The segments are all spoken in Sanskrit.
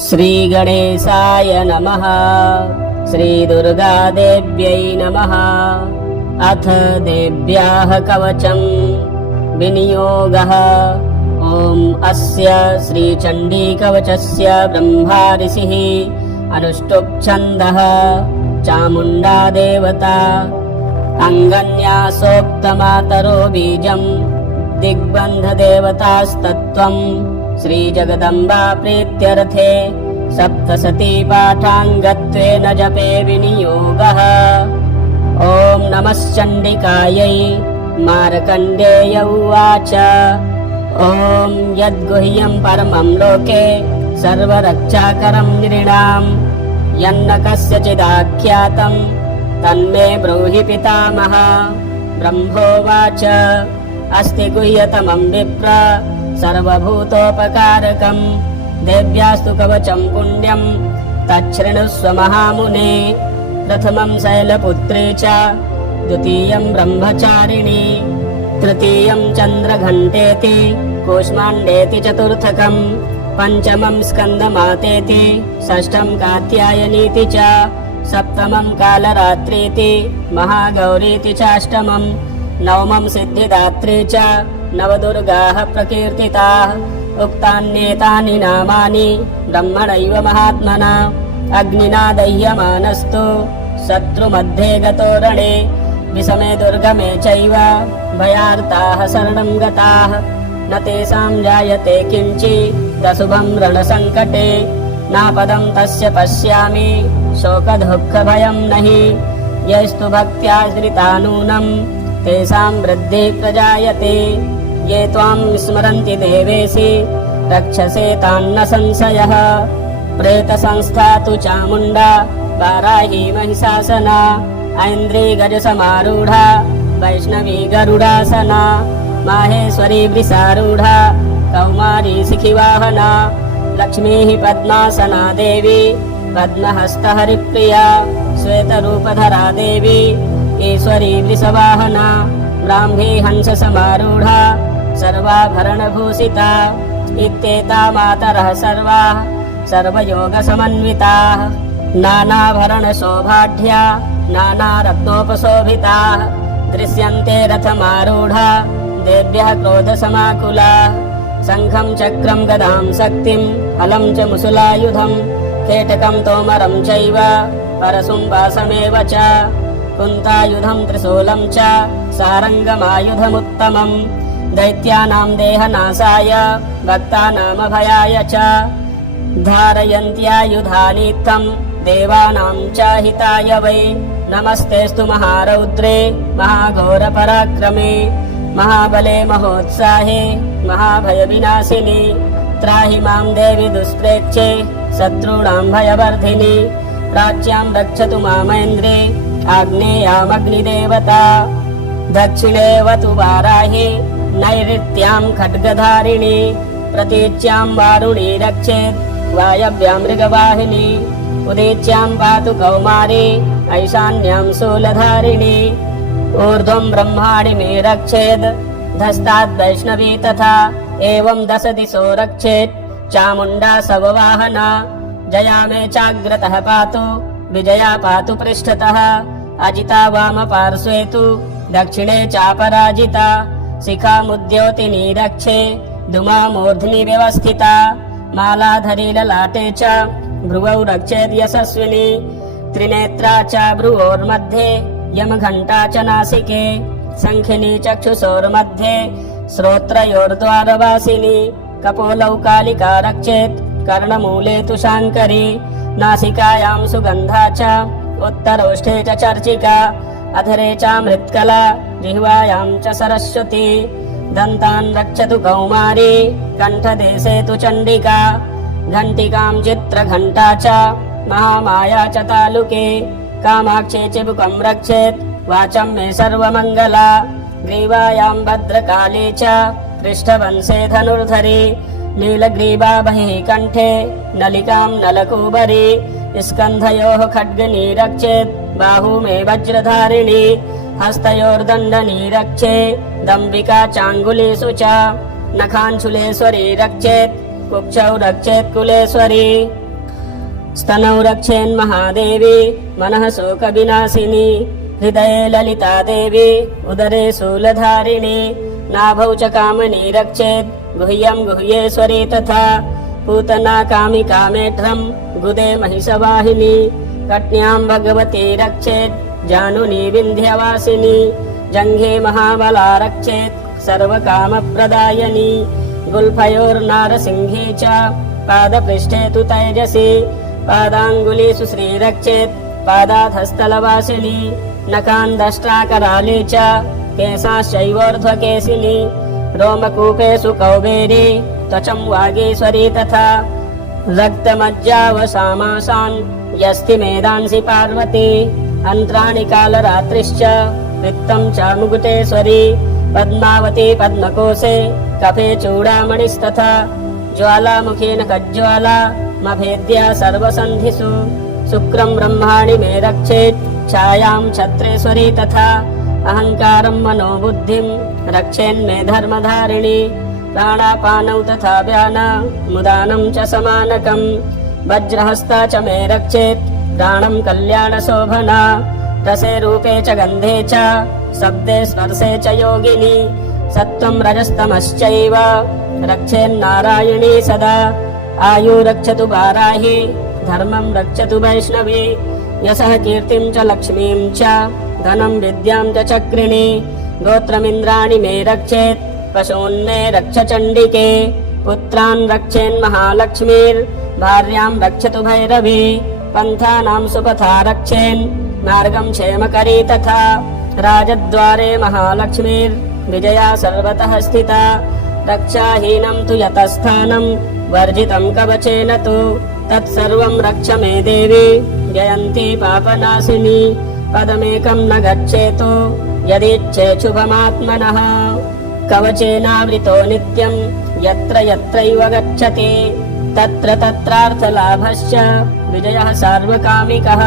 श्रीगणेशाय नमः। श्रीदुर्गादेव्यै नमः। अथ देव्याः कवचं विनियोगः। ॐ अस्य श्रीचण्डीकवचस्य ब्रह्मा ऋषिः अनुष्टुप् छन्दः चामुण्डा देवता अङ्गन्यासोक्तमातरो बीजं दिग्बन्धदेवतास्तत्त्वं श्रीजगदम्बा प्रीत्यर्थे सप्तशती पाठाङ्गत्वेन जपे विनियोगः। ॐ नमः चण्डिकायै। मार्कण्डेय उवाच ॐ यद्गुह्यं परमं लोके सर्वरक्षाकरं नृणां यन्न कस्यचिदाख्यातं तन्मे ब्रूहि पितामह। ब्रह्मोवाच अस्ति गुह्यतमं विप्र सर्वभूतोपकारकं देव्यास्तु कवचं पुण्यं तच्छृणुस्व महामुने। प्रथमं शैलपुत्री च द्वितीयं ब्रह्मचारिणी तृतीयं चन्द्रघण्टेति कूष्माण्डेति चतुर्थकं पञ्चमं स्कन्दमातेति षष्ठं कात्यायनीति च सप्तमं कालरात्रीति महागौरीति चाष्टमं नवमं सिद्धिदात्री च नवदुर्गाः प्रकीर्तिताः। उक्तान्येतानि नामानि ब्रह्मणैव महात्मना अग्निना दह्यमानस्तु शत्रुमध्ये गतो रणे विषमे दुर्गमे चैव भयार्ताः शरणं गताः न तेषां जायते किञ्चिदशुभं रणसङ्कटे नापदं तस्य पश्यामि शोकदुःखभयं नहि यैस्तु भक्त्या श्रिता नूनं तेषां वृद्धिः प्रजायते ये त्वां स्मरन्ति देवेशि रक्षसे तान्न संशयः। प्रेतसंस्था तु चामुण्डा वाराही महिषासना ऐन्द्री गजसमारूढा वैष्णवी गरुडासना माहेश्वरी वृषारूढा कौमारी शिखिवाहना लक्ष्मीः पद्मासना देवी पद्महस्तहरिप्रिया श्वेतरूपधरा देवी ईश्वरी वृषवाहना ब्राह्मी हंससमारूढा सर्वाभरणभूषिता इत्येता मातरः सर्वाः सर्वयोगसमन्विताः नानाभरणशोभाढ्या नानारत्नोपशोभिताः दृश्यन्ते रथमारूढा देव्यः क्रोधसमाकुलाः शङ्खं चक्रं गदां शक्तिं हलं च मुसलायुधं केटकं तोमरं चैव परशुम्बासमेव च कुन्तायुधं त्रिशूलं च सारङ्गमायुधमुत्तमं दैत्यानां देहनाशाय भक्तानामभयाय च धारयन्त्यायुधानीत्थं देवानां च हिताय वै नमस्तेऽस्तु महारौद्रे महाघोरपराक्रमे महाबले महोत्साहे महाभयविनाशिनि त्राहि मां देवि दुष्प्रेक्षे शत्रूणां भयवर्धिनि प्राच्यां रक्षतु मामेन्द्रे आग्नेयामग्निदेवता दक्षिणे वतु वाराहि नैऋत्यां खड्गधारिणी प्रतीच्यां वारुणी रक्षेत् वायव्यां मृगवाहिनी उदीच्यां पातु कौमारी ऐशान्यां शूलधारिणी ऊर्ध्वं ब्रह्माणि मे रक्षेत् धस्ताद् वैष्णवी तथा एवं दश दिशो रक्षेत् चामुण्डा सववाहना जया मे चाग्रतः पातु विजया पातु पृष्ठतः अजिता वामपार्श्वे तु दक्षिणे चापराजिता शिखामुद्योतिनी रक्षे धुमा मूर्ध्नि व्यवस्थिता मालाधरी ललाटे च भ्रुवौ रक्षेत् यशस्विनी त्रिनेत्रा च भ्रुवोर्मध्ये यमघण्टा च नासिके शङ्खिनी चक्षुषोर्मध्ये श्रोत्रयोर्द्वारवासिनी कपोलौ कालिका रक्षेत् कर्णमूले तु शाङ्करी नासिकायां सुगन्धा च उत्तरोष्ठे च चर्चिका अधरे च मृत्कला जिह्वायां च सरस्वती दन्तान् रक्षतु कौमारी कण्ठदेशे तु चण्डिका घण्टिकां चित्रघण्टा च महामाया च तालुके कामाक्षे चिबुकं रक्षेत् वाचं मे सर्वमङ्गला ग्रीवायां भद्रकाली च पृष्ठवंशे धनुर्धरी नीलग्रीवा बहिः कण्ठे नलिकां नलकूबरी स्कन्धयोः खड्गनी रक्षेत् बाहू मे वज्रधारिणी हस्तयोर्दण्डनी रक्षे दम्बिका चाङ्गुलीषु च नखाञ्चुलेश्वरी रक्षेत् कुक्षौ रक्षेत् कुलेश्वरी स्तनौ रक्षेन्महादेवी मनः शोकविनाशिनी हृदये ललिता देवी उदरे शूलधारिणी नाभौ च कामिनी रक्षेत् गुह्यं गुह्येश्वरी तथा पूतना कामिका मेढ्रं गुदे महिषवाहिनी कट्यां भगवती रक्षेत् जानुनी विन्ध्यवासिनी जङ्घे महाबला रक्षेत् सर्वकामप्रदायिनी गुल्फयोर्नारसिंही च पादपृष्ठे तु तैजसी पादाङ्गुलीषु श्रीरक्षेत् पादाधस्थलवासिनी नखान्दष्ट्राकराली च केशाश्चैवोर्ध्वकेशिनी रोमकूपेषु कौबेरी त्वचं वागीश्वरी तथा रक्तमज्जावसामासान् यस्ति मेदांसि पार्वती अन्त्राणि कालरात्रिश्च रिक्तं च मुकुटेश्वरी पद्मावती पद्मकोशे कफे चूडामणिस्तथा ज्वालामुखी नखज्ज्वाला मभेद्या सर्वसन्धिषु शुक्रं ब्रह्माणि मे रक्षेत् छायां छत्रेश्वरी तथा अहङ्कारं मनोबुद्धिं रक्षेन्मे धर्मधारिणी प्राणापानौ तथा व्यानमुदानं च समानकं वज्रहस्ता च मे रक्षेत् प्राणं कल्याणशोभना रसे रूपे च गन्धे च शब्दे स्पर्शे च योगिनी सत्त्वं रजस्तमश्चैव रक्षेन्नारायणी सदा आयु रक्षतु वाराही धर्मं रक्षतु वैष्णवी यशः कीर्तिं च लक्ष्मीं च धनं विद्यां च चक्रिणी गोत्रमिन्द्राणि मे रक्षेत् पशून्मे रक्ष चण्डिके पुत्रान् रक्षेन्महालक्ष्मीर्भार्यां रक्षतु भैरवी पन्थानां सुपथा रक्षेन् मार्गं क्षेमकरी तथा राजद्वारे महालक्ष्मीर्विजया सर्वतः स्थिता रक्षाहीनं तु यतस्थानं वर्जितं कवचेन तु तत्सर्वं रक्ष मे देवी जयन्ती पापनाशिनी पदमेकं न गच्छेतु यदीच्छेच्छुभमात्मनः कवचेनावृतो नित्यं यत्र यत्रैव गच्छति तत्र तत्रार्थलाभश्च विजयः सार्वकामिकः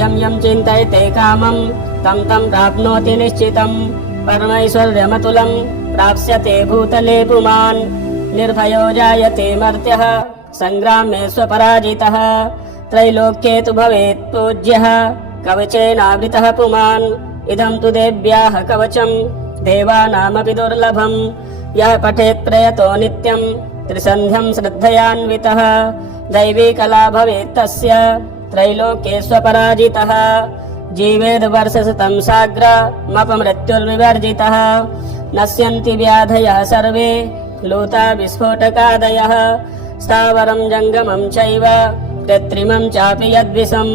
यं यं चिन्तयते कामं तं तं प्राप्नोति निश्चितं परमैश्वर्यमतुलं प्राप्स्यते भूतले पुमान् निर्भयो जायते मर्त्यः सङ्ग्रामे स्वपराजितः त्रैलोक्ये तु भवेत् पूज्यः कवचेनावृतः पुमान् इदं तु देव्याः कवचं देवानामपि दुर्लभं यः पठेत् प्रयतो नित्यं त्रिसन्ध्यं श्रद्धयान्वितः दैवी कला भवेत् तस्य त्रैलोक्ये स्वपराजितः जीवेद् वर्षशतं साग्रमपमृत्युर्विवर्जितः नश्यन्ति व्याधयः सर्वे लूता विस्फोटकादयः स्थावरं जङ्गमं चैव कृत्रिमं चापि यद्विषम्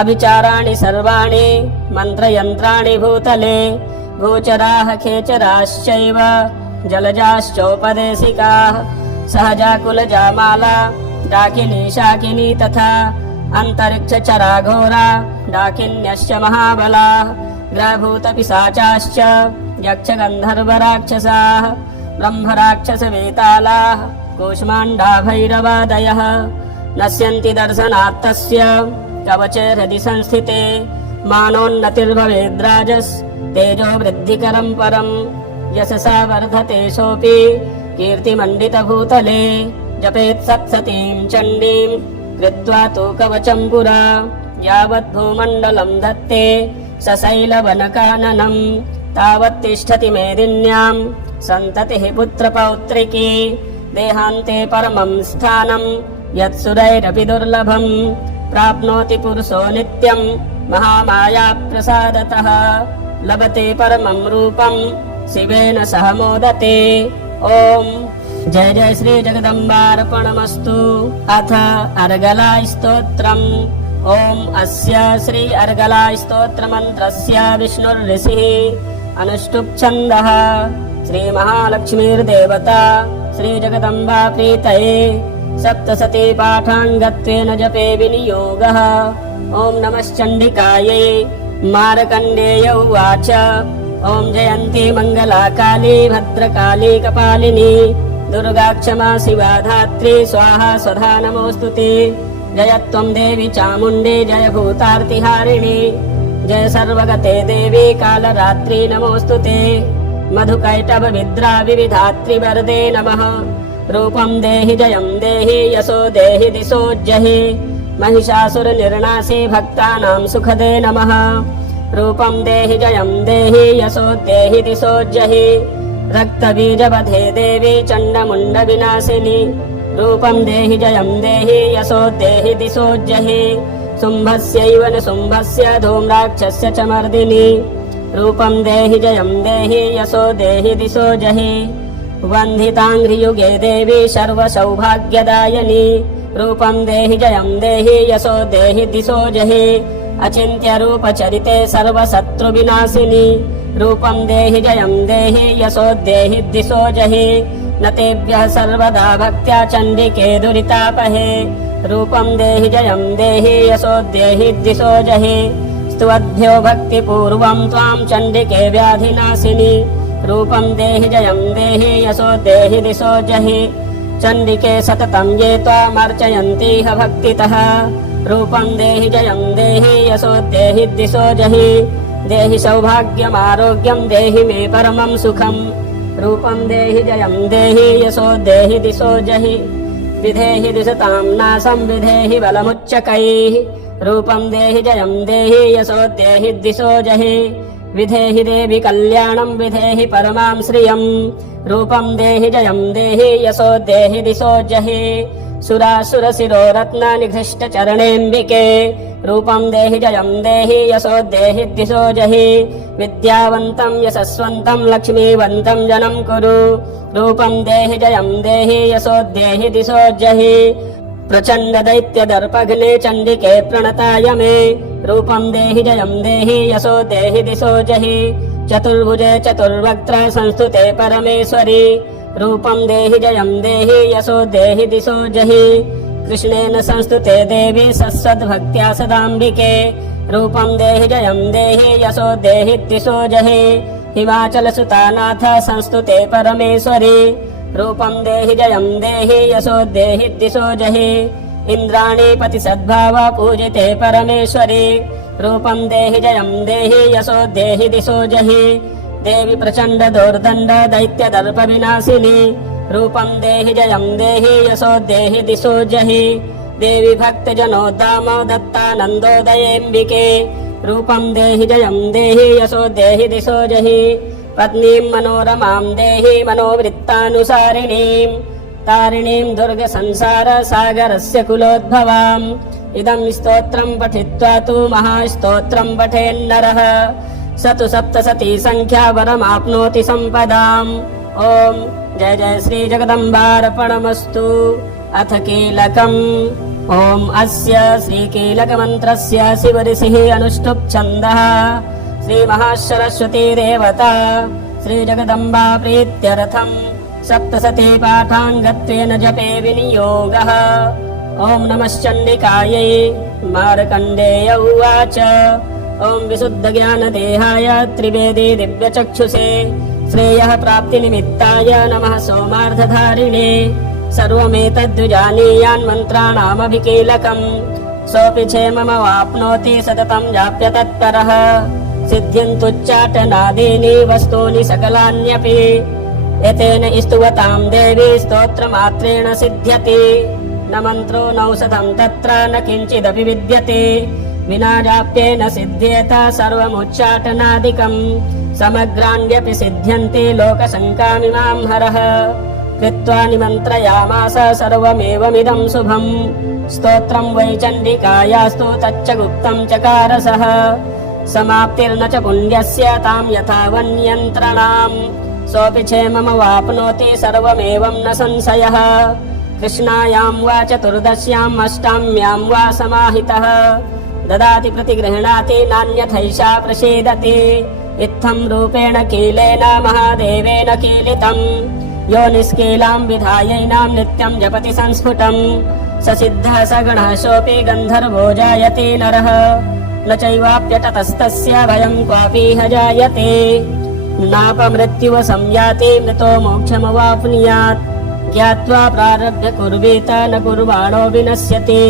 अभिचाराणि सर्वाणि मन्त्रयन्त्राणि भूतले भूचराः खेचराश्चैव जलजाश्चोपदेशिकाः सहजाकुलजामाला डाकिनी शाकिनी तथा अन्तरिक्षचरा घोरा डाकिन्यश्च महाबलाः ग्रहभूतपिशाचाश्च यक्षगन्धर्वराक्षसाः ब्रह्मराक्षसवेतालाः कूष्माण्डा भैरवादयः नश्यन्ति दर्शनात्तस्य कवचे हृदि संस्थिते मानोन्नतिर्भवेद्राजस् तेजो वृद्धिकरं परं यशसा वर्धते सोऽपि कीर्तिमण्डितभूतले जपेत् सप्ततीं चण्डीं कृत्वा तु कवचं पुरा यावद्भूमण्डलं धत्ते सशैलवनकाननं तावत् तिष्ठति मेदिन्यां सन्ततिः पुत्रपौत्रिकी देहान्ते परमं स्थानं यत्सुरैरपि दुर्लभं प्राप्नोति पुरुषो नित्यं महामाया प्रसादतः लभते परमं रूपं शिवेन सह मोदते ॐ जय जय श्री जगदम्बार्पणमस्तु अथ अर्गलाय स्तोत्रम् ॐ अस्य श्री अर्गलाय स्तोत्रमन्त्रस्य विष्णुर्ऋषिः अनुष्टुप् छन्दः श्रीमहालक्ष्मीर्देवता श्रीजगदम्बा प्रीतये सप्तशती पाठाङ्गत्वेन जपे विनियोगः ॐ नमश्चण्डिकायै मार्कण्डेय उवाच ॐ जयन्ती मङ्गलाकाली भद्रकाली कपालिनी दुर्गा क्षमा शिवा धात्री स्वाहा स्वधा नमोऽस्तुते जय त्वं देवी चामुण्डी जय भूतार्तिहारिणी जय सर्वगते देवी कालरात्रि नमोऽस्तुते मधुकैटभ विद्रा विविधात्रि वरदे नमः रूपं देहि जयं देहि यशो देहि दिशो जहि महिषासुरनिर्नाशे भक्तानां सुखदे नमः रूपं देहि जयं देहि यशो देहि दिशो जहि रक्तबीजवधे देवी चण्डमुण्डविनाशिनी रूपं देहि जयं देहि यशो देहि दिशो जहि शुम्भस्यैव निशुम्भस्य धूम्राक्षस्य च मर्दिनी रूपं देहि जयं देहि यशो देहि दिशो जहि वन्दिताङ्घ्रियुगे देवी सर्वसौभाग्यदायिनी रूपं देहि जयं देहि यशो देहि दिशो जहि अचिन्त्यरूपचरिते सर्वशत्रुविनाशिनी रूपं देहि जयं देहि यशो देहि दिशो जहि न तेभ्यः सर्वदा भक्त्या चण्डिके दुरितापहे रूपं देहि जयं देहि यशो देहि दिशो जहि स्तुवद्भ्यो भक्तिपूर्वं त्वां चण्डिके व्याधिनाशिनी रूपं देहि जयं देहि यशो देहि दिशो जहि चण्डिके सततं ये त्वामर्चयन्तीह भक्तितः रूपं देहि जयं देहि यशो देहि दिशो जहि देहि सौभाग्यमारोग्यं देहि मे परमं सुखं रूपं देहि जयं देहि यशो देहि दिशो जहि विधेहि दिशतां नाशं विधेहि बलमुच्चकैः रूपं देहि जयं देहि यशो देहि दिशो जहि विधेहि देवि कल्याणं विधेहि परमां श्रियं रूपं देहि जयं देहि यशो देहि दिशो जहि सुरासुरशिरो रत्ननिघृष्टचरणेऽम्बिके रूपं देहि जयं देहि यशो देहि दिशो जहि विद्यावन्तं यशस्वन्तं लक्ष्मीवन्तं जनं कुरु रूपं देहि जयं देहि यशो देहि दिशो जहि प्रचण्ड दैत्यदर्पघ्ने चण्डिके प्रणताय मे रूपं देहि जयं देहि यशो देहि दिशो जहि चतुर्भुजे चतुर्वक्त्र संस्तुते परमेश्वरि रूपं देहि जयं देहि यशो देहि दिशो जहि कृष्णेन संस्तुते देवी सत्सद्भक्त्या सदाम्बिके रूपं देहि जयं देहि यशो देहि दिशो जहि हिमाचलसुतानाथ संस्तुते परमेश्वरि रूपं देहि जयं देहि यशो देहि दिशो जहि इन्द्राणीपति सद्भाव पूजिते परमेश्वरि रूपं देहि जयं देहि यशो देहि दिशो जहि देवी प्रचण्ड दोर्दण्ड दैत्यदर्प विनाशिनी रूपं देहि जयं देहि यशो देहि दिशो जहि देवी भक्तजनोद्दाम दत्तानन्दोदयेऽम्बिके रूपं देहि जयं देहि यशो देहि दिशो जहि पत्नीं मनोरमां देहि मनोवृत्तानुसारिणीं तारिणीं दुर्गसंसारसागरस्य कुलोद्भवाम् इदं स्तोत्रं पठित्वा तु महास्तोत्रं पठेन्नरः स तु सप्तशती संख्या वरमाप्नोति सम्पदाम् ॐ जय जय श्री जगदम्बार्पणमस्तु अथ कीलकम् ॐ अस्य श्रीकीलकमन्त्रस्य शिवऋषिः अनुष्टुप् छन्दः श्रीमहासरस्वती देवता श्रीजगदम्बा प्रीत्यर्थम् सप्तशती पाठाङ्गत्वेन जपे विनियोगः ॐ नमश्चण्डिकायै मार्कण्डेय उवाच ॐ विशुद्धज्ञानदेहाय त्रिवेदी दिव्यचक्षुषे श्रेयः प्राप्तिनिमित्ताय नमः सोमार्धधारिणे सर्वमेतद्विजानीयान् मन्त्राणामभिकीलकम् सोऽपि क्षेममवाप्नोति सततं जाप्य तत्परः सिद्ध्यन्तुच्चाटनादीनि वस्तूनि सकलान्यपि एतेन स्तुवतां देवी स्तोत्रमात्रेण सिद्ध्यति न मन्त्रो नौषधं तत्र न किञ्चिदपि विद्यते विना जाप्येन सिद्ध्येत सर्वमुच्चाटनादिकम् समग्राण्यपि सिद्ध्यन्ति लोकशङ्कामिमां हरः कृत्वा निमन्त्रयामास सर्वमेवमिदं शुभम् स्तोत्रं वै चण्डिकायास्तु तच्च गुप्तं चकारसः समाप्तिर्न च पुण्यस्य तां यथावन्यन्त्रणाम् सोऽपि क्षेममवाप्नोति सर्वमेवं न संशयः कृष्णायां वा चतुर्दश्याम् अष्टाम्यां वा समाहितः ददाति प्रतिगृह्णाति नान्यथैषा प्रसीदति इत्थं रूपेण कीलेन महादेवेन कीलितं यो निष्कीलां विधायैनां नित्यं जपति संस्फुटम् स सिद्धः स गणः सोऽपि गन्धर्वो जायते नरः न चैवाप्यततस्तस्य भयं क्वापीह जायते नापमृत्युव संयाति मृतो मोक्षमवाप्नुयात् ज्ञात्वा प्रारभ्य कुर्वीत न कुर्वाणो विनश्यति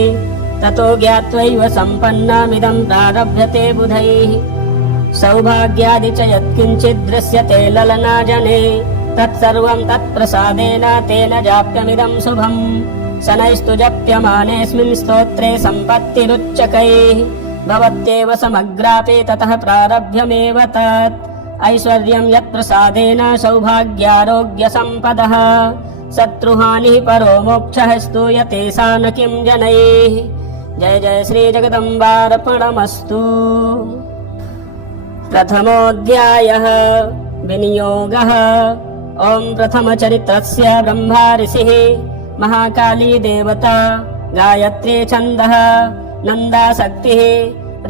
ततो ज्ञात्वैव सम्पन्नमिदं प्रारभ्यते बुधैः सौभाग्यादि च यत्किञ्चित् दृश्यते ललना जने तत्सर्वं तत्प्रसादेन तेन जाप्यमिदं शुभम् शनैस्तु जप्यमानेऽस्मिन् स्तोत्रे सम्पत्तिरुच्चकैः भवत्येव समग्रापि ततः प्रारभ्यमेव तत् ऐश्वर्यं यत्प्रसादेन सौभाग्यारोग्यसम्पदः शत्रुहानिः परो मोक्षः स्तूयते सा न किं जनैः। जय जय श्री जगदम्बार्पणमस्तु। प्रथमोऽध्यायः विनियोगः। ॐ प्रथमचरित्रस्य ब्रह्मा ऋषिः महाकाली देवता गायत्री छन्दः नन्दाशक्तिः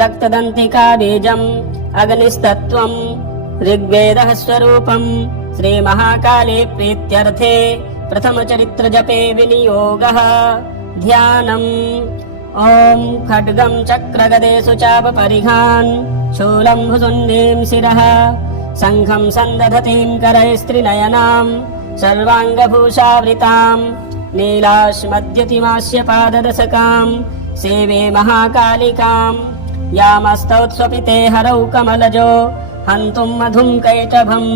रक्तदन्तिका बीजम् अग्निस्तत्त्वम् ऋग्वेदः स्वरूपम् श्रीमहाकाली प्रीत्यर्थे प्रथमचरित्रजपे विनियोगः। ध्यानम्। ॐ खड्गं चक्रगदेषु चापपरिघान् शूलं भुसुण्डीं शिरः शङ्खं सन्दधतीं करैस्त्रिनयनां सर्वाङ्गभूषावृतां नीलाश्मद्युतिमास्य पाददशकां सेवे महाकालिकां यामस्तौत्स्वपिते हरौ कमलजो हन्तुं मधुं कैटभम्।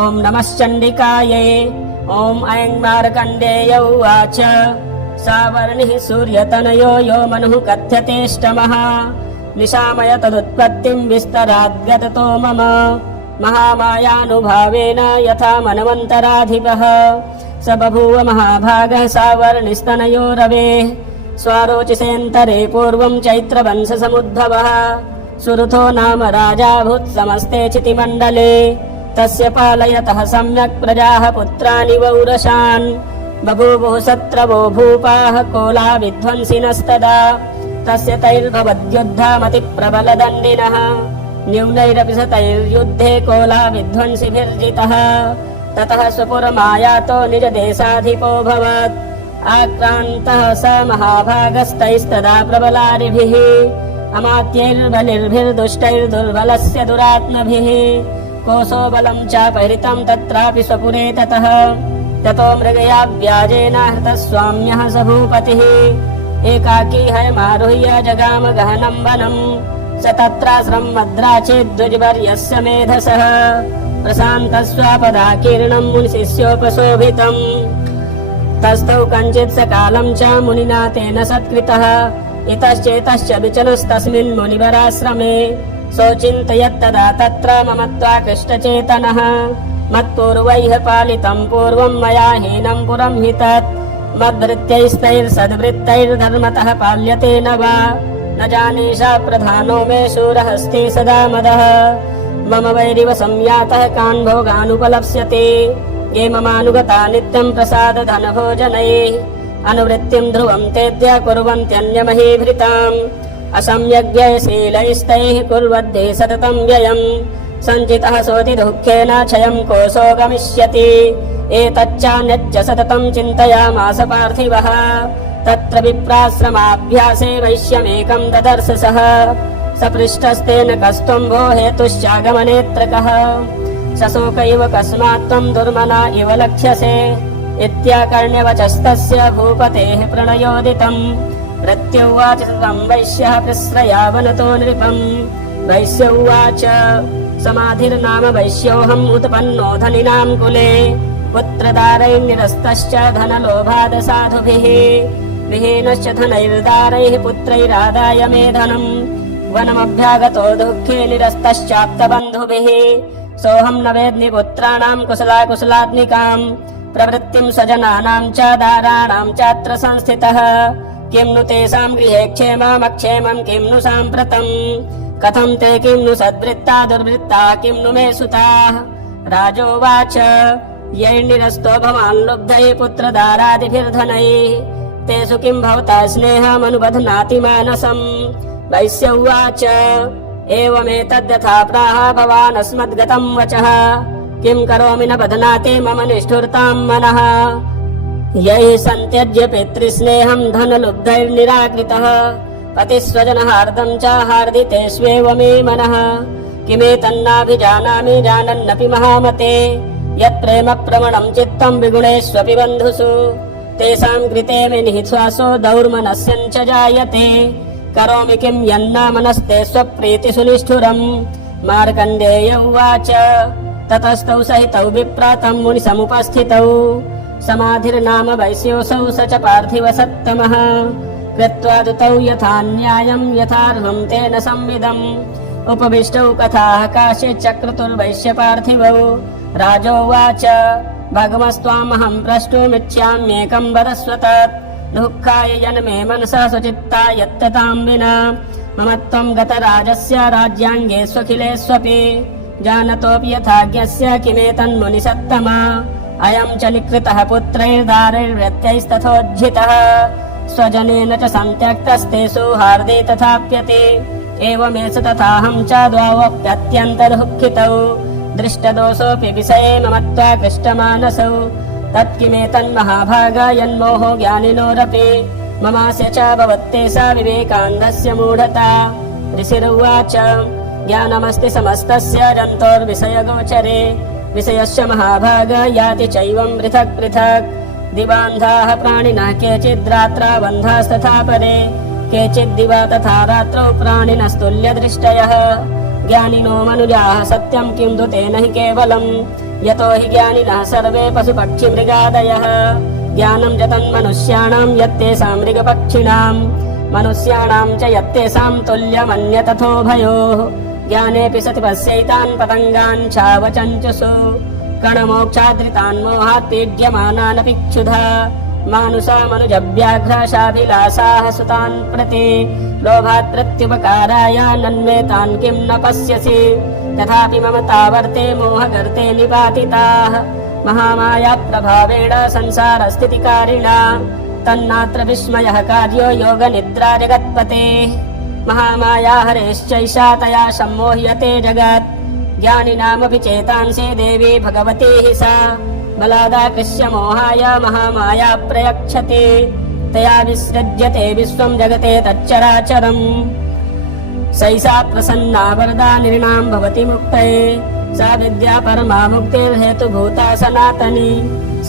ॐ नमश्चण्डिकायै। ॐ ऐं मार्कण्डेय उवाच सावर्णिः सूर्यतनयो यो मनुः कथ्यतेष्टमः निशामय तदुत्पत्तिं विस्तराद्गततो मम महामायानुभावेन यथा मनवन्तराधिपः स बभूव महाभागः सावर्णिस्तनयो रवेः स्वारोचिसेऽन्तरे पूर्वं चैत्रवंशसमुद्भवः सुरथो नाम राजाभूत् समस्ते चितिमण्डले तस्य पालयतः सम्यक् प्रजाः पुत्राणि वौरशान् बभूवुः शत्रवो भूपाः कोला विध्वंसिनस्तदा तस्य तैर्भवद्युद्धामतिप्रबलदण्डिनः न्यूनैरपि स तैर्युद्धे कोला विध्वंसिभिर्जितः ततः स्वपुरमायातो निजदेशाधिपोऽभवत् आक्रान्तः स महाभागस्तैस्तदा प्रबलारिभिः अमात्यैर्बलिर्भिर्दुष्टैर्दुर्बलस्य दुरात्मभिः कोशो बलं चापहृतं तत्रापि स्वपुरे ततः ततो मृगया व्याजेन हृतः स्वाम्यः स भूपतिः एकाकी हयमारुह्य जगाम गहनं वनं स तत्राश्रं मद्राचेद्विजवर्यस्य मेधसः प्रशान्तस्वापदाकीर्णं मुनिशिष्योपशोभितम् तस्थौ कञ्चित् सकालं च मुनिना तेन सत्कृतः इतश्चेतश्च विचलस्तस्मिन् मुनिवराश्रमे सोचिन्तयत्तदा तत्र ममत्वाकृष्टचेतनः मत्पूर्वैः पालितं पूर्वं मया हीनं पुरं हि तत् मद्वृत्तैस्तैर्सद्वृत्तैर्धर्मतः पाल्यते न वा न जानीषा प्रधानो मे शूरहस्ति सदा मदः मम वैरिव संयातः कान् भोगानुपलप्स्यते ये ममानुगता नित्यं प्रसादधनभोजनैः अनुवृत्तिं ध्रुवं तेद्य कुर्वन्त्यन्यमहीभृताम् असम्यग्व्ययशीलैस्तैः कुर्वद्भिः सततं व्ययम् सञ्चितः सोऽति दुःखेन क्षयं कोशो गमिष्यति एतच्चान्यच्च सततं चिन्तयामास पार्थिवः तत्र विप्राश्रमाभ्यासे वैश्यमेकं ददर्श सः सपृष्टस्तेन कस्त्वं भो हेतुश्चागमनेऽत्र कः सशोक इव कस्मात् त्वं दुर्मना इव लक्ष्यसे इत्याकर्ण्यवचस्तस्य भूपतेः प्रणयोदितम् प्रत्युवाच तं वैश्यः प्रश्रयावनतो नृपम् वैश्य उवाच समाधिर्नाम वैश्योऽहम् उत्पन्नो धनिनां कुले पुत्रदारैर्निरस्तश्च धनलोभाद साधुभिः विहीनश्च धनैर्दारैः पुत्रैरादाय मे धनम् वनमभ्यागतो दुःखे निरस्तश्चाप्तबन्धुभिः सोऽहं न वेद्मि पुत्राणां कुशलाकुशलात्मिकाम् प्रवृत्तिं स्वजनानां च दाराणां चात्र संस्थितः किं नु तेषां गृहे क्षेममक्षेमं किं नु साम्प्रतम् कथं ते किं नु सद्वृत्ता दुर्वृत्ता किं नु मे सुताः राजोवाच यैर्निरस्तो भवान् लुब्धैः पुत्रदारादिभिर्धनैः तेषु किं भवता स्नेहमनुबध्नाति मानसम् वैश्य उवाच एवमेतद्यथा प्राह भवान् अस्मद्गतं वचः किं करोमि न बध्नाति मम निष्ठुरतां मनः यैः सन्त्यज्य पितृस्नेहं धनलुब्धैर्निराकृतः पतिस्वजनहार्दं च हार्दितेष्वेव मे मनः किमेतन्नाभिजानामि जानन्नपि महामते यत्प्रेम प्रवणं चित्तं विगुणेष्वपि बन्धुषु तेषां कृते मे निःश्वासो दौर्मनस्यञ्च जायते करोमि किं यन्ना मनस्ते स्वप्रीतिसुनिष्ठुरम् मार्कण्डेय उवाच ततस्तौ सहितौ विप्रातं मुनिसमुपस्थितौ समाधिर्नाम वैश्योऽसौ स च पार्थिव सत्तमः कृत्वा दुतौ यथा न्यायं यथार्हं तेन संविदम् उपविष्टौ कथाः काश्चिच्चक्रतुर्वैश्य पार्थिवौ राजोवाच भगवस्त्वामहं प्रष्टुमिच्छाम्येकं वदस्व तत् दुःखाय जन्मे मनसा सुचित्ता यत्ततां विना मम त्वं गतराजस्य राज्याङ्गे स्वखिलेष्वपि जानतोऽपि यथाज्ञस्य किमेतन्मुनिसत्तमा अयं च निकृतः पुत्रैर्दारैर्व्यत्यैस्तथोज्झितः स्वजनेन च सन्त्यक्तस्ते सौहार्दे तथाप्यते एवमेष तथाहं च द्वावप्यत्यन्तर्हुःखितौ दृष्टदोषोऽपि विषये मम त्वाकृष्टमानसौ तत्किमेतन्महाभागा यन्मोहो ज्ञानिनोरपि ममास्य च भवत्तेषा विवेकान्धस्य मूढता ऋषिरुवाच ज्ञानमस्ति समस्तस्य जन्तोर्विषयगोचरे विषयस्य महाभागा याति चैवं पृथक् पृथक् दिवान्धाः प्राणिनः केचिद्रात्रा बन्धास्तथा परे केचिद्दिवा तथा रात्रौ प्राणिनस्तुल्यदृष्टयः ज्ञानिनो मनुजाः सत्यं किं तु तेन हि केवलम् यतो हि ज्ञानिनः सर्वे पशुपक्षिमृगादयः ज्ञानं च तन्मनुष्याणां यत्तेषां मृगपक्षिणां मनुष्याणां च यत्तेषां तुल्यमन्य तथोभयोः ज्ञानेऽपि सति पश्यैतान् पतङ्गान् चावचञ्चुषु कणमोक्षाद्रितान् मोहात् पीड्यमानानपि क्षुधा मानुषा मनुजव्याघ्राशाभिलाषाः सुतान् प्रति लोभात् प्रत्युपकाराय नन्वेतान् किं न पश्यसि तथापि मम तावर्ते मोहगर्ते निपातिताः महामाया प्रभावेण संसारस्थितिकारिणा तन्नात्र विस्मयः कार्यो योगनिद्रा जगत्पते महामाया हरेश्चैषा तया सम्मोह्यते जगत् ज्ञानिनामपि चेतांसि देवी भगवती हि सा बलादाकृष्य मोहाय महामाया प्रयक्षते तया विसृज्यते विश्वं जगते तच्चराचरम् सैषा प्रसन्ना वरदा निर्णां भवति मुक्तये सा विद्या परमा मुक्तिर्हेतुभूता सनातनी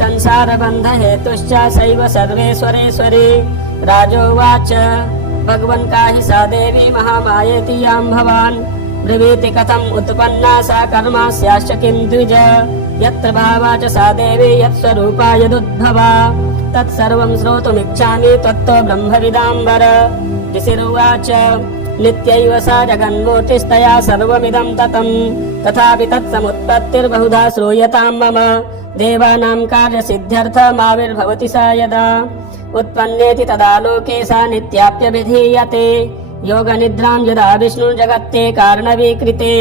संसारबन्धहेतुश्च सैव सर्वेश्वरेश्वरी राजोवाच भगवन् काहि सा देवी महामायेति यां भवान् ब्रवीति कथम् उत्पन्ना सा कर्मास्याश्च किं द्विज यत्र भावा च सा देवी यत्स्वरूपा यदुद्भवा तत्सर्वं श्रोतुमिच्छामि त्वत्तो ब्रह्मविदाम्बर ऋषिरुवाच नित्यैव सा जगन्मूर्तिस्तया सर्वमिदं ततं तथापि तत्समुत्पत्तिर्बहुधा श्रूयतां मम देवानां कार्यसिद्ध्यर्थमाविर्भवति सा यदा उत्पन्नेति तदा लोके सा नित्याप्यभिधीयते योगनिद्रां यदा विष्णुर्जगत्ते कारणवीकृते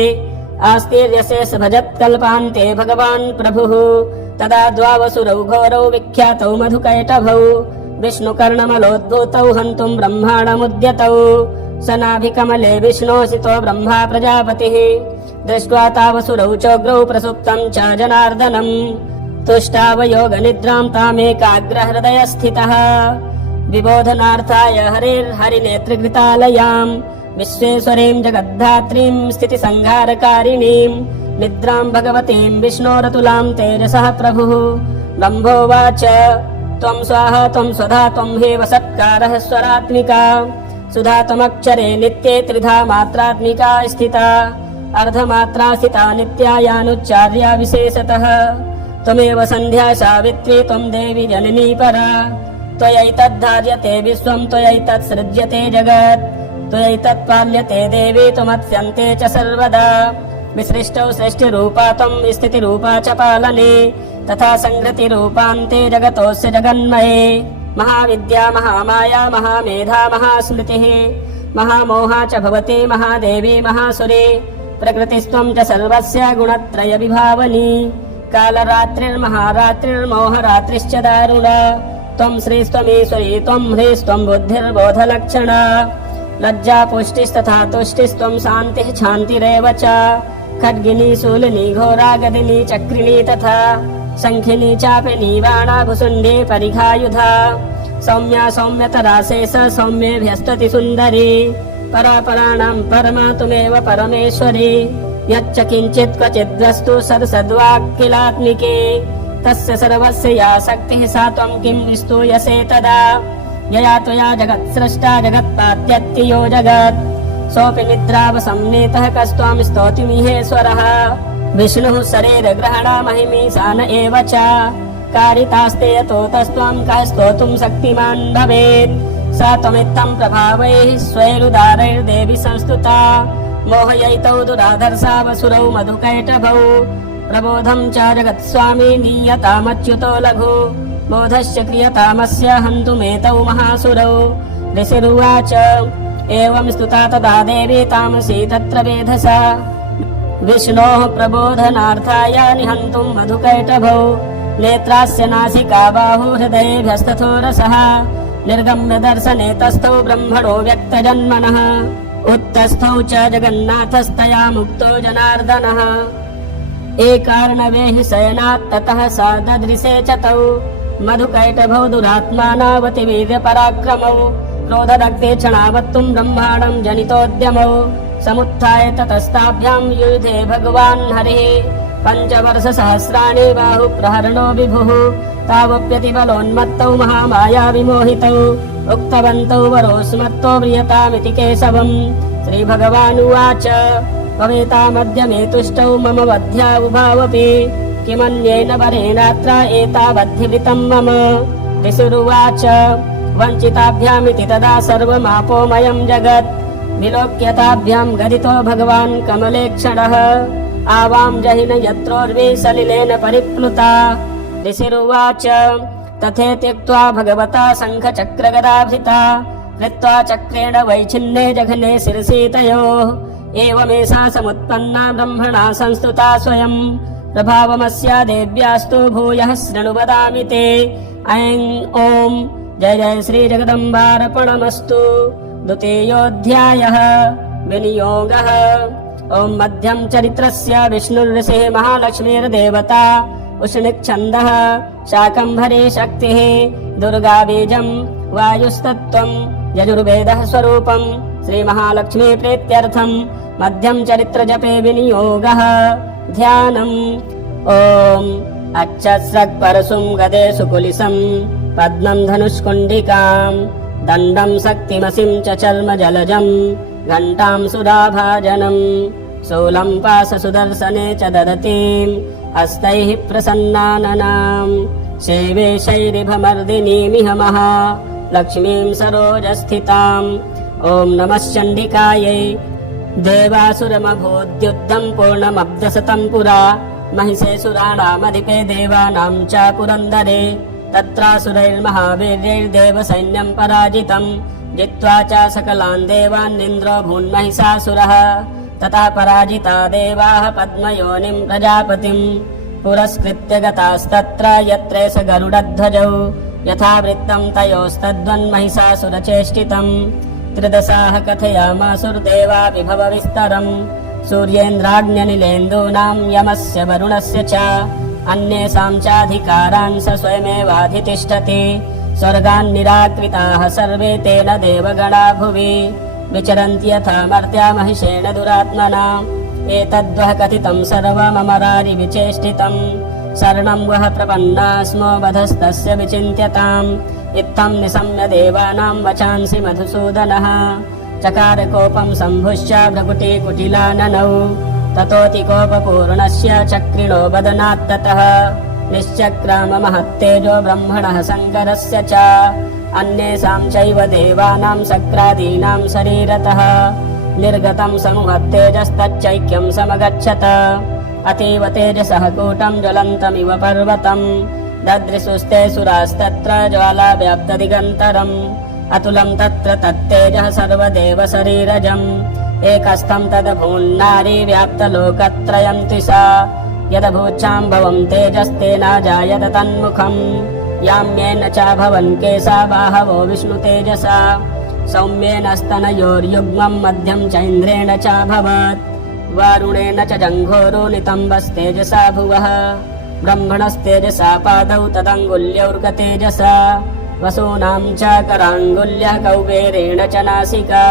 आस्तिर्यशेष भजत्कल्पान्ते भगवान् प्रभुः तदा द्वावसुरौ घोरौ विख्यातौ मधुकैटभौ विष्णुकर्णमलोद्भूतौ हन्तुं ब्रह्माणमुद्यतौ स नाभिकमले विष्णोऽसितो ब्रह्मा प्रजापतिः दृष्ट्वा तावसुरौ चोग्रौ प्रसुप्तं च जनार्दनम् तुष्टावयोगनिद्रां तामेकाग्रहृदयस्थितः विबोधनार्थाय हरिर्हरिनेत्रकृतालयाम् विश्वेश्वरीं जगद्धात्रीं स्थितिसंहारकारिणीं निद्रां भगवतीं विष्णोरतुलां तेजसः प्रभुः ब्रह्मोवाच त्वं स्वाहा त्वं स्वधा त्वं हेव सत्कारः स्वरात्मिका सुधा त्वमक्षरे नित्ये त्रिधा मात्रात्मिका स्थिता अर्धमात्रा स्थिता नित्यायानुच्चार्या विशेषतः त्वमेव सन्ध्या सावित्री त्वं देवी जननी परा त्वयैतद्धार्यते विश्वं त्वयैतत्सृज्यते जगत् त्वयैतत्पाल्यते देवी त्वमत्स्यन्ते च सर्वदा विसृष्टौ सृष्टिरूपा त्वं स्थितिरूपा च पालने तथा संहृतिरूपान्ते जगतोऽस्य जगन्मये महाविद्या महामाया महामेधा महास्मृतिः महामोहा च भवति महादेवी महासुरे प्रकृतिस्त्वं च सर्वस्य गुणत्रयविभावनी कालरात्रिर्महारात्रिर्मोहरात्रिश्च दारुणा त्वं श्रीस्त्वमीश्वरी त्वं ह्रीस्त्वं बुद्धिर्बोधलक्षणा लज्जा पुष्टिस्तथा तुष्टिस्त्वं शान्तिः शान्तिरेव च खड्गिनी शूलिनी घोरा गदिनी चक्रिणी तथा शङ्खिनी चापि नीवाणा भुसुण्डी परिघायुधा सौम्या सौम्यतरा शेष सौम्येभ्यस्तति सुन्दरी परापराणां परमा तुमेव परमेश्वरी यच्च किञ्चित् क्वचिद्वस्तु सद्सद्वाक्किलात्मिके तस्य सर्वस्य या शक्तिः सा त्वं किं स्तूयसे तदा यया त्वया जगत्सृष्टा जगत्पात्यत्तियो जगत् सोऽपि निद्रावसंनीतः कस्त्वां स्तोतिमिहेश्वरः विष्णुः शरीरग्रहणमहिमीशान एव च कारितास्ते यतो तस्त्वं कः स्तोतुं शक्तिमान् भवेत् स त्वमित्थं प्रभावैः स्वैरुदारैर्देवि संस्तुता मोहयैतौ दुराधर्षावसुरौ मधुकैटभौ प्रबोधं च जगत्स्वामी नीयतामच्युतो लघु बोधश्च क्रियतामस्य हन्तुमेतौ महासुरौ ऋषिरुवाच एवं स्तुता तदा देवी तामसी तत्र वेधसा विष्णोः प्रबोधनार्थाय निहन्तुं मधुकैटभौ नेत्रास्य नासिका बाहु हृदयेभ्यस्तथो रसः निर्गम्य दर्शने तस्थौ ब्रह्मणो व्यक्तजन्मनः उत्तस्थौ च जगन्नाथस्तया मुक्तो जनार्दनः एकार्णवे हि शयनात् ततः सा ददृशे च तौ मधुकैटभौ दुरात्मानावतिवीर्यपराक्रमौ क्रोधदग्धे क्षणावत्तुं ब्रह्माणं जनितोद्यमौ समुत्थाय ततस्ताभ्यां युयुधे भगवान् हरिः पञ्चवर्षसहस्राणि बाहुप्रहरणो विभुः तावप्यतिबलोन्मत्तौ महामाया विमोहितौ उक्तवन्तौ वरोऽस्मत्तो म्रियतामिति केशवम् श्रीभगवानुवाच भवेतामद्य मे तुष्टौ मम वध्या उभावपि किमन्येन वरेणात्र एतावद्धिवृतं मम ऋषिरुवाच वञ्चिताभ्यामिति तदा सर्वमापोमयं जगत् विलोक्यताभ्यां गदितो भगवान् कमलेक्षणः आवां जहिन यत्रोर्वी सलिलेन परिप्लुता ऋषिरुवाच तथे त्यक्त्वा भगवता शङ्खचक्रगदाभृता कृत्वा चक्रेण वैच्छिन्ने जघने शिरसीतयोः एवमेषा समुत्पन्ना ब्रह्मणा संस्तुता स्वयं प्रभावमस्या देव्यास्तु भूयः शृणु वदामि ते ऐं ॐ जय जय श्री जगदम्बार्पणमस्तु। द्वितीयोऽध्यायः विनियोगः। ॐ मध्यं चरित्रस्य विष्णुर्ऋषिः महालक्ष्मीर्देवता उष्णिक्छन्दः शाकम्भरी शक्तिः दुर्गा बीजं वायुस्तत्त्वं यजुर्वेदः स्वरूपं श्रीमहालक्ष्मी प्रीत्यर्थं मध्यं चरित्रजपे विनियोगः। ध्यानम् ॐ अच्छस्रक्परशुं गदे सुकुलिसं पद्मं धनुष्कुण्डिकां दण्डं शक्तिमसिं च चर्मजलजं घण्टां सुराभाजनं शूलं पाशसुदर्शने च ददतीं हस्तैः प्रसन्नाननां सेवे शैरिभमर्दिनीमिह महालक्ष्मीं सरोजस्थिताम् ॐ नमः चण्डिकायै देवासुरमभूद्युद्धं पूर्णमब्धशतं पुरा महिषे सुराणामधिपे देवानां च पुरन्दरे तत्रासुरैर्महावीर्यैर्देवसैन्यं पराजितं जित्वा च सकलान् देवान्निन्द्रो भून्महिषासुरः ततः पराजिता देवाः पद्मयोनिं प्रजापतिं पुरस्कृत्य गतास्तत्र यत्र स गरुडध्वजौ यथावृत्तं तयोस्तद्वन्महिषासुरचेष्टितं त्रिदशाः कथयामासुर्देवा विभवविस्तरम् सूर्येन्द्राग्न्यनिलेन्दूनां यमस्य वरुणस्य च अन्येषां चाधिकारान् स स्वयमेवाधितिष्ठति स्वर्गान् निराकृताः सर्वे तेन देवगणा भुवि विचरन्ति यथा मर्त्या महिषेण दुरात्मना एतद्वः कथितं सर्वममरारि विचेष्टितं शरणं वः प्रपन्ना स्मो वधस्तस्य विचिन्त्यताम् इत्थं निशम्य देवानां वचांसि मधुसूदनः चकार कोपं सम्भुश्च भ्रकुटिकुटिलाननौ ततोऽतिकोपपूर्णस्य चक्रिणो वदनात्ततः निश्चक्राम महत्तेजो ब्रह्मणः शङ्करस्य च अन्येषां चैव देवानां शक्रादीनां शरीरतः निर्गतं समुहत्तेजस्तच्चैक्यं समगच्छत अतीव तेजसः कूटं ज्वलन्तमिव पर्वतम् ददृशुस्ते सुरास्तत्र ज्वालाव्याप्तदिगन्तरम् अतुलं तत्र तत्तेजः सर्वदेव शरीरजम् एकस्थं तदभून्नारी व्याप्तलोकत्रयं त्रिषा यदभूच्छाम्भवं तेजस्तेनाजायत तन्मुखम् याम्येन च भवन् केशा बाहवो विष्णुतेजसा सौम्येन स्तनयोर्युग्मं मध्यं चैन्द्रेण चाभवत् वारुणेन च जङ्घोरो नितम्बस्तेजसा भुवः ब्रह्मणस्तेजसा पादौ तदङ्गुल्यौर्गतेजसा वसूनां च कराङ्गुल्यः कौबेरेण च नासिका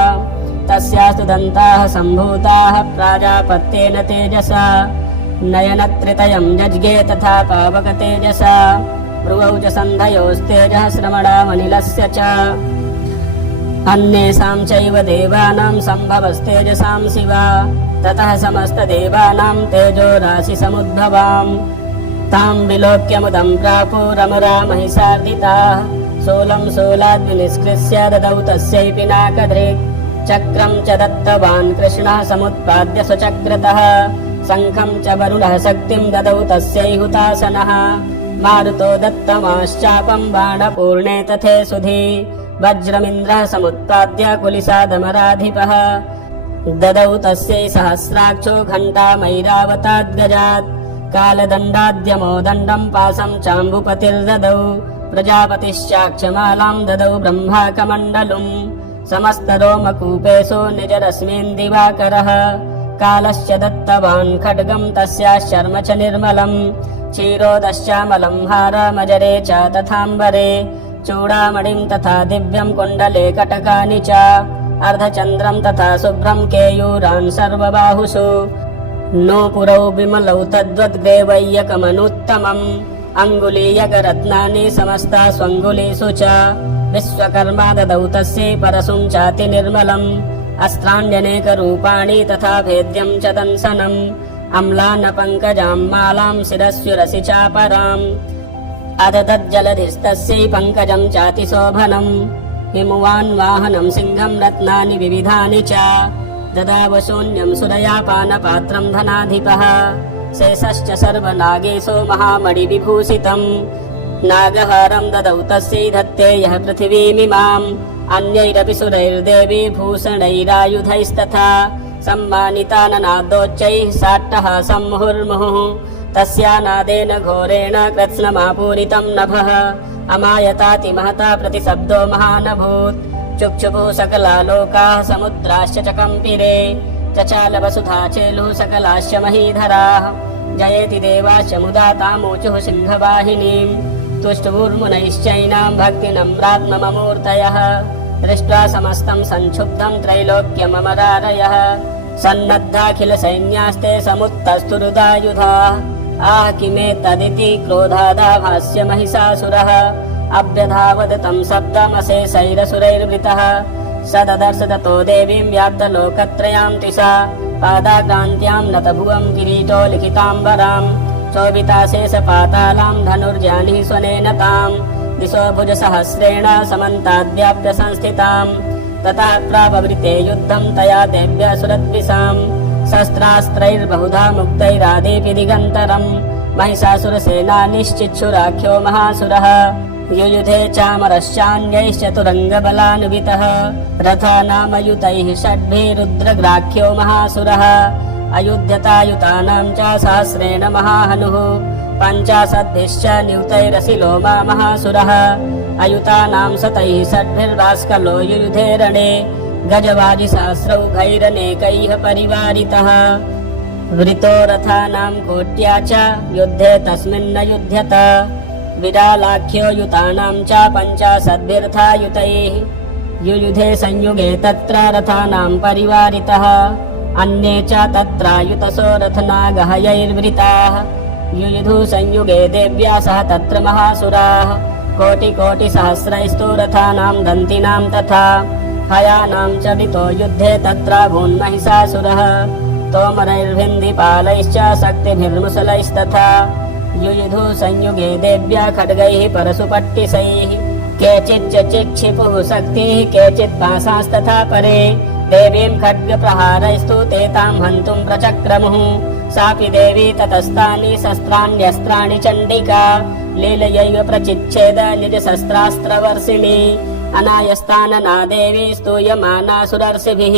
तस्यास्तु दन्ताः सम्भूताः प्राजापत्येन तेजसा नयनत्रितयं जज्ञे तथा पावकतेजसा भ्रुवौ च सन्धयोस्तेजः श्रवणामनिलस्य च अन्येषां चैव देवानां सम्भवस्तेजसां शिवा ततः समस्तदेवानां तेजो राशि समुद्भवाम् तां विलोक्य मुदं प्रापुरमरा महिषार्दिताः शूलं शूलाद्विनिष्कृष्य ददौ तस्यै पिनाकधृक् चक्रं च दत्तवान् कृष्णः समुत्पाद्य स्वचक्रतः शङ्खं च वरुणः शक्तिं ददौ तस्यै हुतासनः मारुतो दत्तमाश्चापं बाणपूर्णे तथे सुधी वज्रमिन्द्रः समुत्पाद्य कुलिसादमराधिपः ददौ तस्यै सहस्राक्षो घण्टामैरावताद्गजात् कालदण्डाद्यमो दण्डं पाशं चाम्बुपतिर्ददौ प्रजापतिश्चाक्षमालां ददौ ब्रह्माकमण्डलुम् समस्तरोमकूपेषु निजरश्मीन् दिवाकरः कालश्च दत्तवान् खड्गं तस्याश्चर्म च निर्मलम् क्षीरोदश्चामलं हारमजरे च तथाम्बरे चूडामणिं तथा दिव्यं कुण्डले कटकानि च अर्धचन्द्रं तथा शुभ्रं केयूरान् सर्वबाहुषु नूपुरौ विमलौ तद्वद्ग्रेवैयकमनुत्तमम् अङ्गुलीयकरत्नानि समस्ता स्वङ्गुलीषु च विश्वकर्मा ददौ तस्यै परशुं चाति निर्मलम् अस्त्राण्यनेकरूपाणि तथा भेद्यं च दंसनम् अम्लानपङ्कजां मालां शिरस्युरसि चापराम् अदतज्जलधिस्तस्यै पङ्कजं चाति शोभनम् हिमवान् वाहनं सिंहं रत्नानि विविधानि च ददाव शून्यं सुरयापानपात्रं धनाधिपः शेषश्च सर्वनागेशो महामणिविभूषितम् नागहारं ददौ तस्यै धत्ते यः पृथिवीमिमाम् अन्यैरपि सुरैर्देवी भूषणैरायुधैस्तथा सम्मानिताननादोच्चैः साट्टहासं मुहुर्मुहुः तस्यानादेन घोरेण कृत्स्नमापूरितं नभः अमायताति महता प्रतिशब्दो महानभूत् चुक्षुभुः सकला लोकाः समुद्राश्च च कम्पिरे चचाल वसुधा चेलुः सकलाश्च महीधराः जयेति देवाश्च मुदा तामूचुः सिंहवाहिनीम् तुष्टुर्मुनैश्चैनां भक्तिनम्रात्ममूर्तयः दृष्ट्वा समस्तं संक्षुब्धं त्रैलोक्यममरारयः सन्नद्धाखिलसैन्यास्ते समुत्तस्तुरुदायुधाः आह किमेतदिति क्रोधादाभास्य महिषासुरः अभ्यधावद तं शब्दमशेषैरसुरैर्वृतः स ददर्श ततो देवीं व्याप्तलोकत्रयां तिषा पादाक्रान्त्यां नतभुवं किरीटो लिखिताम्बरां शोभिताशेषपातालां धनुर्जानिः स्वनेन तां दिशो भुजसहस्रेण समन्ताद्व्याप्य संस्थितां ततः प्राववृते युद्धं तया देव्या सुरद्विषाम् शस्त्रास्त्रैर्बहुधा मुक्तैरादेऽपि दिगन्तरम् महिषासुरसेनानिश्चिच्छुराख्यो महासुरः युयुधे चामरश्चान्यैश्चतुरङ्गबलान्वितः रथानामयुतैः षड्भिरुद्रग्राख्यो महासुरः अयुध्यतायुतानां च सहस्रेण महाहनुः पञ्चाशद्भिश्च नियुतैरसिलोमा महासुरः अयुतानां शतैः षड्भिर्भास्कलो युयुधे रणे गजवाजिसहस्रौघैरनेकैः परिवारितः वृतो रथानां कोट्या च युद्धे तस्मिन्न युध्यत विरालाख्यो युतानां च पञ्चाशद्भिर्थायुतैः युयुधे संयुगे तत्र रथानां परिवारितः अन्ये च तत्रायुतसो रथनागहयैर्वृताः युयुधु संयुगे देव्या सह तत्र महासुराः कोटिकोटिसहस्रैस्तु रथानां दन्तिनां तथा हयानां च वितो युद्धे तत्र भून्महिषासुरः तोमरैर्भिन्दिपालैश्च शक्तिभिर्मुसलैस्तथा युयुधु संयुगे देव्या खड्गैः परशुपट्टिसैः केचिच्च चिक्षिपुः शक्तिः केचित् पाशास्तथा परे देवीं खड्गप्रहारैस्तु ते तां हन्तुं प्रचक्रमुः सापि देवी ततस्तानि शस्त्राण्यस्त्राणि चण्डिका लीलयैव प्रचिच्छेद निजशस्त्रास्त्रवर्षिणी अनायस्तानना देवी स्तूयमानासुरर्षिभिः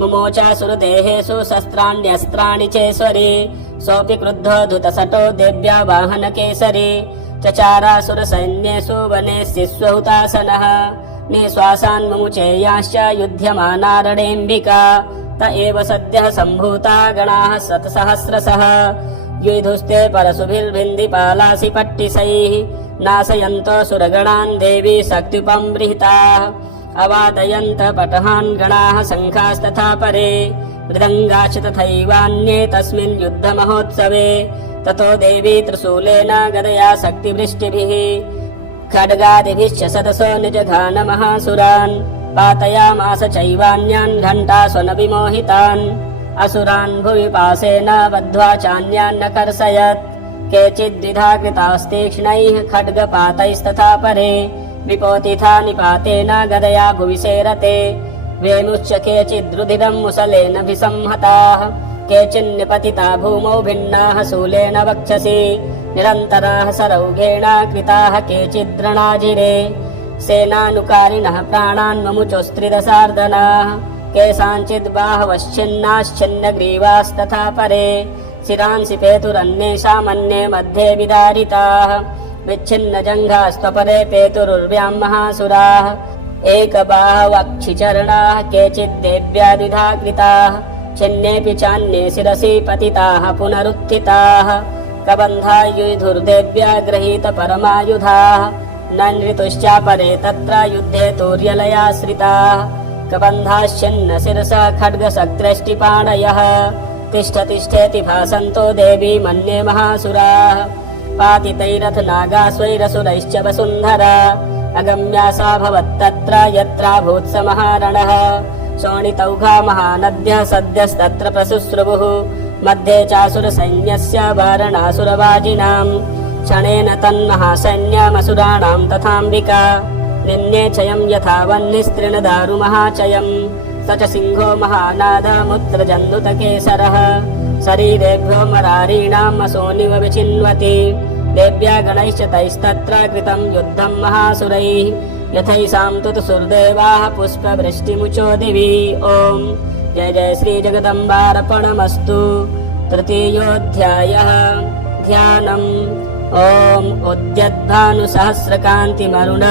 मुमोचासुरदेहेषु शस्त्राण्यस्त्राणि चेश्वरी सोऽपि क्रुद्धो धुतसटो देव्या वाहनकेसरी चचारासुरसैन्येषु वने शिश्वहुतासनः निःश्वासान्मुमुचेयाश्च युध्यमाना रणेऽम्बिका त एव सद्यः सम्भूता गणाः शतसहस्रशः युयुधुस्ते परशुभिर्भिन्दिपालासि पट्टिसैः नाशयन्तो सुरगणान् देवी शक्त्युपम्बृहिताः अवादयन्त पटहान् गणाः शङ्खास्तथा परे मृदङ्गाश्च तथैवान्ये तस्मिन् युद्धमहोत्सवे ततो देवी त्रिशूलेन गदया शक्तिवृष्टिभिः खड्गादिभिश्च शतशो निजघानमहासुरान् पातयामास चैवान्यान् घण्टास्वनविमोहितान् असुरान् भुवि पासेन बद्ध्वा चान्यान् न कर्षयत् केचिद्विधा कृतास्तीक्ष्णैः खड्गपातैस्तथा परे विपोतिथा निपातेन गदया भुवि सेरते वेमुश्च केचिद्रुधिरं मुसलेन भिसंहताः केचिन्निपतिता भूमौ भिन्नाः शूलेन वक्षसि निरन्तराः सरौघेण कृताः केचिद्रणाजिरे सेनानुकारिणः प्राणान् ममुचोस्त्रिदशार्दनाः केषाञ्चिद् बाहवश्चिन्नाश्चिन्नग्रीवास्तथा परे शिरांसि पेतुरन्येषामन्ये मध्ये विदारिताः विच्छिन्नजङ्घास्त्वपरे पेतुरुर्व्यां महासुराः एकबाहवक्षिचरणाः केचिद्देव्या द्विधा कृताः छिन्नेऽपि चान्ये शिरसि पतिताः पुनरुत्थिताः कबन्धायुधुर्देव्या गृहीत परमायुधाः न नृतुश्चापरे तत्र युद्धे तूर्यलयाश्रिताः कबन्धाश्चिन्न शिरसा खड्गशक्त्रष्टिपाणयः तिष्ठ तिष्ठेति भासन्तो देवी मन्ये महासुराः पातितैरथ नागास्वैरसुरैश्च वसुन्धरा अगम्या सा भवत्तत्र यत्राभूत्समहारणः शोणितौघा महानद्यः सद्यस्तत्र प्रसुश्रुवुः मध्ये चासुरसैन्यस्य वारणासुरवाजिनाम् क्षणेन तन्महासैन्यमसुराणां तथाम्बिका निन्ये चयं यथा वह्निस्तृणदारुमहाचयम् स च सिंहो महानादमुत्रजन्दुतकेसरः शरीरेभ्यो मरारीणाम् असोनिव विचिन्वति देव्या गणैश्च तैस्तत्र कृतं युद्धं महासुरैः यथैषां तुतुसुर्देवाः पुष्पवृष्टिमुचो दिवि ॐ जय जय श्री जगदम्बार्पणमस्तु। तृतीयोऽध्यायः ध्यानम् ॐ उद्यद्भानुसहस्रकान्तिमरुण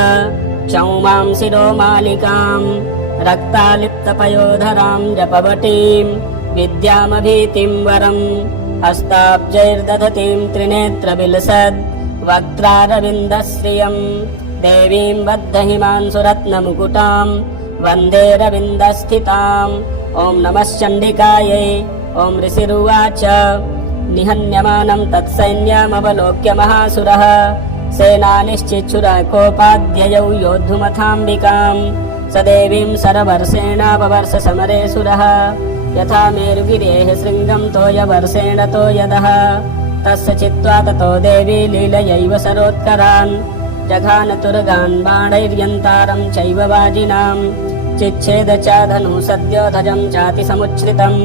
चौमां शिरोमालिकां रक्तालिप्तपयोधरां जपवटीं विद्यामभीतिं वरम् हस्ताब्जैर्दधतीं त्रिनेत्रविलसद् वक्त्रारविन्दश्रियं देवीं बद्धहिमांसुरत्नमुकुटां वन्दे रविन्दस्थिताम् ॐ नमः चण्डिकायै। ॐ ऋषिरुवाच निहन्यमानं तत्सैन्यमवलोक्य महासुरः सेनानिश्चिच्छुरकोपाद्ययौ योद्धुमथाम्बिकां स देवीं सरवर्षेण पवर्ष समरे सुरः यथा मेरुगिरेः शृङ्गं तोयवर्षेण तोयदः तस्य चित्वा ततो देवी लीलयैव सरोत्करान् जघान तुरगान् बाणैर्यन्तारं चैव वाजिनां चिच्छेद च धनु सद्यो ध्वजं चाति समुच्छ्रितम्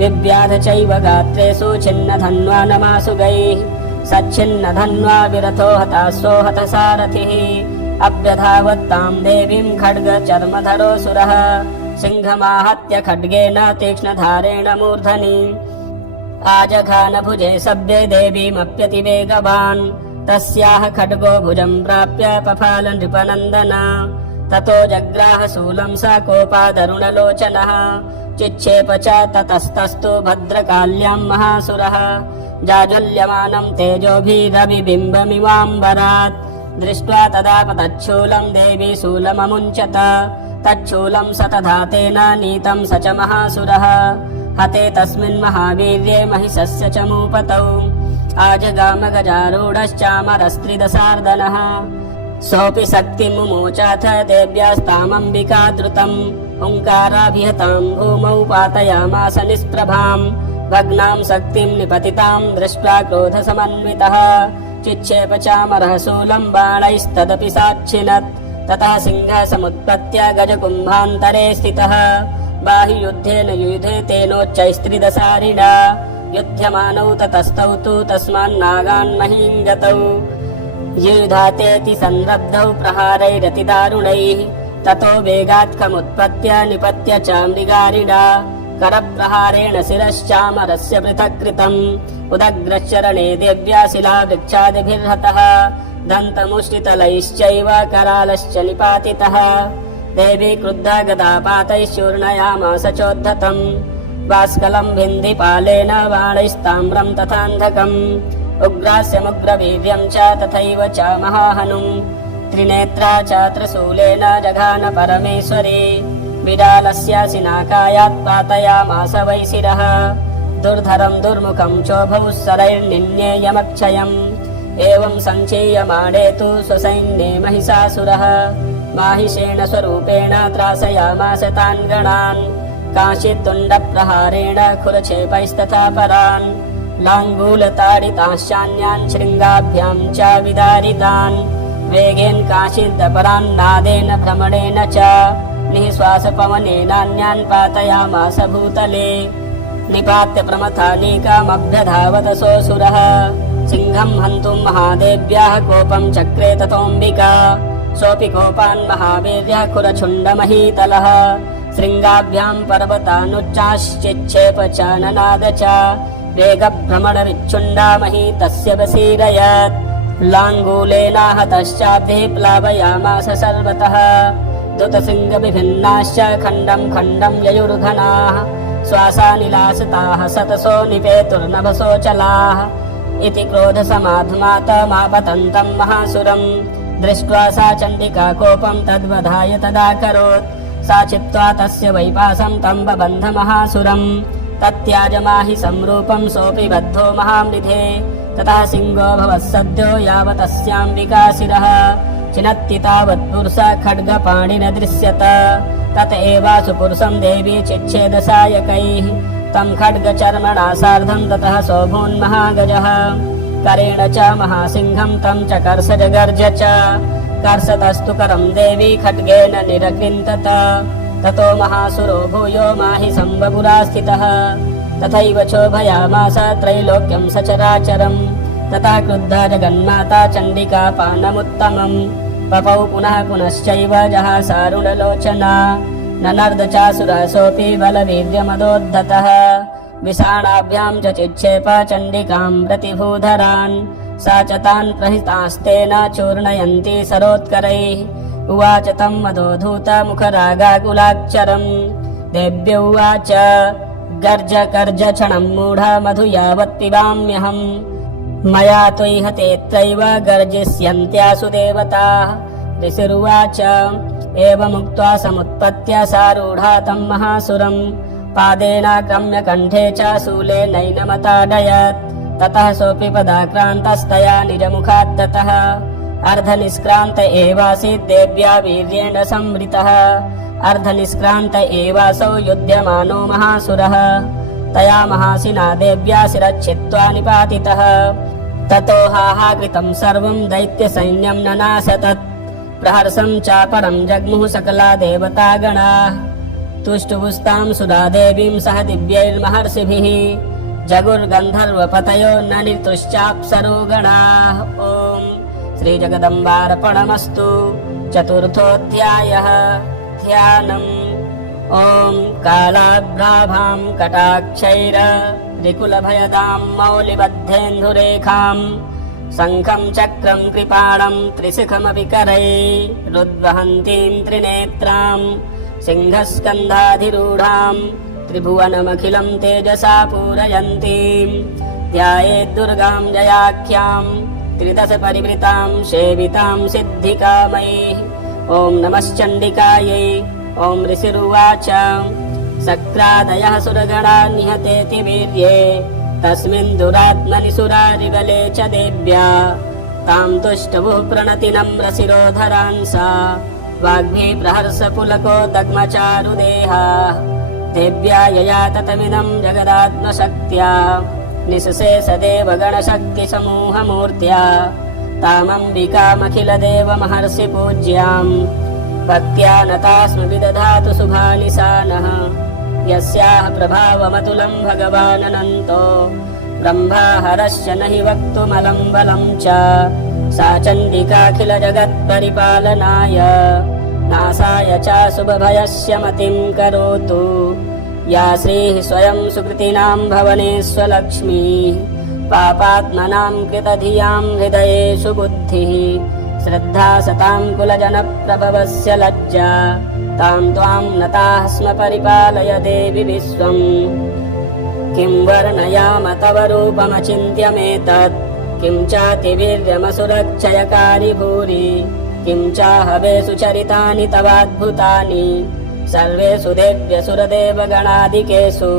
विव्याध चैव गात्रेषु छिन्नधन्वा नमासुगैः सच्छिन्नधन्वा विरथो हतासो हतसारथिः अभ्यधावत्तां देवीं खड्गचर्मधरोऽसुरः सिंहमाहत्य खड्गेन तीक्ष्णधारेण मूर्धनि आजघानभुजे सभ्ये देवीमप्यतिवेगवान् तस्याः खड्गो भुजं प्राप्य पफाल नृपनन्दन ततो जग्राह शूलं स कोपादरुणलोचनः चिक्षेप च ततस्तस्तु भद्रकाल्यां महासुरः जाज्वल्यमानं तेजोभिरविबिम्बमिवाम्बरात् दृष्ट्वा तदा पतच्छूलं देवी शूलममुञ्चत तच्छूलं स तथा तेन नीतं स च महासुरः हते तस्मिन् महावीर्ये महिषस्य च मूपतौ आजगाम गजारूढश्चामरस्त्रिदशार्दनः सोऽपि शक्तिमुमोचाथ देव्यास्तामम्बिका द्रुतम् ओङ्काराभिहतां भूमौ पातयामास निष्प्रभां भग्नां शक्तिं निपतितां दृष्ट्वा क्रोधसमन्वितः चिक्षेप चामरः शूलं बाणैस्तदपि साच्छिनत् ततः सिंहः समुत्पत्य गजकुम्भान्तरे स्थितः बाहुयुद्धेन युधे तेनोच्चैस्त्रिदशारिणा युध्यमानौ ततस्तौ तु तस्मान्नागान् महीं गतौ युधातेति संरब्धौ प्रहारैरतिदारुणैः ततो वेगात्कमुत्पत्य निपत्य च मृगारिणा करप्रहारेण शिरश्चामरस्य पृथक् कृतम् उदग्रश्चरणे देव्या शिलावृक्षादिभिर्हतः दन्तमुष्टितलैश्चैव करालश्च निपातितः देवी क्रुद्धा गदापातैः चूर्णयामास चोद्धतम् बाष्कलं भिन्धिपालेन बाणैस्ताम्रं तथान्धकम् उग्रास्यमुग्रवीर्यं च तथैव च महाहनुम् त्रिनेत्रा च त्रिशूलेन जघान परमेश्वरी विडालस्य सिनाकायात् पातयामास वै शिरः दुर्धरं दुर्मुखं चोभौ सरैर्निन्येयमक्षयम् एवं सञ्चीयमाणे तु स्वसैन्ये महिषासुरः माहिषेण स्वरूपेण त्रासयामास तान् गणान् कांशितुण्डप्रहारेण खुरक्षेपैस्तथा परान् लाङ्गूलताडिताश्चान्यान् शृङ्गाभ्यां च विदारितान् वेगेन कांशितपरान्नादेन भ्रमणेन च निःश्वासपवनेनान्यान् पातयामास भूतले निपात्य प्रमथानीकामभ्यधावतसोऽसुरः सिंहं हन्तुं महादेव्याः कोपं चक्रे ततोऽम्बिका सोऽपि कोपान् महावीर्यः खुरछुण्डमहीतलः शृङ्गाभ्यां पर्वतानुच्चाश्चिच्छेप च ननाद च वेगभ्रमणविच्छुण्डामही तस्य वसीरयत् लाङ्गूलेनाहतश्चाब्धिः प्लावयामास सर्वतः दुतसिंहविभिन्नाश्च खण्डं खण्डं ययुर्घनाः श्वासानिलासिताः सतसो निपेतुर्नभसोऽचलाः इति क्रोधसमाधुमातमापतन्तं महासुरम् दृष्ट्वा सा चण्डिका कोपं तद्वधाय तदाकरोत् सा चित्वा तस्य वैपासं तं बबन्ध महासुरम् तत्याजमाहि संरूपं सोऽपि बद्धो महामृधे ततः सिंहो भवः सद्यो यावतस्याम्बिका शिरः चिनत्ति तावत्पुरुषः खड्गपाणिन दृश्यत तत एवासु पुरुषं देवी चिच्छेदसायकैः तं खड्गचर्मणा सार्धं ततः सोऽभून्महागजः करेण च महासिंहं तं च कर्षजगर्ज च कर्षतस्तु करं देवी खड्गेन निरकृन्तत ततो महासुरो भूयो माहि संबपुरा स्थितः तथैव चोभयामास त्रैलोक्यं सचराचरम् तथा क्रुद्धा जगन्माता चण्डिका पानमुत्तमम् पपौ पुनः पुनश्चैव जहासारुणलोचना ननर्द चासुरः सोऽपि बलवीर्यमदोद्धतः विषाणाभ्यां च चिक्षेप चण्डिकां प्रतिभूधरान् सा च तान् प्रहितास्तेन चूर्णयन्ती सरोत्करैः उवाच तं मदोधूतमुखरागाकुलाक्षरम् देव्य उवाच गर्ज गर्ज क्षणं मूढ मधु यावत् पिबाम्यहम् मया त्वयिहतेऽत्रैव गर्जिष्यन्त्यासु देवताः ऋषिरुवाच एवमुक्त्वा समुत्पत्य सारूढा तं महासुरम् पादेनाक्रम्य कण्ठे च शूलेनैनमताडयत् ततः सोऽपि पदाक्रान्तस्तया निजमुखाद्दतः अर्धनिष्क्रान्त एवासीत् देव्या वीर्येण संवृतः अर्धनिष्क्रान्त एवासौ युध्यमानो महासुरः तया महासिना देव्या शिरच्छित्त्वा निपातितः ततो हाहाकृतं सर्वं दैत्यसैन्यं ननाशतत् प्रहर्षं चापरं जग्मुः सकला देवतागणाः तुष्टुपुस्तां सुरादेवीं सह दिव्यैर्महर्षिभिः जगुर्गन्धर्वपतयो ननितुश्चाप्सरो गणाः ॐ श्रीजगदम्बार्पणमस्तु चतुर्थोऽध्यायः ध्यानम् ॐ कालाभ्राभां कटाक्षैररिकुलभयदां मौलिबद्धेन्दुरेखां शङ्खं चक्रं कृपाणं त्रिशिखमपि करैरुद्वहन्तीं त्रिनेत्रां सिंहस्कन्धाधिरूढां त्रिभुवनमखिलं तेजसा पूरयन्तीं ध्यायेद्दुर्गां जयाख्यां त्रिदश परिवृतां सेवितां सिद्धिकामैः ॐ नमश्चण्डिकायै ॐ ऋषिरुवाच सक्रादयः सुरगणा निहतेति वीर्ये तस्मिन् दुरात्मनि सुरारिबले च देव्या तां तुष्टवुः प्रणतिनम्रशिरोधरान् सा वाग्भी प्रहर्षपुलको दग्मचारुदेहा देव्या यया ततमिदं जगदात्मशक्त्या निःशेषदेवगणशक्तिसमूहमूर्त्या तामम्बिकामखिलदेवमहर्षि पूज्यां भक्त्या नतास्म विदधातु शुभानि सा नः यस्याः प्रभावमतुलं भगवाननन्तो ब्रह्माहरश्च न हि वक्तुमलं बलं च सा चण्डिकाखिलजगत्परिपालनाय नासाय च शुभभयस्य मतिं करोतु या श्रीः स्वयं सुकृतिनां भवनेष्वलक्ष्मीः पापात्मनां कृतधियां हृदयेषु बुद्धिः श्रद्धा सतां कुलजनप्रभवस्य लज्जा तां त्वां नताः स्म परिपालय देवि विश्वम् किं वर्णयाम तव रूपमचिन्त्यमेतत् किं चातिवीर्यमसुरक्षयकारि भूरि किं चाहवेषु चरितानि तवाद्भुतानि सर्वेषु देव्यसुरदेवगणादिकेषु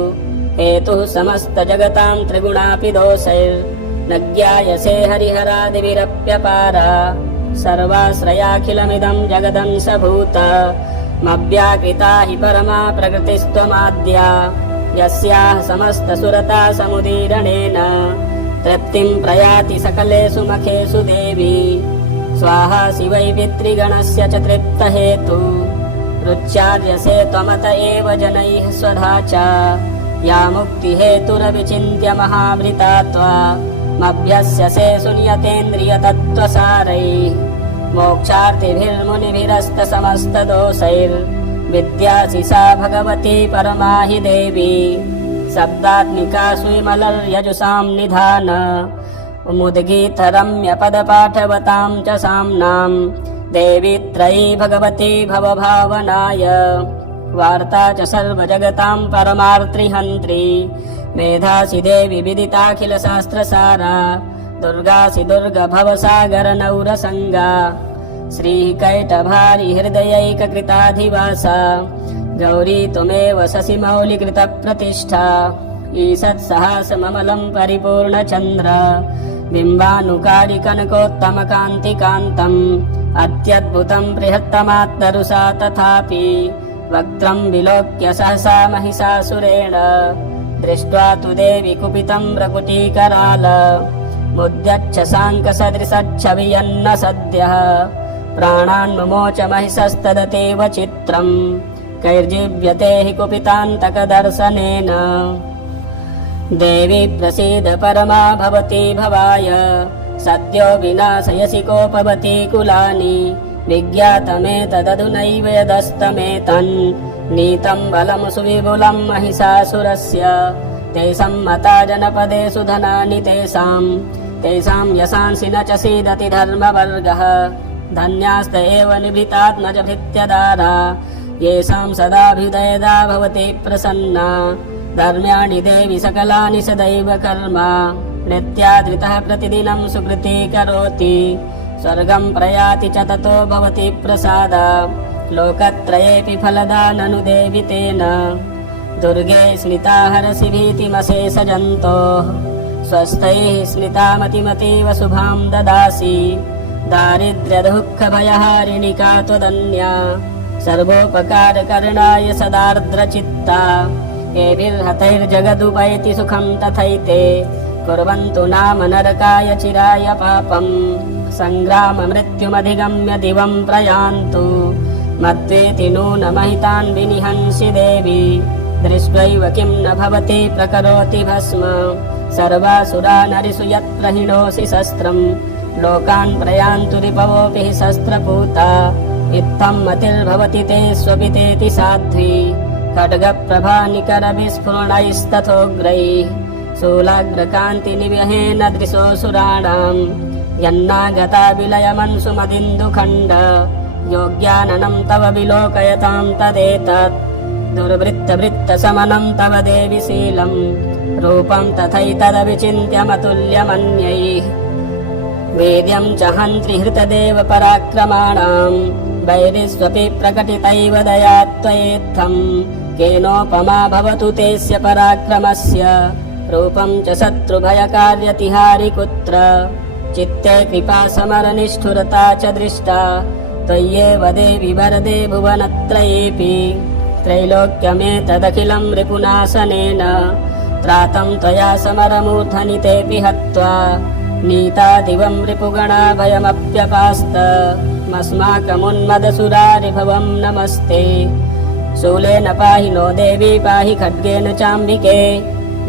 हेतुः समस्तजगतां त्रिगुणापि दोषैर्न ज्ञायसे हरिहरादिभिरप्यपारा सर्वाश्रयाखिलमिदं जगदंशभूत मव्याकृता हि परमा प्रकृतिस्त्वमाद्या यस्याः समस्तसुरता समुदीरणेन तृप्तिं प्रयाति सकलेषु मखेषु देवी स्वाहा शिवै पितृगणस्य च तृप्तहेतु रुच्यार्यसे त्वमत एव जनैः स्वधा च या मुक्तिहेतुरविचिन्त्य महामृता त्वामभ्यस्यसे शून्यतेन्द्रियतत्त्वसारैः मोक्षार्थिभिर्मुनिभिरस्तसमस्तदोषैर्विद्यासि सा भगवती परमा हि देवी शब्दात्मिका सुविमलर्यजुषां निधान मुद्गीतरम्यपदपाठवतां च साम्नां देवी त्रयी भगवती भवभावनाय वार्ता च सर्वजगतां परमार्तिहन्त्री मेधासि देवी विदिताखिलशास्त्रसारा दुर्गासि दुर्गभवसागरनौरसङ्गा श्रीकैटभारि हृदयैककृताधिवासा गौरी त्वमेव शशिमौलिकृतप्रतिष्ठा ईषत्सहासममलं परिपूर्णचन्द्र बिम्बानुकारिकनकोत्तमकान्तिकान्तम् अत्यद्भुतं बृहत्तमात्तरुषा तथापि वक्त्रं विलोक्य सहसा महिषासुरेण दृष्ट्वा तु देवि कुपितं प्रकुटीकराल मुद्यच्छ शाङ्कसदृशच्छवियन्न सद्यः प्राणान् मुमोच महिषस्तदतेव चित्रम् कैर्जीव्यते हि कुपितान्तकदर्शनेन देवी प्रसीद परमा भवती भवाय सद्यो विनाशयसि कोपवती कुलानि विज्ञातमेतदधुनैव यदस्तमेतन् नीतं बलं सुविपुलं महिषासुरस्य ते सम्मता जनपदेषु धनानि तेषां यशांसि न च सीदति धर्मवर्गः धन्यास्त एव निभृतात्मजभृत्यदारा येषां सदाभ्युदयदा भवति प्रसन्ना धर्म्याणि देवि सकलानि सदैव कर्म नित्यादृतः प्रतिदिनं सुकृती करोति स्वर्गं प्रयाति च ततो भवति प्रसाद लोकत्रयेऽपि फलदा ननु देवि तेन दुर्गे स्मिता हरसि भीतिमशेषजन्तोः स्वस्थैः स्मितामतिमतीव शुभां ददासि दारिद्र्यदुःखभयहारिणि का त्वदन्या सर्वोपकारकरणाय सदार्द्रचित्ता एभिर्हतैर्जगदुपैति सुखं तथैते कुर्वन्तु नाम नरकाय चिराय पापम् सङ्ग्राममृत्युमधिगम्य दिवं प्रयान्तु मद्वेति नूनमहितान् विनिहंसि देवी दृष्ट्वैव किं न भवति प्रकरोति भस्म सर्वासुरा नरिषु यत्प्रहिणोऽसि शस्त्रम् लोकान् प्रयान्तु रिपवोऽपि हि शस्त्रपूता इत्थं मतिर्भवति ते स्वपितेति साध्वी खड्गप्रभानिकरविस्फुरणैस्तथोग्रैः शूलाग्रकान्तिनिवहेन दृशोऽसुराणां यन्नागता विलयमन्सु मदिन्दुखण्ड योग्याननं तव विलोकयतां तदेतत् दुर्वृत्तवृत्तशमनं तव देवि शीलं रूपं तथैतदविचिन्त्यमतुल्यमन्यैः वेद्यं च हन्त्रि हृतदेव पराक्रमाणां वैरिस्वपि प्रकटितैव दया त्वयेत्थं केनोपमा भवतु तेस्य पराक्रमस्य रूपं च शत्रुभयकार्यतिहारि कुत्र चित्ते कृपा समरनिष्ठुरता च दृष्टा त्वय्येव देवि वरदे भुवनत्रयेऽपि त्रैलोक्यमेतदखिलं रिपुनाशनेन त्रातं त्वया समरमूर्धनि तेऽपि हत्वा नीता दिवं रिपुगणा भयमप्यपास्तमस्माकमुन्मदसुरारिभवं नमस्ते शूलेन पाहि नो देवी पाहि खड्गेन चाम्बिके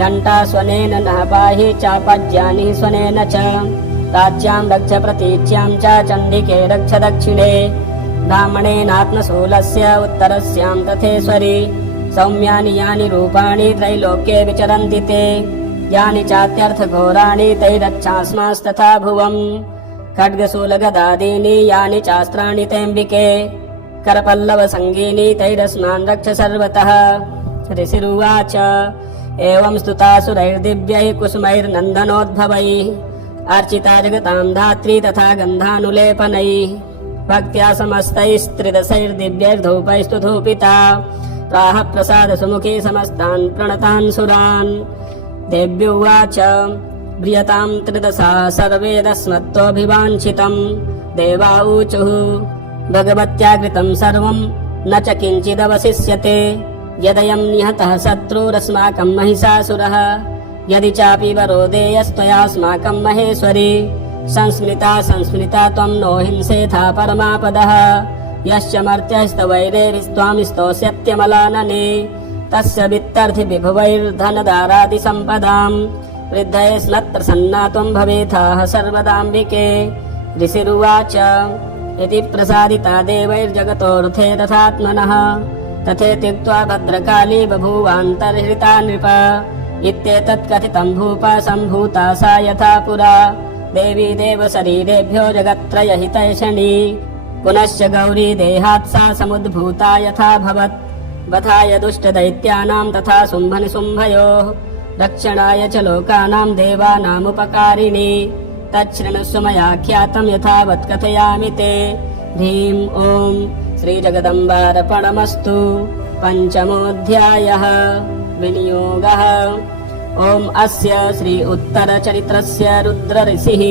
घण्टास्वनेन नः पाहि चापज्यानि स्वनेन च राज्यां रक्ष प्रतीच्यां च चण्डिके रक्ष दक्षिणे ब्राह्मणेनात्मशूलस्य उत्तरस्यां तथेश्वरि सौम्यानि यानि रूपाणि त्रैलोक्ये विचरन्ति ते यानि चात्यर्थघोराणि तैरच्छास्मास्तथा भुवम् खड्गशूलगदादीनि यानि चास्त्राणि तेऽम्बिके करपल्लवसङ्गीनि तैरस्मान् रक्ष सर्वतः ऋषिरुवाच एवं स्तुतासुरैर्दिव्यैः कुसुमैर्नन्दनोद्भवैः अर्चिता जगतां धात्री तथा गन्धानुलेपनैः भक्त्या समस्तैस्त्रिदशैर्दिव्यैर्धूपैस्तु धूपिता प्राह प्रसादसुमुखी समस्तान् प्रणतान् सुरान् देव्युवाच ब्रियतां त्रिदशा सर्वेदस्मत्तोऽभिवाञ्छितम् देवा ऊचुः भगवत्या कृतं सर्वं न च किञ्चिदवशिष्यते यदयं निहतः शत्रुरस्माकं महिषासुरः यदि चापि वरोदेयस्त्वयास्माकं महेश्वरी संस्मृता त्वं नो हिंसेथा परमापदः यश्च मर्त्यस्तवैरेरिस्त्वां स्तोष्यत्यमलानने तस्य वित्तर्थि विभुवैर्धनदारादिसम्पदां वृद्धयस्नत्र सन्ना त्वं भवेथाः सर्वदाम्बिके ऋषिरुवाच इति प्रसादिता देवैर्जगतोऽर्थे तथात्मनः तथेत्युक्त्वा भद्रकाली बभूवान्तर्हृता नृप इत्येतत् कथितं भूप सम्भूता सा यथा पुरा देवी देवशरीरेभ्यो जगत्त्रयहितैषणी पुनश्च गौरी देहात् सा समुद्भूता यथाभवत् वधाय दुष्टदैत्यानां तथा शुम्भनिशुम्भयोः रक्षणाय च लोकानां देवानामुपकारिणी तच्छृणुष्व मयाख्यातं यथावत् कथयामि ते ह्रीं ॐ श्रीजगदम्बार्पणमस्तु। पञ्चमोऽध्यायः विनियोगः। ॐ अस्य श्री उत्तरचरित्रस्य रुद्र ऋषिः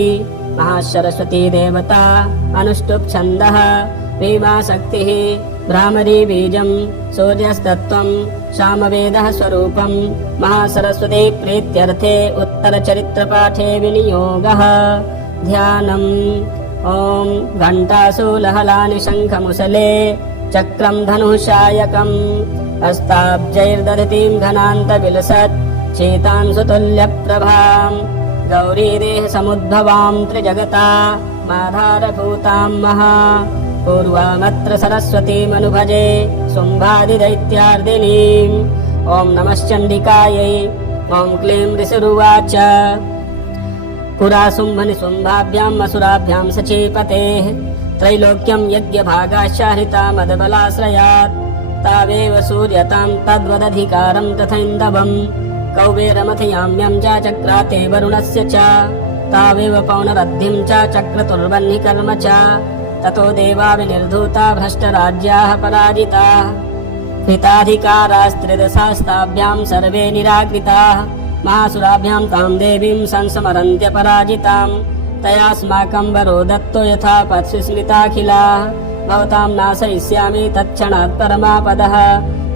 महासरस्वती देवता अनुष्टुप् छन्दः रीमा शक्तिः भ्रामरी बीजं सूर्यस्तत्त्वं सामवेदः स्वरूपं महासरस्वती प्रीत्यर्थे उत्तरचरित्रपाठे विनियोगः। ध्यानम्। ॐ घण्टासूलहलानि शङ्खमुसले चक्रं धनुषायकम् हस्ताब्जैर्दधतीं घनान्तविलसत् चेतांसुतुल्यप्रभां गौरीदेह समुद्भवां त्रिजगता माधारभूतां महा पूर्वामत्र सरस्वतीमनुभजे शुम्भादिदैत्यार्दिनीम्। ॐ नमश्चण्डिकायै। ॐ क्लीं ऋषिरुवाच पुरा शुम्भनिशुम्भाभ्याम् असुराभ्यां सचीपतेः त्रैलोक्यं यज्ञभागाश्च हरिता मदबलाश्रयात् तावेव सूर्यतां तद्वदधिकारं तथैन्दवम् कौबेरमथयाम्यं च चक्राते वरुणस्य च तावेव पौनरद्धिं च चक्रतुर्वह्निकर्म च ततो देवा विनिर्धूता भ्रष्टराज्याः पराजिताः हिताधिकारास्त्रिदशास्ताभ्यां सर्वे निराकृताः महासुराभ्यां तां देवीं संस्मरन्त्यपराजितां तयास्माकं वरो दत्तो यथा पत्सुस्मृताखिलाः भवतां नाशयिष्यामि तत्क्षणात् परमापदः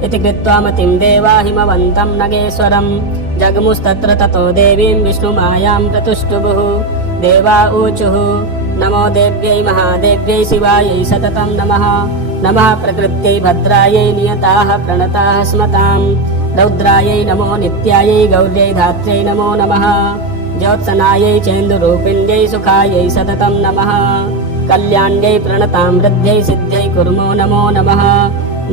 इति कृत्वा मतिं देवा हिमवन्तं नगेश्वरं जगमुस्तत्र ततो देवीं विष्णुमायां प्रतुष्टुभुः देवा ऊचुः नमो देव्यै महादेव्यै शिवायै सततं नमः नमः प्रकृत्यै भद्रायै नियताः प्रणताः स्मतां रौद्रायै नमो नित्यायै गौर्यै धात्र्यै नमो नमः ज्योत्सनायै चेन्दुरूपिण्यै सुखायै सततं नमः कल्याण्यै प्रणतां वृद्ध्यै सिद्ध्यै कुर्मो नमो नमः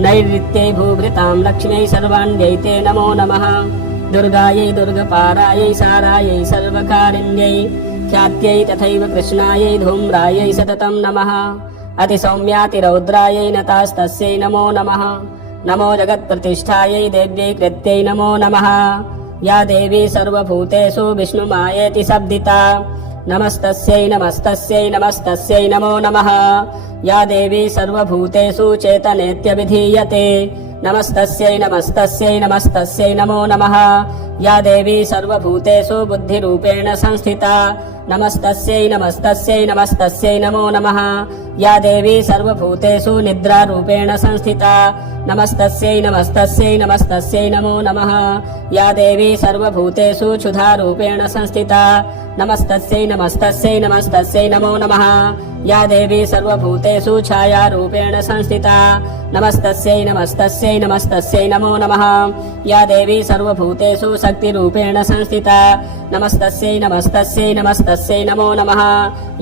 नैऋत्यै भूभृतां लक्ष्म्यै सर्वाण्यै ते नमो नमः दुर्गायै दुर्गपारायै सारायै सर्वकारिण्यै ख्यात्यै तथैव कृष्णायै धूम्रायै सततं नमः अतिसौम्यातिरौद्रायै नतास्तस्यै नमो नमः नमो जगत्प्रतिष्ठायै देव्यै कृत्यै नमो नमः या देवी सर्वभूतेषु विष्णुमायेति शब्दिता नमस्तस्यै नमस्तस्यै नमस्तस्यै नमो नमः या देवी सर्वभूतेषु चेतनेत्यभिधीयते नमस्तस्यै नमस्तस्यै नमस्तस्यै नमो नमः या देवी सर्वभूतेषु बुद्धिरूपेण संस्थिता नमस्तस्यै नमस्तस्यै नमस्तस्यै नमो नमः या देवी सर्वभूतेषु निद्रारूपेण संस्थिता नमस्तस्यै नमस्तस्यै नमस्तस्यै नमो नमः या देवी सर्वभूतेषु क्षुधारूपेण संस्थिता नमस्तस्यै नमस्तस्यै नमस्तस्यै नमो नमः या देवी सर्वभूतेषु छायारूपेण संस्थिता नमस्तस्यै नमस्तस्यै नमस्तस्यै नमो नमः या देवी सर्वभूतेषु शक्तिरूपेण संस्थिता नमस्तस्यै नमस्तस्यै नमस्तस्यै नमो नमः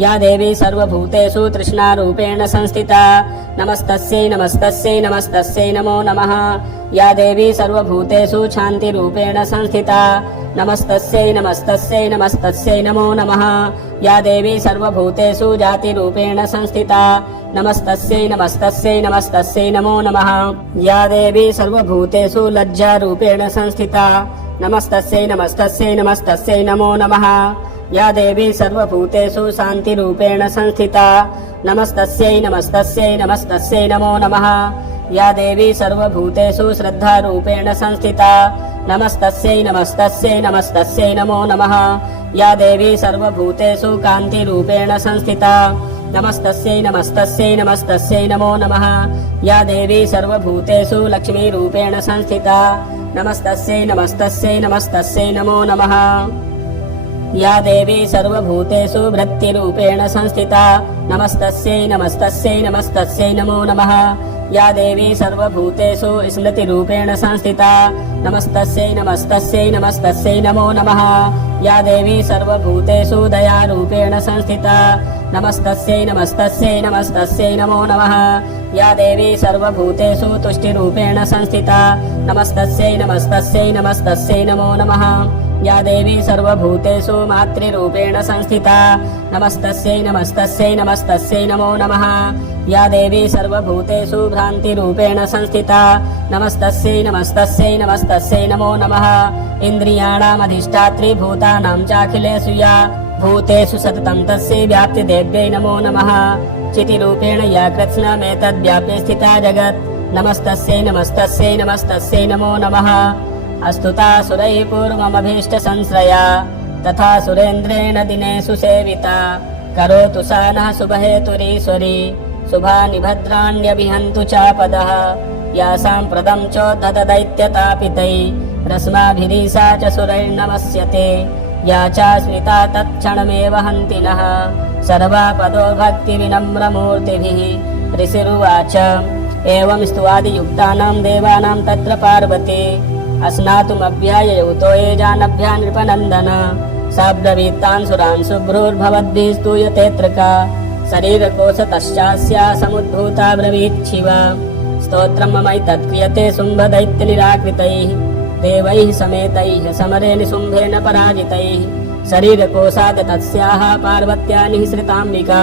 या देवी सर्वभूतेषु तृष्णारूपेण संस्थिता नमस्तस्यै नमस्तस्यै नमस्तस्यै नमो नमः या देवी सर्वभूतेषु शान्तिरूपेण संस्थिता नमस्तस्यै नमस्तस्यै नमस्तस्यै नमो नमः या देवी सर्वभूतेषु जातिरूपेण संस्थिता नमस्तस्यै नमस्तस्यै नमस्तस्यै नमो नमः या देवी सर्वभूतेषु लज्जारूपेण संस्थिता नमस्तस्यै नमस्तस्यै नमस्तस्यै नमो नमः या देवी सर्वभूतेषु शान्तिरूपेण संस्थिता नमस्तस्यै नमस्तस्यै नमस्तस्यै नमो नमः या देवी सर्वभूतेषु श्रद्धारूपेण संस्थिता नमस्तस्यै नमस्तस्यै नमस्तस्यै नमो नमः या देवी सर्वभूतेषु कान्तिरूपेण संस्थिता नमस्तस्यै नमस्तस्यै नमस्तस्यै नमो नमः। या देवी सर्वभूतेषु लक्ष्मीरूपेण संस्थिता नमस्तस्यै नमस्तस्यै नमस्तस्यै नमो नमः। या देवी सर्वभूतेषु वृत्तिरूपेण संस्थिता नमस्तस्यै नमस्तस्यै नमस्तस्यै नमो नमः। या देवी सर्वभूतेषु स्मृतिरूपेण संस्थिता नमस्तस्यै नमस्तस्यै नमस्तस्यै नमो नमः। या देवी सर्वभूतेषु दयारूपेण संस्थिता नमस्तस्यै नमस्तस्यै नमस्तस्यै नमो नमः। या देवी सर्वभूतेषु तुष्टिरूपेण संस्थिता नमस्तस्यै नमस्तस्यै नमस्तस्यै नमो नमः। या देवी सर्वभूतेषु मातृरूपेण संस्थिता नमस्तस्यै नमस्तस्यै नमस्तस्यै नमो नमः। या देवी सर्वभूतेषु भ्रान्तिरूपेण संस्थिता नमस्तस्यै नमस्तस्यै नमस्तस्यै नमो नमः। इन्द्रियाणामधिष्ठात्री भूतानां चाखिलेषु या भूतेषु सततं तस्यै व्याप्तिदेव्यै नमो नमः। चितिरूपेण या कृत्स्नमेतद्व्याप्य स्थिता जगत् नमस्तस्यै नमस्तस्यै नमस्तस्यै नमो नमः। अस्तुता सुरैः पूर्वमभीष्टसंश्रया तथा सुरेन्द्रेण दिनेषु सेविता करोतु सा नः शुभहेतुरीश्वरी शुभानि भद्राण्यभिहन्तु चापदः। या साम्प्रतं चोद्धतदैत्यतापितै रश्माभिरीसा च सुरैर्नमस्यते या चाश्रिता तत्क्षणमेव हन्ति नः सर्वापदो भक्तिविनम्रमूर्तिभिः। ऋषिरुवाच एवं स्तुवादियुक्तानां देवानां तत्र पार्वती अस्नातुमभ्याययुतो ये जानभ्या नृपनन्दन साब्रवीत्तान् सुरान् शुभ्रुर्भवद्भिः स्तूयतेऽत्र का शरीरकोशतश्चास्या समुद्भूता ब्रवीच्छिव स्तोत्रं ममैतत्क्रियते शुम्भदैत्यनिराकृतैः देवैः समेतैः समरे निशुम्भेन पराजितैः शरीरकोशात् तस्याः पार्वत्या निःसृताम्बिका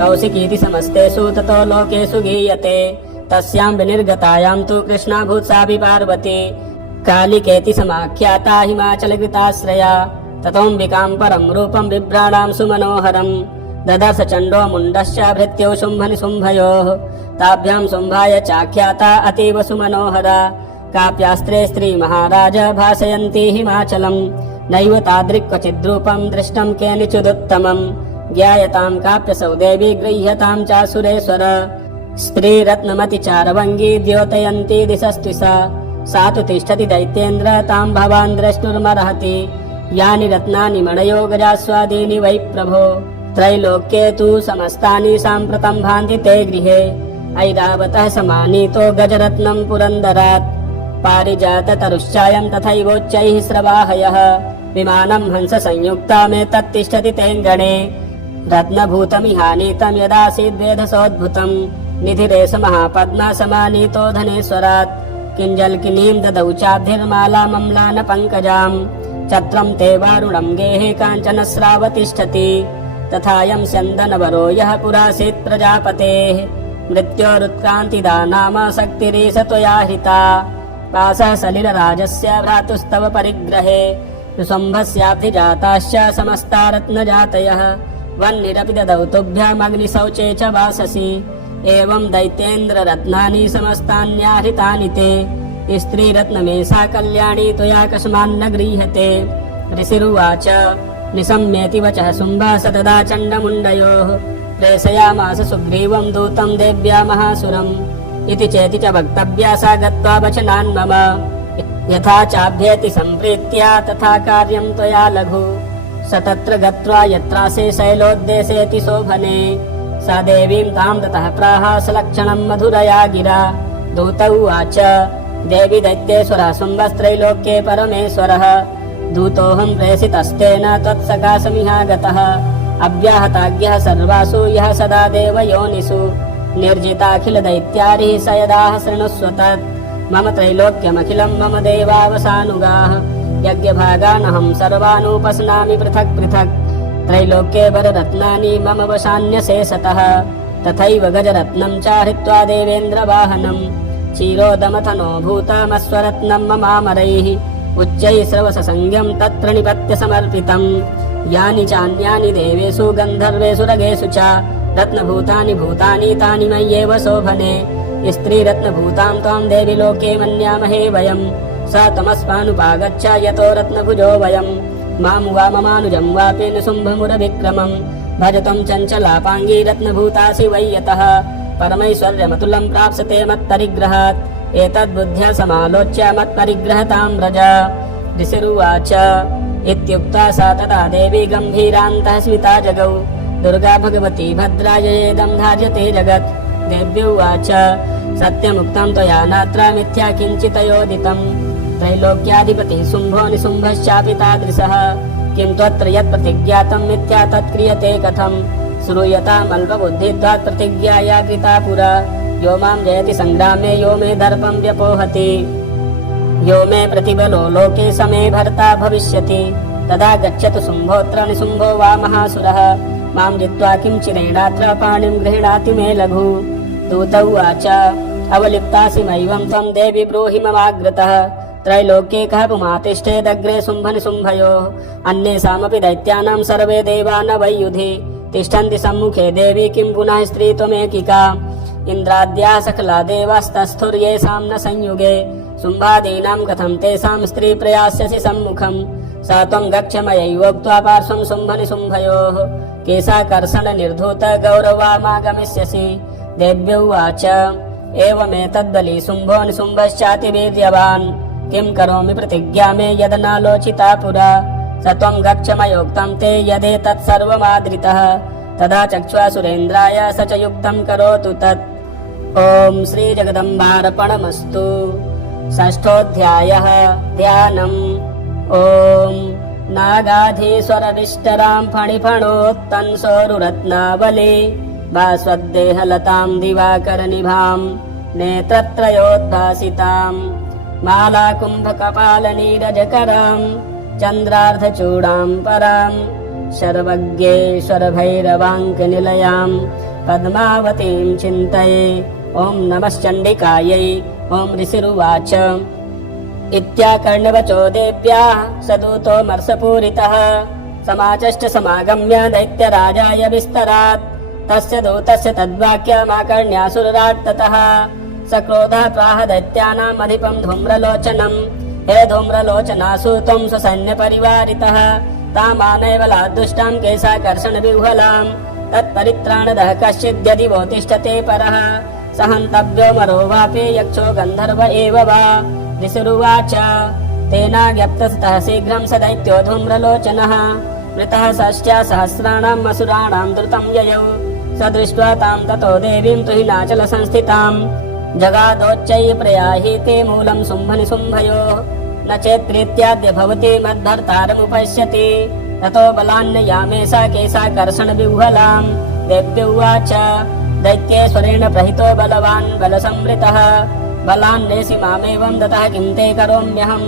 कौशिकीति समस्तेषु ततो लोकेषु गीयते तस्यां विनिर्गतायां तु कृष्णाभूत् सापि पार्वती कालिकेति समाख्याता हिमाचलकृताश्रया ततोऽम्बिकां परं रूपं बिभ्राणां सुमनोहरं ददर्श चण्डो मुण्डश्च भृत्यौ शुम्भनिशुम्भयोः ताभ्यां शुम्भाय चाख्याता अतीव सुमनोहरा काप्यास्त्रे स्त्रीमहाराज भासयन्ती हिमाचलं नैव तादृक् क्वचिद्रूपं दृष्टं केनचिदुत्तमं ज्ञायतां काप्यसौ देवी गृह्यतां चासुरेश्वर स्त्रीरत्नमतिचारवङ्गी द्योतयन्ती दिशस्त्विषा सा तु तिष्ठति दैत्येन्द्र तां भवान् द्रष्टुर्मर्हति यानि रत्नानि मणयो गजास्वादीनि वै प्रभो त्रैलोक्ये तु समस्तानि साम्प्रतं भान्ति ते गृहे ऐरावतः समानीतो गजरत्नं पुरन्दरात् पारिजाततरुश्चायं तथैवोच्चैः स्रवाहयः विमानं हंस संयुक्तामेतत्तिष्ठति तेऽङ्गणे रत्नभूतमिहानीतं यदासीद्वेधसोद्भुतं निधिरेष महापद्मा समानीतो धनेश्वरात् किञ्जल्किनीं ददौ चाब्धिर्मालामम्लानपङ्कजां छत्रं ते वारुणं गेहे काञ्चनस्रावतिष्ठति तथायं स्यन्दनवरो यः पुरासीत् प्रजापतेः मृत्योरुत्क्रान्तिदा नाम शक्तिरीश त्वया हृता पासः सलिलराजस्य भ्रातुस्तव परिग्रहे ऋषम्भस्याब्धिजाताश्च समस्ता रत्नजातयः वह्निरपि ददौ तुभ्यमग्निशौचे च वाससि एवं दैत्येन्द्ररत्नानि समस्तान्याहृतानि ते स्त्रीरत्नमेषा कल्याणी त्वया कस्मान्न गृह्यते। ऋषिरुवाच निशम्येति वचः शुम्भः स तदा चण्डमुण्डयोः प्रेषयामास सुग्रीवं दूतं देव्या महासुरम् इति चेति च वक्तव्या सा गत्वा वचनान् मम यथा चाभ्येति सम्प्रीत्या तथा कार्यं त्वया लघु स तत्र गत्वा यत्रासे शैलोद्देशेति शोभने सा देवीं तां ततः प्राह सलक्षणं मधुरया गिरा दूत उवाच देवी दैत्येश्वरः शुम्भस्त्रैलोक्ये परमेश्वरः दूतोऽहं प्रेषितस्तेन त्वत्सकाशमिहागतः अव्याहताज्ञः सर्वासु यः सदा देवयोनिषु निर्जिताखिलदैत्यारिः स यदाह शृणुष्व तत् मम त्रैलोक्यमखिलं मम देवावसानुगाः यज्ञभागानहं सर्वानुपश्नामि पृथक् पृथक् त्रैलोक्ये वररत्नानि मम वशान्यशेषतः तथैव गजरत्नं च हृत्वा देवेन्द्रवाहनं क्षीरोदमथनो भूतमस्वरत्नं ममामरैः उच्चैः श्रवससंज्ञं तत्र निपत्य समर्पितं यानि चान्यानि देवेषु गन्धर्वेषु रगेषु च रत्नभूतानि भूतानि तानि मय्येव शोभने स्त्रीरत्नभूतां त्वां देवि लोके मन्यामहे वयं स तमस्मानुपागच्छ यतो रत्नभुजो वयं मां वा ममानुजं वापि निशुम्भमुरविक्रमं भजतं चञ्चलापाङ्गी रत्नभूतासि वै यतः परमैश्वर्यमतुलं प्राप्स्यते मत्परिग्रहात् एतद्बुद्ध्या समालोच्य मत्परिग्रहतां व्रज। ऋषिरुवाच इत्युक्ता सा तदा देवी गम्भीरान्तः स्मिता जगौ दुर्गा भगवती भद्रायेदं धार्यते जगत्। देव्युवाच सत्यमुक्तं त्वया नात्र मिथ्या किञ्चितयोदितं त्रैलोक्याधिपतिः शुम्भो निशुम्भश्चापि तादृशः किं त्वत्र यत् प्रतिज्ञातं मिथ्या तत्क्रियते कथं श्रूयतामल्पबुद्धित्वात् प्रतिज्ञाया कृता पुरा यो मां जयति संग्रामे यो मे दर्पं व्यपोहति यो मे प्रतिबलो लोके समे भर्ता भविष्यति तदा गच्छतु शुम्भोऽत्र निशुम्भो वा महासुरः मां जित्वा किं चिरेणात्र पाणिं गृह्णाति मे लघु। दूत उवाच अवलिप्तासि मैवं त्वं देवि ब्रूहि ममाग्रतः त्रैलोक्ये कः पुमातिष्ठेदग्रे शुम्भनिशुम्भयोः अन्येषामपि दैत्यानां सर्वे देवा न वै युधि तिष्ठन्ति सम्मुखे देवी किं पुनः स्त्री त्वमेकिका इन्द्राद्याः सकला देवास्तस्थुर्येषां न संयुगे शुम्भादीनां कथं तेषां स्त्री प्रयास्यसि सम्मुखम् सा त्वं गच्छ मयैवोक्त्वा पार्श्वं शुम्भनिशुम्भयोः केशाकर्षण निर्धूत गौरवामागमिष्यसि। देव्युवाच एवमेतद्बली शुम्भो निशुम्भश्चातिवीर्यवान् किं करोमि प्रतिज्ञा मे यदनालोचिता पुरा स त्वं गच्छ मयोक्तं ते यदेतत् सर्वमादृतः तदा चक्ष्वा सुरेन्द्राय स च युक्तं करोतु तत्। ॐ श्रीजगदम्बार्पणमस्तु। षष्ठोऽध्यायः ध्यानम्। ॐ नागाधीश्वरविष्टरां फणिफणोत्तंसोरुरत्नावली भास्वद्देहलतां दिवाकरनिभां नेत्रत्रयोद्भासितां मालाकुम्भकपालनीरजकरां चन्द्रार्धचूडां परां सर्वज्ञेश्वरभैरवाङ्कनिलयां पद्मावतीं चिन्तये। ॐ नमश्चण्डिकायै। ॐ ऋषिरुवाच इत्याकर्णवचो देव्याः स दूतो मर्षपूरितः समाचष्ट समागम्य दैत्यराजाय विस्तरात् तस्य दूतस्य तद्वाक्यमाकर्ण्यासुरराट् ततः स क्रोधः प्राह दैत्यानाम् अधिपं धूम्रलोचनं हे धूम्रलोचनासु त्वं स्वसैन्यपरिवारितः तामानैव लाद्दुष्टां केशाकर्षणविह्वलां तत्परित्राणदः कश्चिद्यदि वो तिष्ठते परः स हन्तव्यो मरो वापि यक्षो गन्धर्व एव वा। ऋषिरुवाच तेनाज्ञप्तस्तः शीघ्रं स दैत्यो धूम्रलोचनः मृतः षष्ट्यासहस्राणाम् असुराणां द्रुतं ययौ स दृष्ट्वा तां ततो देवीं तुहिनाचलसंस्थितां जगादोच्चैः प्रयाहीते मूलं शुम्भनिशुम्भयोः न चेत्प्रीत्याद्य भवति मद्भर्तारमुपश्यति ततो बलान्नयामे सा केशाकर्षणविह्वलां। देव्युवाच दैत्येश्वरेण प्रहितो बलवान् बलसंवृतः बलान्नेसि मामेवं दतः किं ते करोम्यहम्।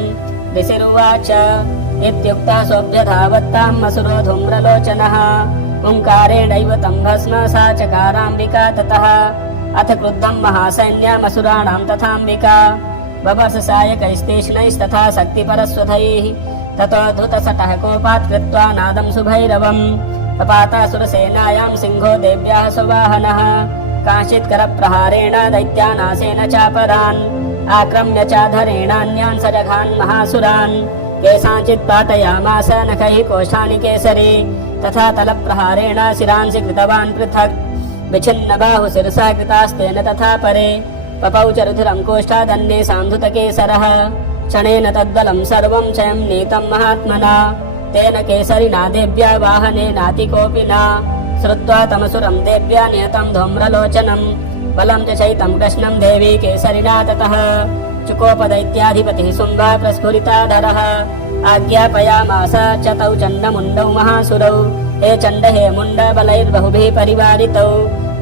ऋषिरुवाच इत्युक्तः सोऽभ्यधावत्ताम् असुरो धूम्रलोचनः ओङ्कारेणैव तं भस्म सा चकाराम्बिका ततः अथ क्रुद्धं महासैन्यमसुराणां तथाम्बिका बभर्ष सायकैस्तीक्ष्णैस्तथा शक्तिपरस्वधैः ततो धृतसटः कोपात् कृत्वा नादं सुभैरवम् पपातासुरसेनायां सिंहो देव्याः स्ववाहनः कांश्चित्करप्रहारेण दैत्यानासेन चापरान् आक्रम्य चाधरेणान्यान् सजघान् महासुरान् केषाञ्चित् पातयामास नखैः कोशानि केसरी तथा तलप्रहारेण शिरांसि कृतवान् पृथक् विच्छिन्न बाहुशिरसा कृतास्तेन तथा परे पपौ च रुधिरं कोष्ठादन्ये सान्धुतकेसरः क्षणेन तद्बलं सर्वं क्षयं नीतं महात्मना तेन केसरिना देव्या वाहनेनातिकोऽपि न श्रुत्वा तमसुरं देव्या निहतं धूम्रलोचनं बलं च चैतं कृष्णं देवी केसरिना ततः चुकोपदैत्याधिपतिः शुम्भः प्रस्फुरिताधरः आज्ञापयामास च तौ चण्डमुण्डौ महासुरौ हे चण्ड हे मुण्ड बलैर्बहुभिः परिवारितौ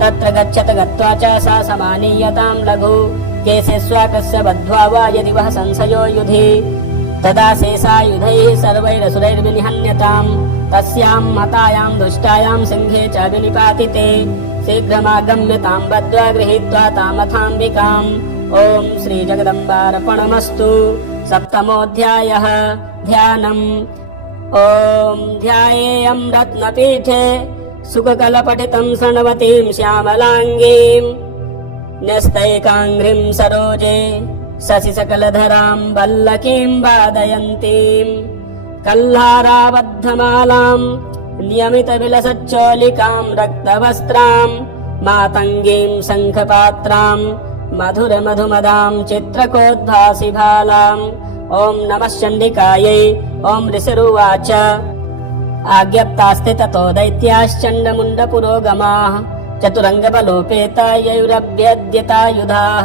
तत्र गच्छत गत्वा च सा समानीयतां लघु केशे स्वाकस्य बद्ध्वा वा यदि वः संशयो युधि तदा शेषायुधैः सर्वैरसुरैर्विनिहन्यताम् तस्यां मतायां दुष्टायां सिंहे च विनिपातिते शीघ्रमागम्य तां बद्ध्वा गृहीत्वा तामथाम्बिकाम्। ॐ श्रीजगदम्बार्पणमस्तु। सप्तमोऽध्यायः ध्यानम्। ॐ ध्यायेयं रत्नपीठे सुखकलपठितं शृण्वतीं श्यामलाङ्गीं न्यस्तैकाङ्घ्रिं सरोजे शशिसकलधरां वल्लकीं वादयन्तीं कल्हाराबद्धमालां नियमितविलसच्चोलिकां रक्तवस्त्रां मातङ्गीं शङ्खपात्रां मधुरमधुमदां चित्रकोद्भासिभालाम् ॐ नमः चण्डिकायै। ॐ ऋषिरुवाच आज्ञप्तास्ते ततो दैत्याश्चण्डमुण्डपुरोगमाः चतुरङ्गबलोपेतायैरभ्यद्यतायुधाः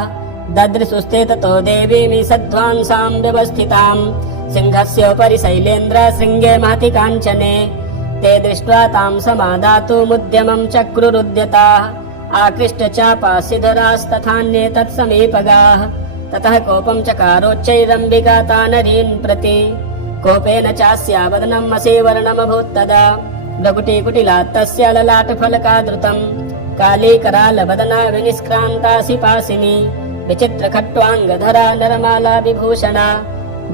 ददृशुस्ते ततो देवीमि सध्वांसां व्यवस्थिताम् सिंहस्योपरि शैलेन्द्रशृङ्गे महति काञ्चने ते दृष्ट्वा तां समादातुमुद्यमं चक्रुरुद्यताः आकृष्टचापास्यधरास्तथान्ये तत्समीपगाः ततः कोपं चकारोच्चैरम्बिका तानरीन् प्रति कोपेन चास्या वदनम् असेवर्णमभूत्तदा भ्रकुटीकुटिलात्तस्य ललाटफलकादृतम् काली करालवदना विनिष्क्रान्तासि पासिनी विचित्रखट्वाङ्गधरा नरमाला विभूषणा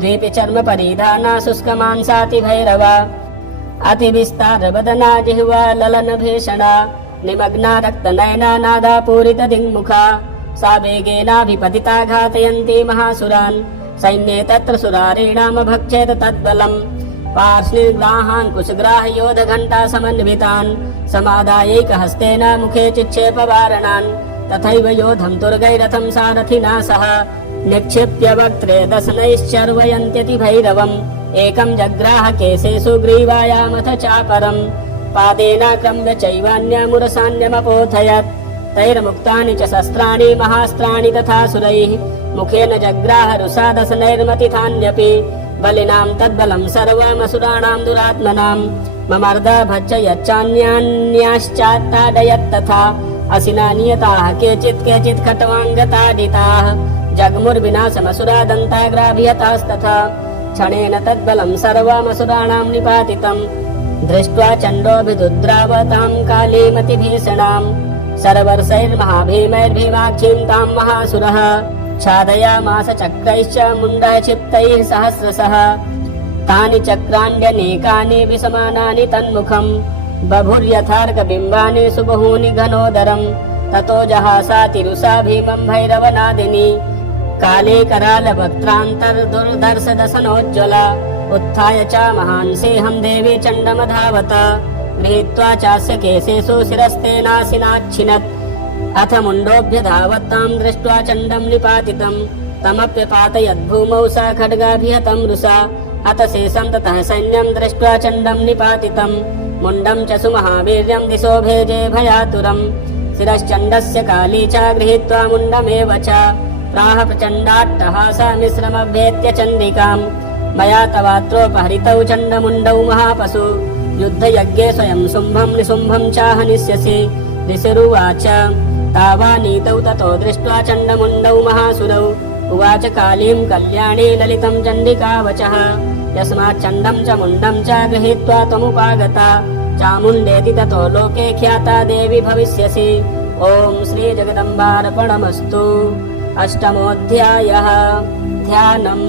द्वीपि चर्म परिधाना शुष्कमांसाति भैरवा अतिविस्तारवदना जिह्वा ललनभीषणा निमग्ना रक्तनयना नादा पूरितदिङ्मुखा सा वेगेनाभिपतिता घातयन्ती महासुरान् सैन्ये तत्र सुरारीणामभक्षेत तद्बलम् पार्श्वग्राहाङ्कुशग्राहयोधघण्टा समन्वितान् समादायैकहस्तेन मुखे चिक्षेपवारणान् तथैव योधं तुर्गैरथं सारथिना सह निक्षिप्य वक्त्रे दशनैश्चर्वयन्त्यति भैरवम् एकं जग्राह केशेषु ग्रीवायामथ चापरम् पादेनाक्रम्य चैवान्यमुरसान्यमपोथयत् तैर्मुक्तानि च शस्त्राणि महास्त्राणि तथा सुरैः मुखेन जग्राह रुषादशनैर्मतिथान्यपि बलिनां तद्बलं सर्वमसुराणां दुरात्मनां ममर्द भक्षयच्चान्यान्याश्चात्ताडयत्तथा असिना नियताः केचित् खट्वाङ्गताडिताः जग्मुर्विनाशमसुरादन्ताग्राभिहतास्तथा क्षणेन तद्बलं सर्वमसुराणां निपातितं दृष्ट्वा चण्डोऽभिदुद्रावतां कालीमतिभीषणाम् सर्वर्षैर्महाभीमैर्भीमाक्षीं तां महासुरः छादयामास चक्रैश्च मुण्डः क्षिप्तैः सहस्रशः तानि चक्राण्यनेकानि विसमानानि तन्मुखम् बभुर्यथार्कबिम्बानि सुबहूनि घनोदरम् ततो जहासातिरुषा भीमं भैरवनादिनी काले करालवक्त्रान्तर्दुर्दर्शदशनोज्ज्वला उत्थाय च महांसेहं देवी चण्डमधावत गृहीत्वा चास्य केशेषु शिरस्तेनासिनाच्छिनत् अथ मुण्डोऽभ्यधावत्तां दृष्ट्वा चण्डं निपातितं तमप्यपातयद्भूमौ सा खड्गाभिहतं रुषा अथ शेषं ततः सैन्यं दृष्ट्वा चण्डं निपातितं मुण्डं च सुमहावीर्यं दिशो भेजे भयातुरम् शिरश्चण्डस्य काली च गृहीत्वा मुण्डमेव च प्राह प्रचण्डाट्टहासा मिश्रमभ्येत्य चण्डिकाम् मया तवात्रोपहरितौ चण्डमुण्डौ महापशु युद्धयज्ञे स्वयं शुम्भं निशुम्भं चाहनिष्यसि ऋषिरुवाच तावानीतौ ततो दृष्ट्वा चण्डमुण्डौ महासुरौ उवाच कालीं कल्याणी ललितं चण्डिकावचः यस्माच्चण्डं च मुण्डं च गृहीत्वा त्वमुपागता चामुण्डेति ततो लोके ख्याता देवी भविष्यसि ॐ श्रीजगदम्बार्पणमस्तु। अष्टमोऽध्यायः ध्यानम्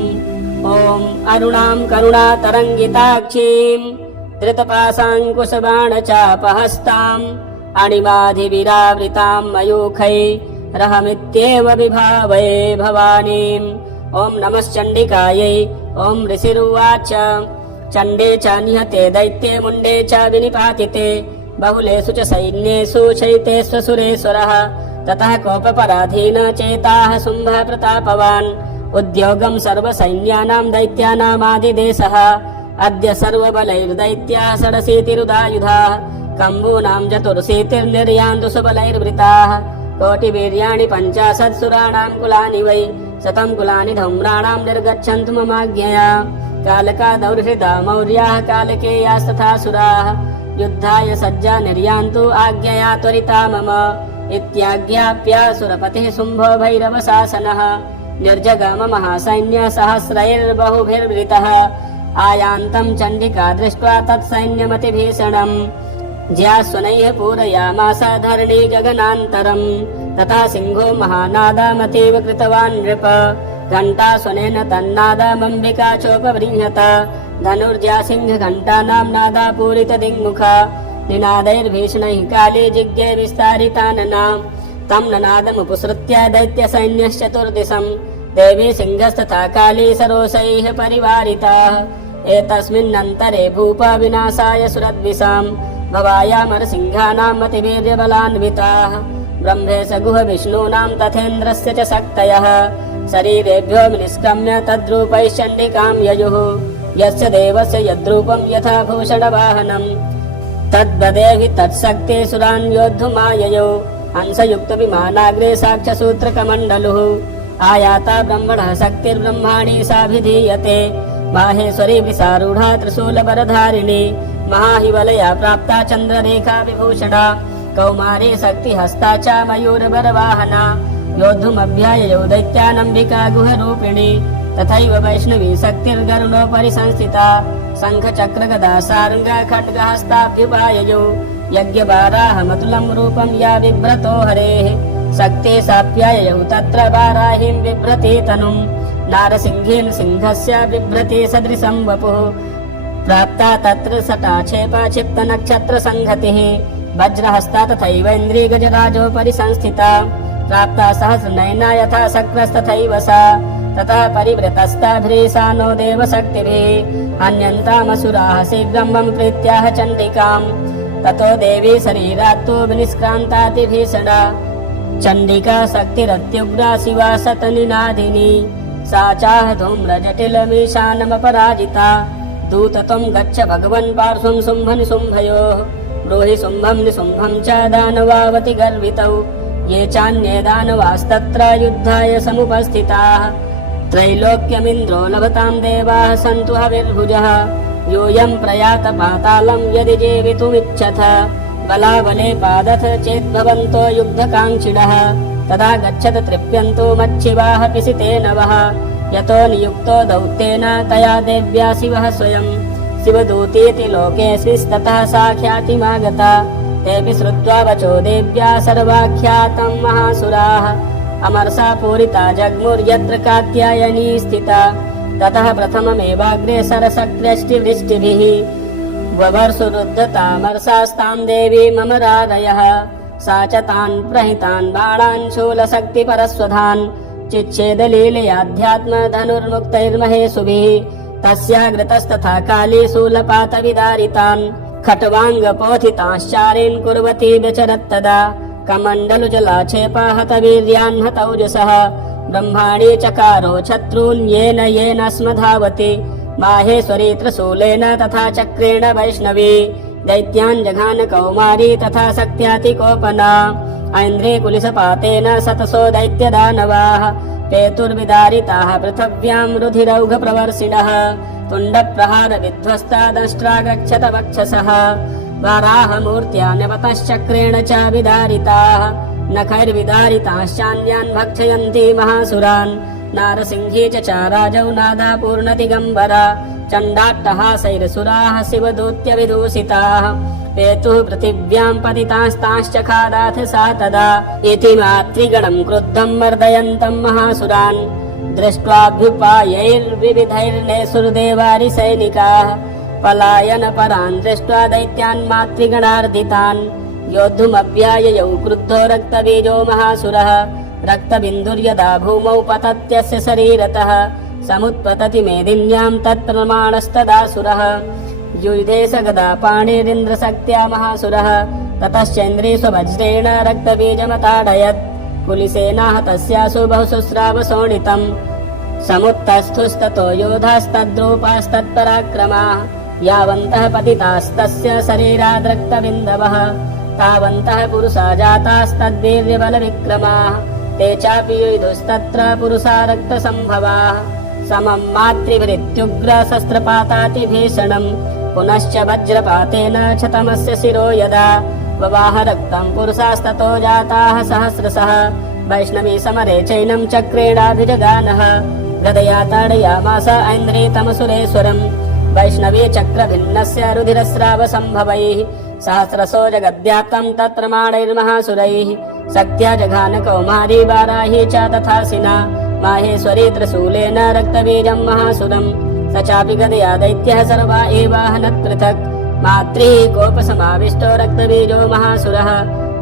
ॐ अरुणां करुणातरङ्गिताक्षीं धृतपाशाङ्कुशबाणचापहस्ताम् अणिमाधिविरावृतां मयूखैरहमित्येव विभावये भवानीम् ॐ नमश्चण्डिकायै। ॐ ऋषिरुवाच चण्डे च निहते दैत्ये मुण्डे च विनिपातिते बहुलेषु च सैन्येषु शयितेष्वसुरेश्वरः ततः कोपपराधीन चेताः शुम्भः प्रतापवान् उद्योगं सर्वसैन्यानां दैत्यानामादिदेशः अद्य सर्वबलैर्दैत्याः षडशीतिरुदायुधाः कम्बूनां चतुर्शीतिर्निर्यान्तु सुबलैर्वृताः कोटिवीर्याणि 50 सुराणां कुलानि वै 100 कुलानि धूम्राणां निर्गच्छन्तु ममाज्ञया कालकादौर्हृदा मौर्याः कालकेयास्तथा सुराः युद्धाय सज्जा निर्यान्तु आज्ञया त्वरिता मम इत्याज्ञाप्यासुरपतिः शुम्भो भैरवशासनः निर्जगाम महासैन्य सहस्रैर्बहुभिर्वृतः आयान्तं चण्डिका दृष्ट्वा तत्सैन्यमतिभीषणम् ज्यास्वनैः पूरयामास धरणी गगनान्तरम् तथा सिंहो महानादमतीव कृतवान् नृप घण्टास्वनेन तन्नादमम्बिका चोपबृंहत धनुर्ज्या सिंहघण्टानां नादा पूरितदिङ्मुखा निनादैर्भीषणैः काली जिज्ञे विस्तारितानना तं ननादमुपसृत्य दैत्यसैन्यश्चतुर्दिशम् देवी सिंहस्तथा काली सरोषैः परिवारिताः एतस्मिन्नन्तरे भूप विनाशाय सुरद्विषाम् भवायामरसिंहानां मतिवीर्यबलान्विताः ब्रह्मेश गुह विष्णूनां तथेन्द्रस्य च शक्तयः शरीरेभ्यो निष्क्रम्य तद्रूपैश्चण्डिकां ययुः यस्य देवस्य यद्रूपं यथा भूषणवाहनम् तद्वदेहि तत्शक्ते सुरान् योद्धुमाययौ हंसयुक्तविमानाग्रे साक्ष्यसूत्रकमण्डलुः आयाता ब्रह्मणः शक्तिर्ब्रह्माणि साभिधीयते माहेश्वरी विसारूढा त्रिशूलबरधारिणी महाहिवलया प्राप्ता चन्द्ररेखा विभूषणा कौमारी शक्तिहस्ता च मयूरबरवाहना योद्धुमभ्याययौ दैत्यानम्बिका गुहरूपिणी तथैव वैष्णवी शक्तिर्गरुडोपरि संस्थिता शङ्खचक्रगदा सारङ्गा खड्गहस्ताभ्युपाययौ यज्ञवाराहमतुलं रूपं या बिभ्रतो हरेः शक्ति साप्याययौ तत्र वाराहीं बिभ्रति तनुं नारसिंहेन सिंहस्य बिभ्रति सदृशं वपुः प्राप्ता तत्र सटाक्षेपा क्षिप्तनक्षत्रसङ्हतिः वज्रहस्ता तथैव इन्द्रिगजराजोपरि संस्थिता प्राप्ता सहस्रनयना यथा शक्रस्तथैव सा ततः परिवृतस्ताभ्रीसा नो देवशक्तिभिः हन्यन्तामसुराः शीघ्रं मम प्रीत्याह चण्डिकां ततो देवी शरीरात्तु विनिष्क्रान्तातिभीषणा चण्डिका शक्तिरत्युग्रा शिवा शतनिनादिनी सा चाह धूम्रजटिलमीशानमपराजिता दूतत्वं गच्छ भगवन् पार्श्वं शुम्भनिशुम्भयोः ब्रूहि शुम्भं निशुम्भं च दानवावति गर्वितौ ये चान्ये दानवास्तत्र युद्धाय समुपस्थिताः त्रैलोक्यमिन्द्रो लभतां देवाः सन्तु हविर्भुजः यूयं प्रयात पातालं यदि जीवितुमिच्छथ बलाबले पादथ चेद्भवन्तो युद्धकाङ्क्षिणः तदा गच्छत तृप्यन्तो मच्छिवाः पिसितेन वः यतो नियुक्तो दौत्येन तया देव्या शिवः स्वयं शिवदूतीति लोकेऽस्मिस्ततः सा ख्यातिमागता तेऽपि श्रुत्वा वचो देव्या सर्वाख्यातं महासुराः अमरसा पूरिता जग्मुर्यत्र कात्यायनी स्थिता ततः प्रथममेवाग्रे सरसक्त्यष्टिवृष्टिभिः ववर्षुरुद्धतामरसास्तां देवी ममरारयः सा च तान् प्रहितान् बाणान् शूलशक्तिपरस्वधान् चिच्छेदलीलयाध्यात्मधनुर्मुक्तैर्महेशुभिः तस्याग्रतस्तथा काली शूलपातविदारितान् खट्वाङ्गपोथिताश्चारीन् कुर्वती व्यचरत्तदा कमण्डलुजलाक्षेपाहतवीर्यान् हतौजसः ब्रह्माणि चकारो शत्रून् येन येन स्म धावति माहेश्वरी त्रिशूलेन तथा चक्रेण वैष्णवी दैत्यान् जघान कौमारी तथा शक्त्यातिकोपना ऐन्द्रे कुलिसपातेन शतसो दैत्यदानवाः पेतुर्विदारिताः पृथिव्यां रुधिरौघप्रवर्षिणः तुण्डप्रहार विध्वस्ता दंष्ट्रागच्छत वक्षसः वाराहमूर्त्या निपतश्चक्रेण च विदारिताः नखैर्विदारिताश्चान्यान् भक्षयन्ति महासुरान् नारसिंही च राजौ नादा पूर्णदिगम्बरा चण्डाट्टहासैरसुराः शिवदूत्यविदूषिताः पेतुः पृथिव्यां पतितास्तांश्च खादाथ सा तदा इति मातृगणं क्रुद्धं मर्दयन्तं महासुरान् दृष्ट्वाभ्युपायैर्विविधैर्नेसुर्देवारिसैनिकाः पलायनपरान् दृष्ट्वा दैत्यान् मातृगणार्दितान् योद्धुमव्याययौ क्रुद्धो रक्तबीजो महासुरः रक्तबिन्दुर्यदा भूमौ पतत्यस्य शरीरतः समुत्पतति मेदिन्यां तत्प्रमाणस्तदासुरः युधे स गदा पाणिरिन्द्रशक्त्या महासुरः ततश्चैन्द्रे स्ववज्रेण रक्तबीजमताडयत् कुलिसेनाः तस्यासु बहुशुस्रावशोणितम् समुत्तस्थुस्ततो योधास्तद्रूपास्तत्पराक्रमाः यावन्तः पतितास्तस्य शरीराद्रक्तबिन्दवः तावन्तः पुरुषा जातास्तद्वीर्यबलविक्रमाः ते चापि युयुधुस्तत्र पुरुषा रक्तसम्भवाः समं मातृभिरित्युग्रशस्त्रपातातिभीषणम् पुनश्च वज्रपातेन क्षतमस्य शिरो यदा ववाह रक्तं पुरुषास्ततो जाताः सहस्रशः वैष्णवी समरे चैनं चक्रेणाभिजगानः गदया ताडयामास ऐन्द्रीतमसुरेश्वरम् वैष्णवी चक्रभिन्नस्य रुधिरस्रावसम्भवैः सहस्रशो जगद्व्याप्तं तत्प्रमाणैर्महासुरैः शक्त्या जघान कौमारी वाराही च तथासिना माहेश्वरी त्रिशूलेन रक्तबीजं महासुरम् स चापि गदया दैत्यः सर्वा एवाहनत् पृथक् मातृः कोपसमाविष्टो रक्तबीजो महासुरः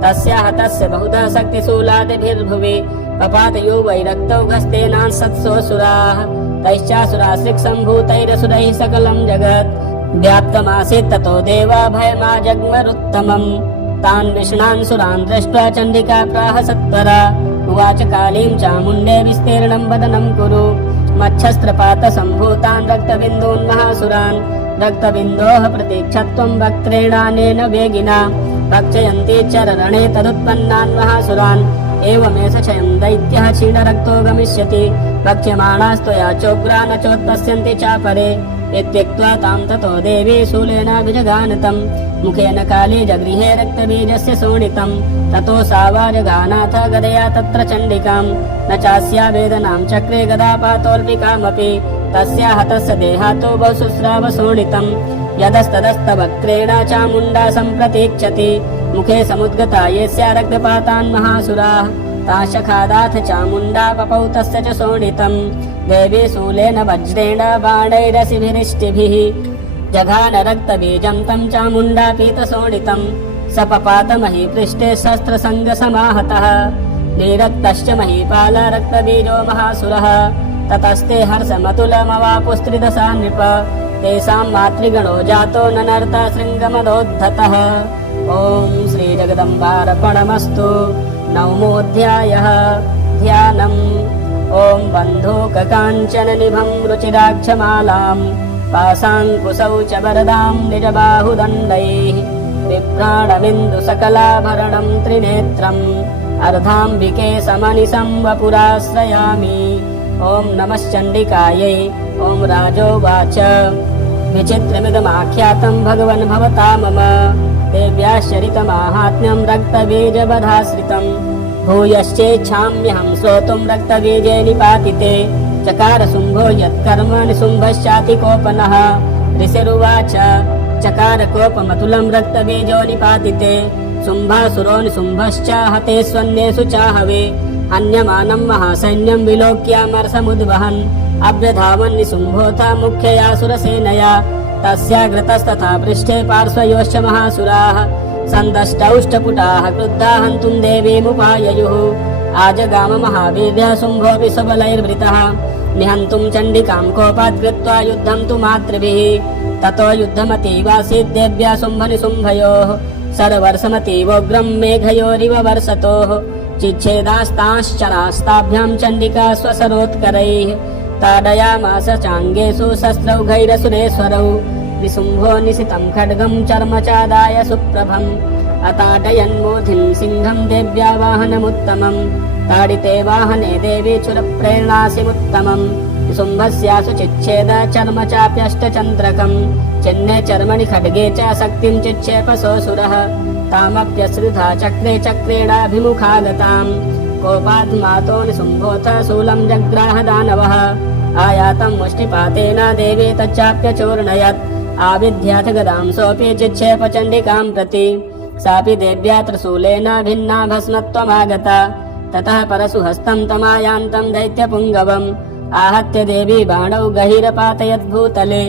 तस्याः तस्य बहुधा शक्तिशूलादिभिर्भुवि पपातयो वै रक्तौघस्तेनान् सत्सोऽसुराः तैश्चासुरासृक् सम्भूतैरसुरैः सकलं जगत् व्याप्तमासीत् ततो देवा भयमाजग्मरुत्तमम् तान् विष्णान् सुरान् दृष्ट्वा चण्डिका प्राह सत्वरा उवाच कालीं चामुण्डे विस्तीर्णं वदनं कुरु मच्छस्त्रपातसम्भूतान् रक्तबिन्दून् महासुरान् रक्तबिन्दोः प्रतीक्षत्वं वक्त्रेणानेन वेगिना भक्षयन्ती चररणे तदुत्पन्नान् महासुरान् एवमेष क्षयं दैत्यः क्षीणरक्तो गमिष्यति भक्ष्यमाणास्त्वया चोग्रा न चोत्पश्यन्ति चापरे इत्युक्त्वा तां ततो देवी शूलेनाभिजगानतं मुखेन काली जगृहे रक्तबीजस्य शोणितं ततो सा वाजगानाथ गदया तत्र चण्डिकां न चास्या वेदनां चक्रे गदापातोऽल्पिकामपि तस्या हतस्य देहातो बहुशुस्राव शोणितं यदस्तदस्तवक्त्रेण चामुण्डा सम्प्रतीक्षति मुखे समुद्गता येस्या रक्तपातान् महासुराः ताशखादाथ चामुण्डा पपौ तस्य च शोणितं देवी शूलेन वज्रेण बाणैरसिभिरिष्टिभिः जघान रक्तबीजं तं चामुण्डा पीतशोणितं स पपात महीपृष्ठे शस्त्रसङ्गसमाहतः निरक्तश्च महीपाल रक्तबीजो महासुरः ततस्ते हर्षमतुलमवापुस्त्रिदशा नृप तेषां मातृगणो जातो ननर्ता शृङ्गमदोद्धतः ॐ श्रीजगदम्बार्पणमस्तु नवमोऽध्यायः ध्यानम् ॐ बन्धूककाञ्चननिभं रुचिराक्षमालां पाशाङ्कुशौ च वरदां निजबाहुदण्डैः बिभ्राणबिन्दुसकलाभरणं त्रिनेत्रम् अर्धाम्बिके समनिशं वपुराश्रयामि ॐ नमश्चण्डिकायै ॐ राजोवाच विचित्रमिदमाख्यातं भगवन् भवता मम देव्याश्चरितमाहात्म्यं रक्तबीजवधाश्रितं भूयश्चेच्छाम्यहं श्रोतुं रक्तबीजे निपातिते चकार शुम्भो यत्कर्म निशुम्भश्चातिकोपनः ऋषिरुवाच चकार कोपमतुलं रक्तबीजो निपातिते शुम्भासुरो निशुम्भश्च हते स्वन्येषु चाहवे हन्यमानं महासैन्यं विलोक्यामर्षमुद्वहन् अभ्यधावन् निशुम्भोऽथ मुख्ययासुरसेनया तस्याग्रतस्तथा पृष्ठे पार्श्वयोश्च महासुराः सन्दष्टौष्टपुटाः क्रुद्धा हन्तुं देवीमुपाययुः आजगाम महावीर्यः शुम्भोऽपि सबलैर्वृतः निहन्तुं चण्डिकां कोपात् कृत्वा युद्धं तु मातृभिः ततो युद्धमतीवासीत् देव्या शुम्भनिशुम्भयोः सर्वर्षमतीवोग्रं मेघयोरिव वर्षतोः चिच्छेदास्ताश्चरास्ताभ्यां चण्डिका स्वसरोत्करैः ताडयामास चाङ्गेषु शस्त्रौघैरसुरेश्वरौ निशुम्भो निशितं खड्गं चर्मचादाय सुप्रभम् अताडयन्मूर्धिं सिंहं देव्या वाहनमुत्तमं ताडिते वाहने देवी चुरप्रेरणासिमुत्तमम् निशुम्भस्यासु चिच्छेद चर्म चाप्यष्टचन्द्रकं चिह्ने चर्मणि खड्गे च शक्तिं चिक्षेपसोऽसुरः तामप्यश्रिधा चक्रे चक्रेणाभिमुखागताम् कोपात्मातो निशुम्भोऽथ शूलं जग्राह दानवः आयातं मुष्टिपातेन देवी तच्चाप्यचूर्णयत् आविद्याथ गदां सोऽपि चिक्षेप चण्डिकां प्रति सापि देव्या त्रिशूलेन भिन्ना भस्मत्वमागता ततः परशु हस्तं तमायान्तं दैत्यपुङ्गवम् आहत्य देवी बाणौ गहिरपातयद्भूतले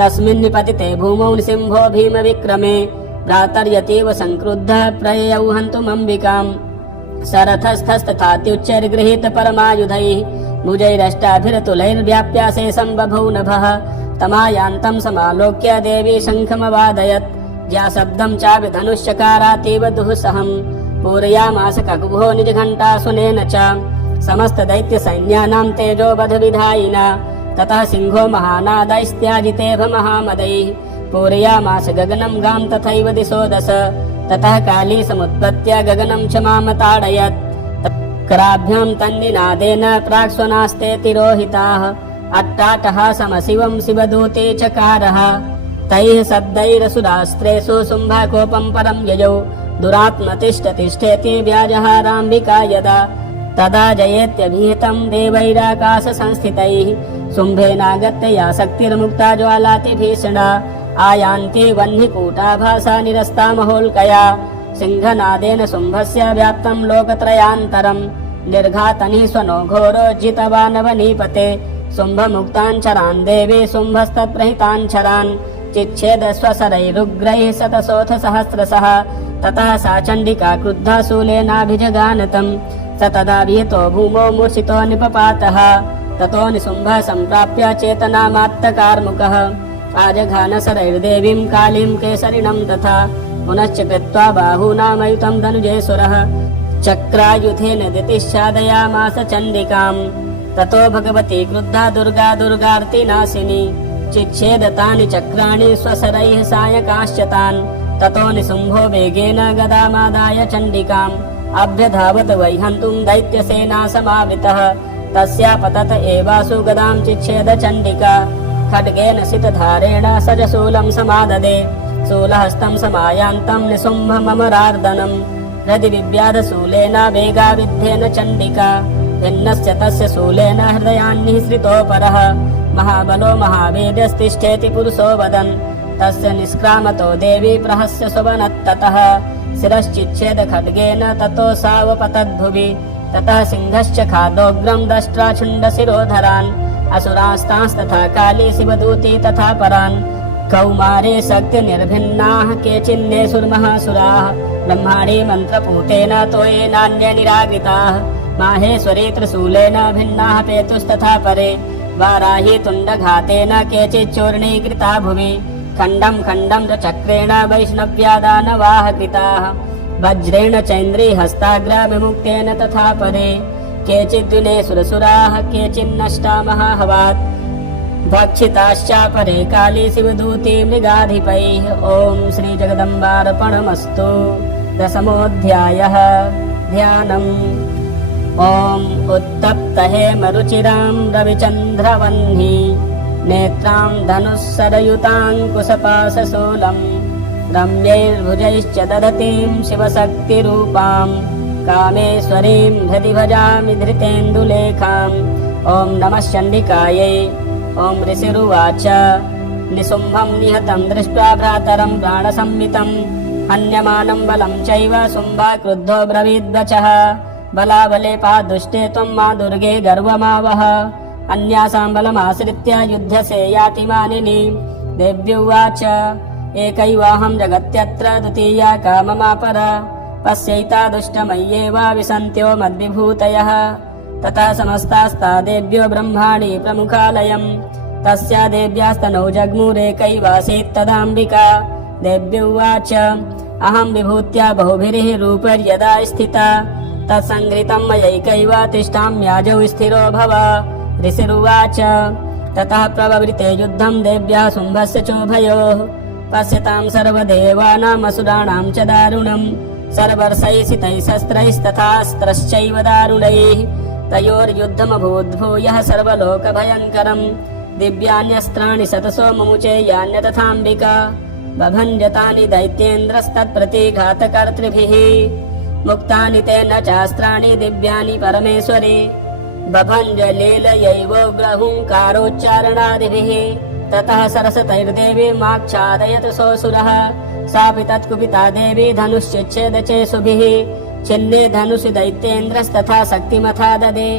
तस्मिन् निपतिते भूमौ निसिंहो भीमविक्रमे भ्रातर्यतीव संक्रुद्धः प्रययौ हन्तुमम्बिकाम् सरथस्थस्तथात्युच्चैर्गृहीत परमायुधैः भुजैरष्टाभिरतुलैर्व्याप्याशेषं बभौ नभः तमायान्तं समालोक्य देवी शङ्खमवादयत् ज्या शब्दं चाभिधनुश्चकारातीव दुःसहम् पूरयामास ककुभो निजघण्टासुनेन च समस्तदैत्यसैन्यानां तेजोवधविधायिना ततः सिंहो महानादैस्त्याजितेभ महामदैः पूरयामास गगनं गां तथैव दिशो दश ततः काली समुत्पत्य गगनं च मामताडयत् कराभ्यां तन्निनादेन प्राक्स्वनास्ते तिरोहिताः अट्टाटः समशिवं शिवदूते चकारः तैः शब्दैरसुरास्त्रेषु शुम्भकोपं परं ययौ दुरात्मतिष्ठतिष्ठेति व्याजहाराम्बिका यदा तदा जयेत्यभिहितं देवैराकाशसंस्थितैः शुम्भेनागत्य या शक्तिर्मुक्ता ज्वालातिभीषणा आयान्ति वह्निकूटाभासा निरस्ता महोल्कया सिंहनादेन शुम्भस्य व्याप्तं लोकत्रयान्तरम् निर्घातनिः स्वनो घोरो जितवानवनीपते शुम्भमुक्ताञ्चरान् देवी शुम्भस्तत्प्रहिताञ्चरान् चिच्छेद स्वशरैरुग्रैः शतशोऽथ सहस्रशः ततः सा चण्डिका क्रुद्धा शूलेनाभिजगानतम् स तदा विहितो भूमौ मूर्छितो निपपातः ततो निशुम्भः सम्प्राप्य चेतनामात्तकार्मुकः आजघानसरैर्देवीं कालीं केसरिणं तथा पुनश्च कृत्वा बाहूनामयुतं धनुजेश्वरः चक्रायुधेन दितिश्चादयामास चण्डिकां ततो भगवती क्रुद्धा दुर्गा दुर्गार्तिनाशिनी चिच्छेदतानि चक्राणि स्वशरैः सायकाश्च तान् ततो निशुम्भो वेगेन गदामादाय चण्डिकाम् अभ्यधावत् वैहन्तुं दैत्यसेना समावृतः तस्या पतत एवासु गदां चिच्छेद चण्डिका खड्गेन सितधारेण सजशूलं समाददे शूलहस्तं समायान्तं निशुम्भममरार्दनम् हृदि विव्याधशूलेन वेगाविद्धेन चण्डिका भिन्नस्य तस्य शूलेन हृदयान्निःसृतोपरः महाबलो महावीर्यस्तिष्ठेति पुरुषो वदन् तस्य निष्क्रामतो देवी प्रहस्य सुवनत्ततः शिरश्चिच्छेद खड्गेन ततो सावपतद्भुवि ततः सिंहश्च खादोग्रं दष्ट्राछुण्डशिरोधरान् असुरास्तांस्तथा काली शिवदूती तथा परान् कौमारे शक्तिनिर्भिन्नाः केचिन्नेसुर्महासुराः ब्रह्माणि मन्त्रपूतेन तोयेनान्ये निराकृताः माहेश्वरी त्रिशूलेन भिन्नाः पेतुस्तथा परे वाराही तुण्डघातेन केचिच्चूर्णीकृता भुवि खण्डं खण्डं च चक्रेण वैष्णव्यादानवाः कृताः वज्रेण चैन्द्रीहस्ताग्रा विमुक्तेन तथा परे केचिद्विने सुरसुराः केचिन्नष्टा महाहवात् भक्षिताश्चापरे काली शिवदूती मृगाधिपैः ॐ श्रीजगदम्बार्पणमस्तु। दशमोऽध्यायः ध्यानम् ॐ उत्तप्तहेमरुचिरां रविचन्द्रवह्नि नेत्रां धनुःसरयुताङ्कुशपाशशूलं रम्यैर्भुजैश्च ददतीं शिवशक्तिरूपां कामेश्वरीं हृदि भजामि धृतेन्दुलेखाम् ॐ नमः चण्डिकायै। ॐ ऋषिरुवाच निशुम्भं निहतं दृष्ट्वा भ्रातरं प्राणसंवितं हन्यमानं बलं चैव शुम्भः क्रुद्धो ब्रवीद्वचः बलाबले पादुष्टे त्वं मा दुर्गे गर्वमावह अन्यासां बलमाश्रित्य युध्यसे याति मानिनी देव्युवाच एकैवाहं जगत्यत्र द्वितीया का ममापरा पश्यैता दुष्टमय्येव विसन्त्यो मद्विभूतयः तथा समस्तास्ता देव्यो ब्रह्माणि प्रमुखालयम् तस्या देव्यास्तनौ जग्मुरेकैवासीत् तदाम्बिका देव्युवाच अहं विभूत्या बहुभिः रूपैर्यदा स्थिता तत्सङ्गृतं मयैकैव तिष्ठाम्याजौ स्थिरो भव। ऋषिरुवाच ततः प्रववृते युद्धं देव्याः शुम्भस्य चोभयोः पश्यतां सर्वदेवानामसुराणां च दारुणं सर्वर्षैः सितैः शस्त्रैस्तथास्त्रश्चैव दारुणैः तयोर्युद्धमभूद्भूयः सर्वलोकभयङ्करम् दिव्यान्यस्त्राणि शतशो मुमुचे यान्यतथाम्बिका बभञ्जतानि दैत्येन्द्रस्तत्प्रतिघातकर्तृभिः मुक्तानि तेन चास्त्राणि दिव्यानि परमेश्वरे बभञ्जलीलयैवोग्रहुङ्कारोच्चारणादिभिः ततः सरसतैर्देवीमाच्छादयत् सोऽसुरः सापि तत्कुपिता देवी धनुश्चिच्छेदचेषुभिः छिन्ने धनुषि दैत्येन्द्रस्तथा शक्तिमथा ददे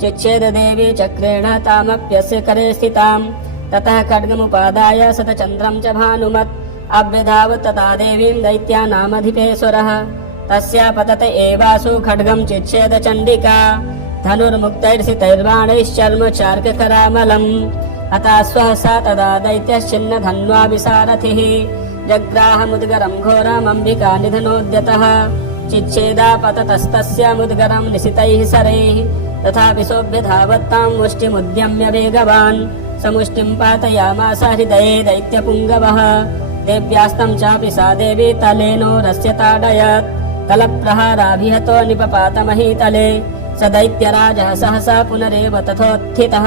चिच्छेद देवी चक्रेण तामप्यस्य करे स्थिताम् ततः खड्गमुपादाय शतचन्द्रं च भानुमत् अभ्यधावत् तथा देवीं दैत्यानामधिपेश्वरः तस्या पतत एवासु खड्गं चिच्छेद चण्डिका धनुर्मुक्तैर्सितैर्बाणैश्चर्म चार्ककरामलम् अताश्वः सा तदा दैत्यश्चिन्न धन्वा विसारथिः जग्राहमुद्गरं घोरमम्बिका निधनोद्यतः चिच्छेदापततस्तस्य मुद्गरं निशितैः सरैः तथापि सोऽभ्यधावत्तां मुष्टिमुद्यम्य वेगवान् समुष्टिं पातयामास हृदये दैत्यपुङ्गवः देव्यास्तं चापि सा देवी तलेनोरस्य ताडयत् तलप्रहाराभिहतो निपपातमहीतले स दैत्यराजः सहसा पुनरेव तथोत्थितः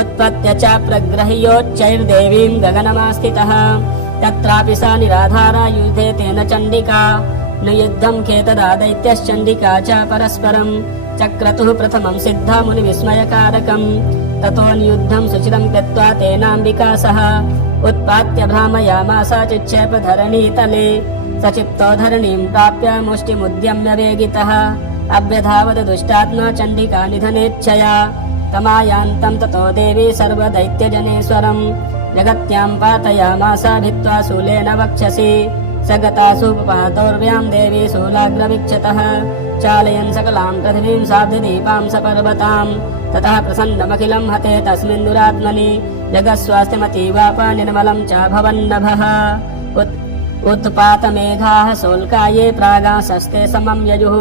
उत्पत्य च प्रग्रह्योच्चैर्देवीं गगनमास्थितः तत्रापि सा निराधारा युधे तेन चण्डिका न युद्धं खेतदा दैत्यश्चण्डिका च परस्परं चक्रतुः प्रथमं सिद्धा मुनिविस्मयकारकं ततो नियुद्धं सुचिरं कृत्वा तेनाम्बिका सह उत्पात्य भ्रामयामास चिक्षेपधरणीतले सचित्तो धरणीं प्राप्य मुष्टिमुद्यम्य वेगितः अभ्यधावत् दुष्टात्मा चण्डिका निधनेच्छया तमायान्तं ततो देवी सर्वदैत्यजनेश्वरं जगत्यां पातयामास भित्त्वा शूलेन वक्षसि स गतासुपपातोर्व्यां देवी शूलाग्रवीक्षतः चालयन् सकलां पृथिवीं साब्धदीपां सपर्वतां ततः प्रसन्नमखिलं हते तस्मिन् दुरात्मनि जगत्स्वास्थ्यमतीवाप निर्मलं च भवन्नभः उत्पातमेघाः शोल्काये प्रागासस्ते समं ययुः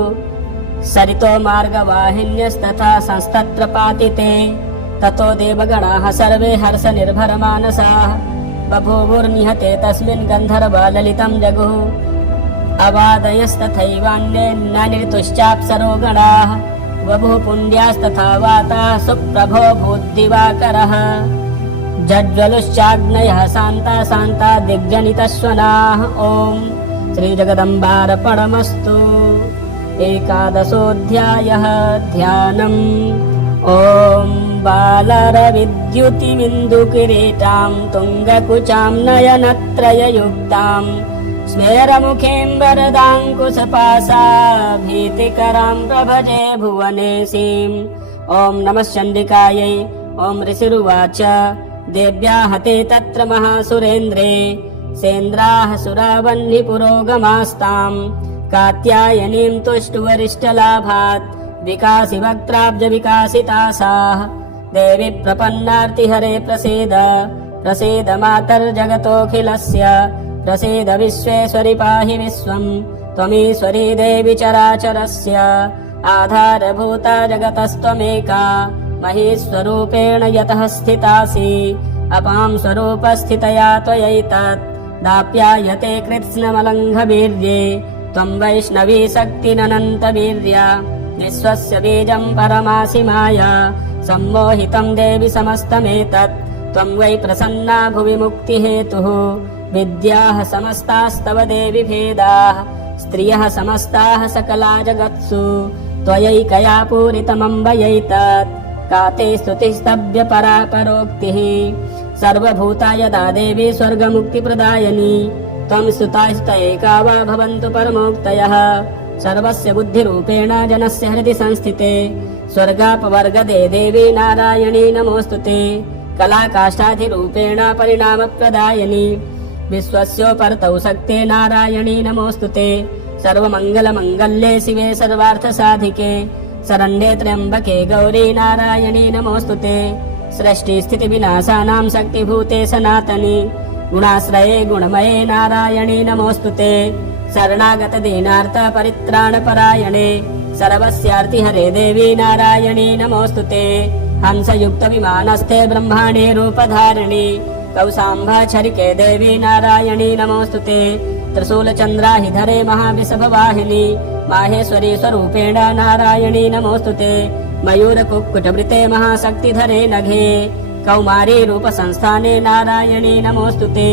सरितो मार्गवाहिन्यस्तथा संस्तत्र पातिते ततो देवगणाः सर्वे हर्षनिर्भरमानसाः बभूवुर्निहते तस्मिन् गन्धर्वा ललितं जगुः अवादयस्तथैवान्ये ननिर्तुश्चाप्सरो गणाः बभूव पुण्ड्यास्तथा वाताः सुप्रभो भूद्दिवाकरः जज्ज्वलुश्चाग्नयः शान्ता शान्ता दिग्जनितश्वनाः ॐ श्रीजगदम्बार्पणमस्तु। एकादशोऽध्यायः ध्यानम्। ॐ बालरविद्युतिमिन्दुकिरीटां तुङ्गकुचां नयनत्रययुक्तां स्मेरमुखीं वरदाङ्कुशपाशाभीतिकरां प्रभजे भुवनेशीम्। ॐ नमः चण्डिकायै। ॐ ऋषिरुवाच देव्या हते तत्र महासुरेन्द्रे सेन्द्राः सुरावह्निपुरोगमास्तां कात्यायनीं तुष्टुवरिष्ठलाभात् विकासि वक्त्राब्ज विकासितासाः देवी प्रपन्नार्तिहरे प्रसीद प्रसीद मातर्जगतोऽखिलस्य प्रसीद विश्वेश्वरि पाहि विश्वं त्वमीश्वरी देवी चराचरस्य आधारभूता जगतस्त्वमेका महीस्वरूपेण यतः स्थितासि अपां स्वरूपस्थितया त्वयैतत् दाप्यायते कृत्स्नमलङ्घवीर्ये त्वं वैष्णवी शक्तिरनन्तवीर्या विश्वस्य बीजं परमासि माया सम्मोहितं देवि समस्तमेतत् त्वं वै प्रसन्ना भुवि मुक्तिहेतुः विद्याः समस्तास्तव देवि भेदाः स्त्रियः समस्ताः सकला जगत्सु त्वयैकया पूरितमम्बयैतत् का ते स्तुतिस्तव्य परापरोक्तिः सर्वभूता यदा देवी स्वर्गमुक्तिप्रदायिनी त्वं स्तुता एका वा भवन्तु परमोक्तयः सर्वस्य बुद्धिरूपेण जनस्य हृदि संस्थिते स्वर्गापवर्गदे देवी नारायणी नमोऽस्तुते कलाकाष्ठाधिरूपेण परिणामप्रदायिनी विश्वस्योपरतौ शक्ते नारायणी नमोऽस्तुते सर्वमङ्गलमङ्गल्ये शिवे सर्वार्थसाधिके शरण्ये त्र्यम्बके गौरी नारायणी नमोऽस्तुते सृष्टिस्थितिविनाशानां शक्तिभूते सनातनी गुणाश्रये गुणमये नारायणी नमोऽस्तुते शरणागत दीनार्थ परित्राणपरायणे सर्वस्यार्तिहरे देवी नारायणी नमोऽस्तुते हंसयुक्त विमानस्थे ब्रह्माणे रूपधारिणी कौसाम्भाचरिके देवी नारायणी नमोऽस्तुते त्रिशूलचन्द्राहिधरे महाविषभवाहिनी माहेश्वरी स्वरूपेण नारायणी नमोऽस्तुते मयूरकुक्कुटवृते महाशक्तिधरे नघे कौमारी रूपसंस्थाने नारायणी नमोऽस्तुते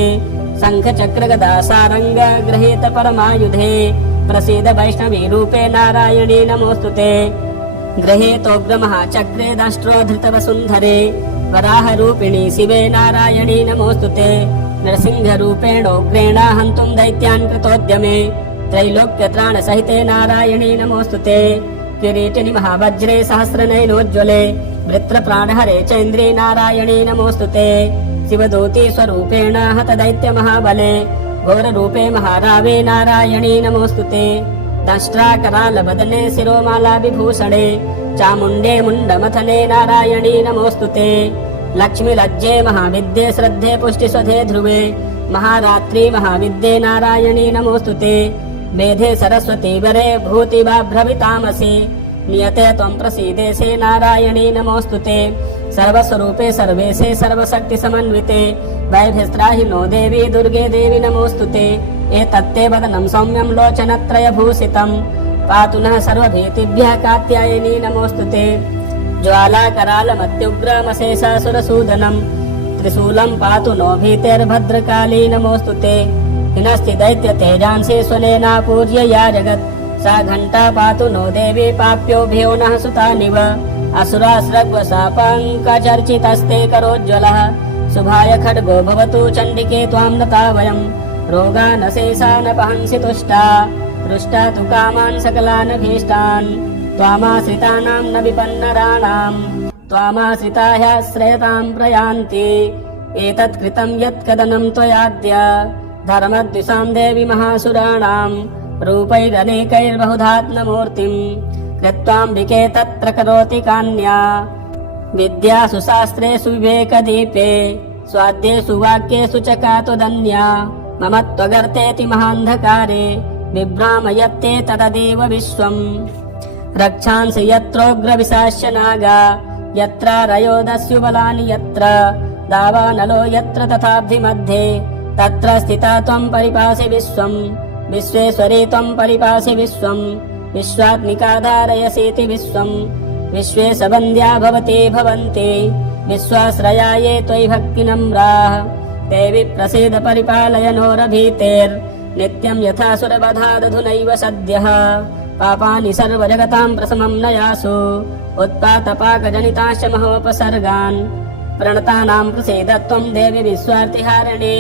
शङ्खचक्रगदा सारङ्ग गृहीत परमायुधे प्रसीद वैष्णवी रूपे नारायणी नमोऽस्तुते गृहीतोग्रमहाचक्रे दष्ट्रोधृतवसुन्धरे वराहरूपिणी शिवे नारायणी नमोऽस्तुते नरसिंहरूपेणोग्रेण हन्तुं दैत्यान् कृतोद्यमे त्रैलोक्यत्राणसहिते नारायणी नमोऽस्तुते किरीटिनि महावज्रे सहस्रनयनोज्ज्वले वृत्रप्राणहरे चैन्द्रे नारायणी नमोऽस्तुते शिवदूती स्वरूपेण हतदैत्यमहाबले घोररूपे महारावे नारायणी नमोऽस्तुते दंष्ट्राकरालवदने शिरोमालाविभूषणे चामुण्डे मुण्डमथने नारायणी नमोऽस्तुते लक्ष्मीलज्जे महाविद्ये श्रद्धे पुष्टिस्वधे ध्रुवे महारात्रि महाविद्ये नारायणी नमोऽस्तुते मेधे सरस्वती वरे भूतिवाभ्रवितामसि नियते त्वं प्रसीदेशे नारायणी नमोऽस्तुते सर्वस्वरूपे सर्वेशे सर्वशक्तिसमन्विते वैभिस्त्राहिनो देवी दुर्गे देवी नमोऽस्तुते एतत्ते वदनं सौम्यं लोचनत्रयभूषितं पातु नः सर्वभीतिभ्यः कात्यायनी नमोऽस्तुते ज्वालाकरालमत्युग्रमशेषासुरसूदनं त्रिशूलं पातु नो भीतेर्भद्रकाली नमोऽस्तुते हिनस्ति दैत्यतेजांसि स्वनेनापूर्य या जगत् सा घण्टा पातु नो देवी पाप्योभ्यो नः सुतानिव असुरास्रग्वशापाङ्कचर्चितस्ते करोज्ज्वलः शुभाय खड्गो भवतु चण्डिके त्वां नता वयं रोगानशेषानपहंसि तुष्टा पृष्टा तु कामान् सकलान् भीष्टान् त्वामाश्रितानां न विपन्नराणां त्वामाश्रिता ह्याश्रयतां प्रयान्ति एतत् कृतं यत्कदनं त्वयाद्य धर्मद्विषां देवी महासुराणां रूपैरनेकैर्बहुधात्ममूर्तिं कृत्वाम्बिके तत्र करोति कान्या विद्यासु शास्त्रेषु विवेकदीपे स्वाद्येषु वाक्येषु च का त्वदन्या मम त्वगर्तेति महान्धकारे बिभ्रामयत्ते ततदेव विश्वम् रक्षांसि यत्रोग्रविशास्य नागा यत्र रयोदस्युबलानि यत्र दावानलो यत्र तथाब्धिमध्ये तत्र स्थिता त्वं परिपासि विश्वम् विश्वेश्वरी त्वं परिपासि विश्वम् विश्वात्मिका धारयसीति विश्वम् विश्वे सबन्ध्या भवते भवन्ति विश्वाश्रया ये त्वयि भक्तिनम्राः ते विप्रसीद परिपालय नोरभीतेर्नित्यं यथा सुरवधादधुनैव सद्यः पापानि सर्वजगतां प्रशमं न यासु उत्पातपाकजनिताश्च महोपसर्गान् प्रणतानां प्रसीद त्वं देवि विश्वार्तिहारिणे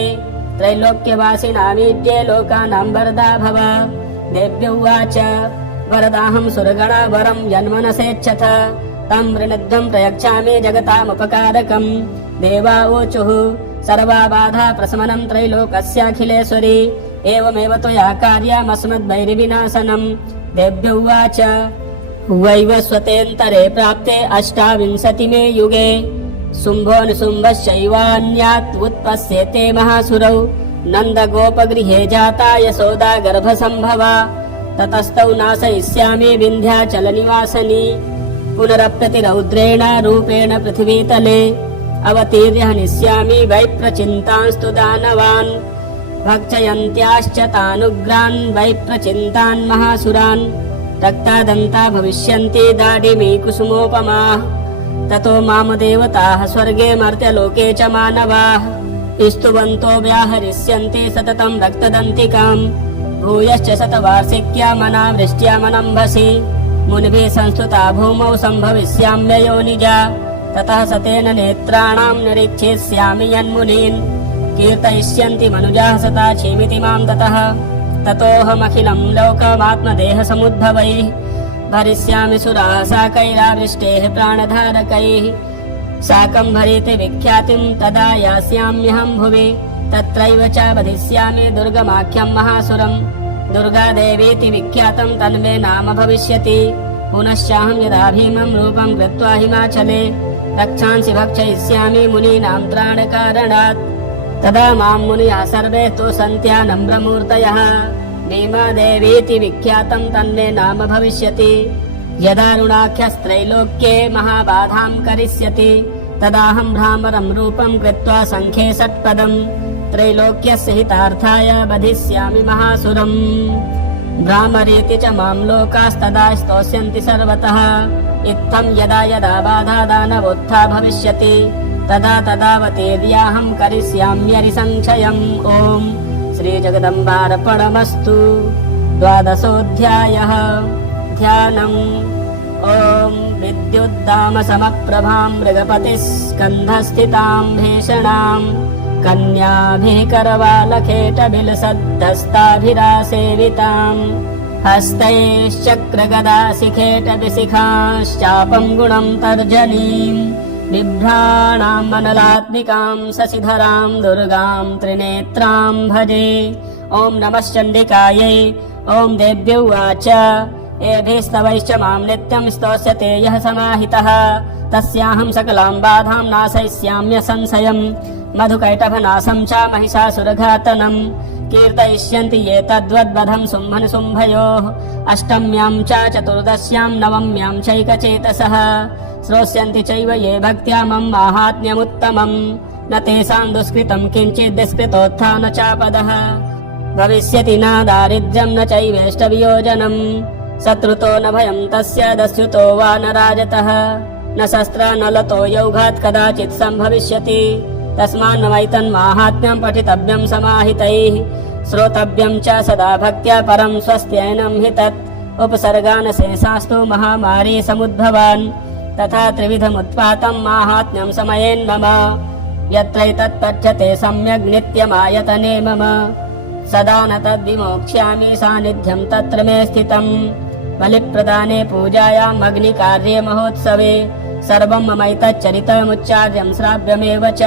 त्रैलोक्यवासिनामीड्ये लोकानां वरदा भव देव्य उवाच वरदाहं सुरगणा वरं यन्मनसेच्छथ तं वृणध्वं प्रयच्छामि जगतामुपकारकम् देवा ऊचुः सर्वा बाधा प्रशमनं त्रैलोकस्याखिलेश्वरी एवमेव त्वया कार्यमस्मद्वैरिविनाशनम् देव्य उवाच वैवस्वतेऽन्तरे प्राप्ते 28मे युगे शुम्भो निशुम्भश्चैवान्यात् उत्पस्येते महासुरौ नन्दगोपगृहे जाता यशोदा गर्भसम्भवा ततस्तौ नाशयिष्यामि विन्ध्याचलनिवासिनी पुनरप्रतिरौद्रेण रूपेण पृथिवीतले अवतीर्य हनिष्यामि वैप्रचिन्तांस्तु दानवान् भक्षयन्त्याश्च तानुग्रान् वैप्रचिन्तान् महासुरान् रक्तादन्ता भविष्यन्ति दाडिमी कुसुमोपमाः ततो माम देवताः स्वर्गे मर्त्यलोके च मानवाः स्तुवन्तो व्याहरिष्यन्ति सततं रक्तदन्तिकाम् भूयश्च शतवार्षिक्या मनावृष्ट्या मनम्भसि मुनिभिः संस्तुता भूमौ सम्भविष्याम्ययोनिजा ततः सतेन नेत्राणां निरीक्षिष्यामि यन्मुनीन् कीर्तयिष्यन्ति मनुजाः सता क्षीमिति मां ततः ततोऽहमखिलं लोकमात्मदेहसमुद्भवैः भरिष्यामि सुराः साकैरावृष्टेः प्राणधारकैः साकं भरीति विख्यातिं तदा यास्याम्यहं भुवि तत्रैव च वधिष्यामि दुर्गमाख्यं महासुरम् दुर्गादेवीति विख्यातं तन्मे नाम भविष्यति पुनश्चाहं यदा भीमं रूपं कृत्वा हिमाचले रक्षांसि भक्षयिष्यामि मुनीनां त्राणकारणात् तदा मां मुनयः सर्वे स्तुष्यन्त्यानम्रमूर्तयः भीमादेवीति विख्यातं तन्मे नाम भविष्यति यदारुणाख्यस्त्रैलोक्ये महाबाधां करिष्यति तदाहं भ्रामरं रूपं कृत्वा सङ्ख्ये षट्पदम् त्रैलोक्यस्य हितार्थाय वधिष्यामि महासुरम् भ्रामरीति च मां लोकास्तदा स्तोष्यन्ति सर्वतः इत्थं यदा यदा बाधा दानवोत्था भविष्यति तदा तदावतीर्याहं करिष्याम्यरिसंशयम् ॐ श्रीजगदम्बार्पणमस्तु 12ोऽध्यायः ध्यानम् ॐ विद्युद्दामसमप्रभां मृगपतिस्कन्धस्थितां भीषणाम् कन्याभिः करवालखेटबिलसद्धस्ताभिरासेविताम् हस्तैश्चक्रगदाशिखेटबिशिखाश्चापं गुणं तर्जनीम् बिभ्राणां मनलात्मिकां शशिधरां दुर्गां त्रिनेत्रां भजे ॐ नमः चण्डिकायै ॐ देव्यै उवाच एभिस्तवैश्च मां नित्यं स्तोष्यते यः समाहितः तस्याहं सकलां बाधां नाशयिष्याम्य संशयम् मधुकैटभनाशं च महिषासुरघातनम् कीर्तयिष्यन्ति ये तद्वद्वधं शुम्भनिशुम्भयोः अष्टम्यां च चतुर्दश्यां नवम्यां चैकचेतसः श्रोष्यन्ति चैव ये भक्त्या मम माहात्म्यमुत्तमम् न तेषां दुष्कृतं किञ्चित् दुष्कृतोत्थान चापदः भविष्यति न दारिद्र्यं न चैवेष्टवियोजनम् शत्रुतो न भयं तस्य दस्युतो वा न राजतः न शस्त्रा न लतो यौघात् कदाचित् सम्भविष्यति तस्मान्नवैतन्माहात्म्यं पठितव्यं समाहितैः श्रोतव्यं च सदा भक्त्या परं स्वस्त्यैनं हि तत् उपसर्गान् शेषास्तु महामारी समुद्भवान् तथा त्रिविधमुत्पातं माहात्म्यं समयेन्मम यत्रैतत्पठ्यते सम्यग् नित्यमायतने मम सदा न तद्विमोक्ष्यामि सान्निध्यं तत्र मे स्थितम् बलिप्रदाने पूजायाम् अग्निकार्ये महोत्सवे सर्वं ममैतच्चरितमुच्चार्यं श्राव्यमेव च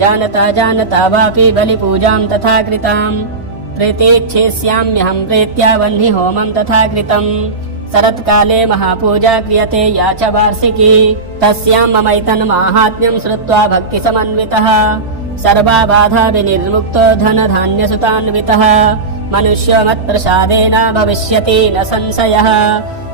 जानता जानता वापि बलिपूजां तथा कृताम् प्रीतीच्छेष्याम्यहं प्रीत्या वह्निहोमं तथा कृतम् शरत्काले महापूजा क्रियते या च वार्षिकी तस्यां ममैतन्माहात्म्यं श्रुत्वा भक्तिसमन्वितः सर्वा बाधा विनिर्मुक्तो धनधान्यसुतान्वितः मनुष्यो मत्प्रसादेन भविष्यति न संशयः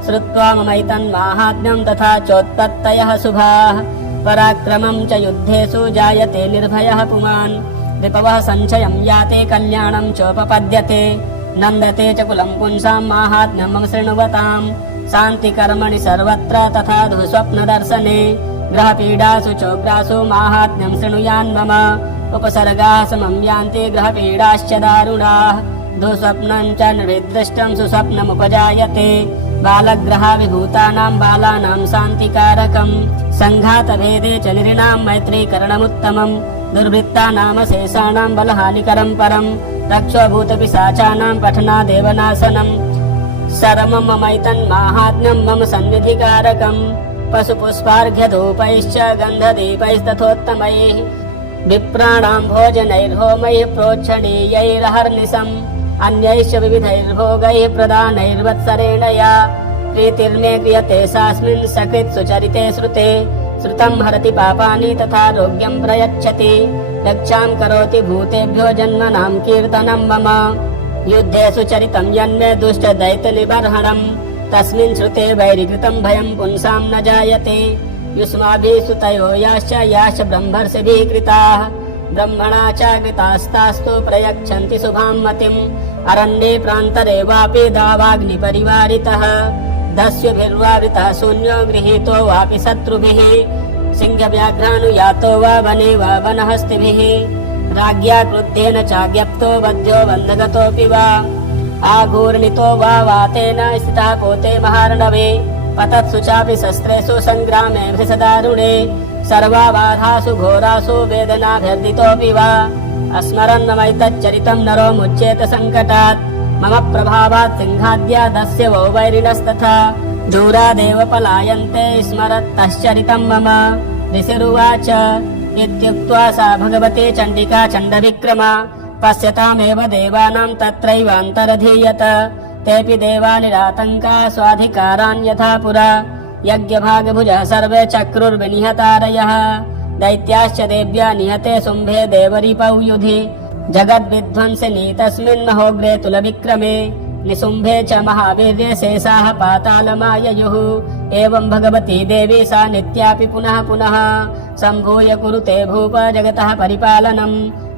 श्रुत्वा ममैतन्माहात्म्यं तथा चोत्पत्तयः शुभाः पराक्रमं च युद्धेषु जायते निर्भयः पुमान् रिपवः संशयं याते कल्याणं चोपपद्यते नन्दते च कुलं पुंसां माहात्म्यं मम शृण्वताम् शान्तिकर्मणि सर्वत्र तथा दुःस्वप्नदर्शने ग्रहपीडासु चोग्रासु माहात्म्यं शृणुयान्मम उपसर्गाः समं यान्ति ग्रहपीडाश्च दारुणाः दुःस्वप्नं च निर्दृष्टं सुस्वप्नमुपजायते बालग्रहाविभूतानां बालानां शान्तिकारकं सङ्घातभेदे च नृणां मैत्रीकरणमुत्तमं दुर्वृत्तानां शेषाणां बलहानिकरं परं रक्षोभूतपिशाचानां पठनादेव नाशनं शरमं ममैतन्माहात्म्यं मम सन्निधिकारकं पशुपुष्पार्घ्यधूपैश्च गन्धदीपैस्तथोत्तमैः विप्राणां भोजनैर्होमैः प्रोक्षणीयैरहर्निशम् अन्यैश्च विविधैर्भोगैः प्रदानैर्वत्सरेण या प्रीतिर्मे क्रियते सास्मिन् सकृत् सुचरिते श्रुते श्रुतं हरति पापानि तथारोग्यं प्रयच्छति रक्षां करोति भूतेभ्यो जन्मनां कीर्तनं मम युद्धे सुचरितं यन्मे दुष्टदैत्यनिबर्हणं तस्मिन् श्रुते वैरिकृतं भयं पुंसां न जायते युष्माभिः सुतयो याश्च ब्रह्मर्षिभिः कृताः ब्रह्मणा च कृतास्तास्तु प्रयच्छन्ति शुभां मतिम् अरण्ये प्रान्तरे वापि दावाग्निपरिवारितः दस्युभिर्वावृतः शून्यो गृहीतो वापि शत्रुभिः सिंहव्याघ्रानुयातो वा वने वा वनहस्तिभिः राज्ञा क्रुद्धेन चाज्ञप्तो बध्यो बन्धगतोऽपि वा आघूर्णितो वा वातेन स्थितः पोते महार्णवे पतत्सु चापि शस्त्रेषु सङ्ग्रामे भृशदारुणे सर्वा बाधासु घोरासु वेदनाभ्यर्दितोऽपि वा अस्मरन्नमैतच्चरितं नरो मुच्येत सङ्कटात् मम प्रभावात् सिंहाद्या दस्य वो वैरिणस्तथा दूरादेव पलायन्ते स्मरत्तश्चरितं मम ऋषिरुवाच इत्युक्त्वा सा भगवती चण्डिका चण्डविक्रमा पश्यतामेव देवानां तत्रैवान्तरधीयत तेऽपि देवा निरातङ्का स्वाधिकारान् यथा पुरा यज्ञभागभुजः सर्वे चक्रुर्विनिहतारयः दैत्याश्च देव्या निहते शुम्भे देवरिपौ युधि जगद्विध्वंसिनी तस्मिन् महोग्रे तुलविक्रमे निशुम्भे च महावीर्ये शेषाः पातालमाययुः एवं भगवती देवी सा नित्यापि पुनः पुनः सम्भूय कुरुते भूप जगतः परिपालनं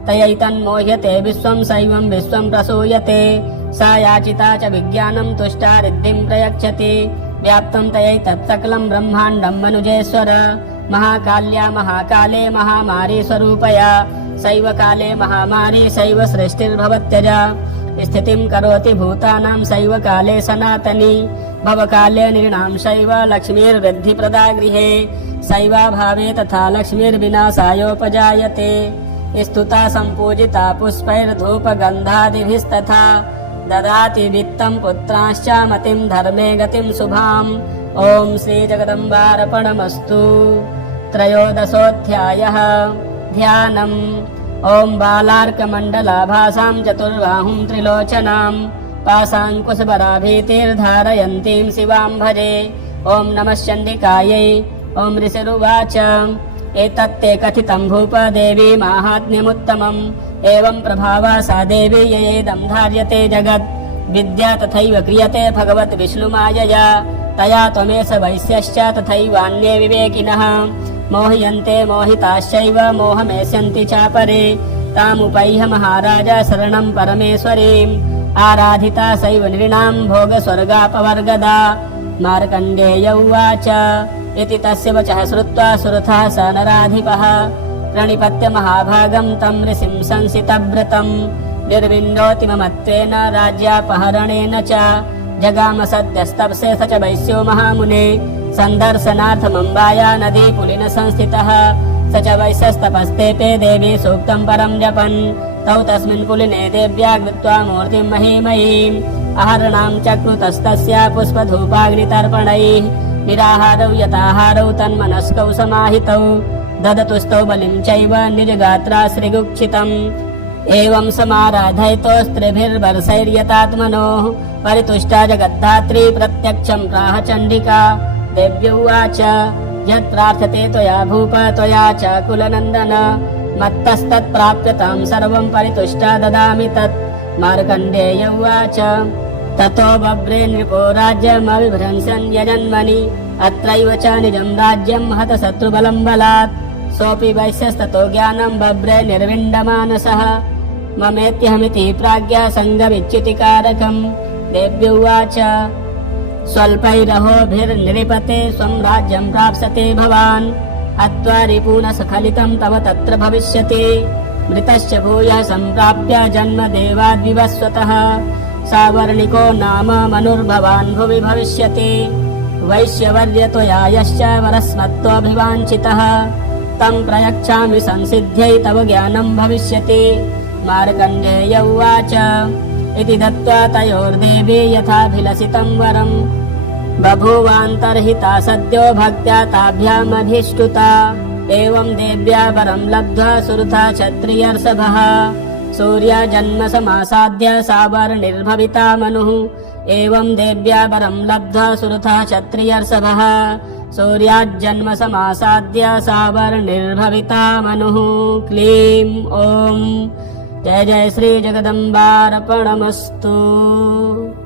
तयैतन्मोह्यते विश्वं सैवं विश्वं प्रसूयते सा याचिता च विज्ञानं तुष्टा रिद्धिं प्रयच्छति व्याप्तं तयैतत् सकलं ब्रह्माण्डं मनुजेश्वर महाकाल्या महाकाले महामारी स्वरूपया सैव काले महामारी सैव सृष्टिर्भवत्यजा स्थितिं करोति भूतानां सैव काले सनातनी भवकाले नृणां सैव लक्ष्मीर्वृद्धिप्रदा गृहे सैवाभावे तथा लक्ष्मीर्विनाशायोपजायते स्तुता सम्पूजिता पुष्पैर्धूपगन्धादिभिस्तथा ददाति वित्तं पुत्रांश्च मतिं धर्मे गतिं शुभाम् ॐ श्रीजगदम्बार्पणमस्तु। त्रयोदशोऽध्यायः ध्यानम् ॐ बालार्कमण्डलाभासां चतुर्बाहुं त्रिलोचनां पाशाङ्कुशबराभीतिर्धारयन्तीं शिवां भजे ॐ नमः चण्डिकायै। ॐ ऋषिरुवाच एतत्ते कथितं भूपदेवी माहात्म्यमुत्तमम् एवं प्रभावा सा देवी ययेदं धार्यते जगत् विद्या तथैव क्रियते भगवत् विष्णुमायया तया त्वमेष वैश्यश्च तथैवान्ये विवेकिनः मोह्यन्ते मोहिताश्चैव मोहमेष्यन्ति चापरे तामुपैह महाराज शरणं परमेश्वरीम् आराधिता सैव नृणां भोगस्वर्गापवर्गदा। मार्कण्डेय उवाच इति तस्य वचः श्रुत्वा सुरथः स नराधिपः प्रणिपत्य महाभागं तं ऋषिं संसितव्रतं निर्विण्णोति ममत्वेन राज्यापहरणेन च जगाम सद्यस्तप्से स च वैश्यो महामुने सन्दर्शनार्थमम्बाया नदी पुलिन संस्थितः स च वैश्यस्तपस्तेपे देवी सूक्तं परं जपन् तौ तस्मिन् पुलिने देव्या कृत्वा मूर्तिं महीमयीम् आहरणां चक्रुतस्तस्या पुष्पधूपाग्नितर्पणैः निराहारौ यथाहारौ तन्मनस्कौ समाहितौ ददतुस्तौ बलिं चैव निजगात्रा श्रीगुक्षितम् एवं समाराधयतो स्त्रिभिर्वर्षैर्यतात्मनोः परितुष्टा जगद्धात्री प्रत्यक्षं प्राह चण्डिका देव्य उवाच यत्प्रार्थते त्वया भूप त्वया च कुलनन्दन मत्तस्तत्प्राप्यतां सर्वं परितुष्टा ददामि तत् मार्कण्डेय उवाच ततो बभ्रे नृपो राज्यमविभ्रंशन् यजन्मनि अत्रैव च निजं राज्यं हतशत्रुबलं बलात् सोऽपि वैश्यस्ततो ज्ञानं बभ्रे निर्विण्डमानसः ममेत्यहमिति प्राज्ञा सङ्गमिच्युतिकारकम् देव्य उवाच स्वल्पैरहोभिर्नृपते स्वं राज्यं प्राप्स्यते भवान् हत्वा रिपून् स्खलितं तव तत्र भविष्यति मृतश्च भूयः सम्प्राप्य जन्म देवाद्विवस्वतः सावर्णिको नाम मनुर्भवान् भुवि भविष्यति वैश्यवर्य त्वया यश्च वरस्मत्त्वाभिवाञ्छितः तं प्रयच्छामि संसिद्ध्यै तव ज्ञानं भविष्यति मार्कण्डेय उवाच इति दत्त्वा तयोर्देवी यथाभिलषितं वरं बभूवान्तर्हिता सद्यो भक्त्या ताभ्यामधिष्ठुता एवं देव्या वरं लब्ध्वा सुरथा क्षत्रियर्षभः सूर्यजन्म समासाद्य सावर्णिर्भविता मनुः एवं देव्या वरं लब्ध्वा सुरथा क्षत्रियर्षभः सूर्याज्जन्म समासाद्य सावर्णिर्भविता मनुः क्लीं ॐ जय जय श्री जगदम्बार्पणमस्तु।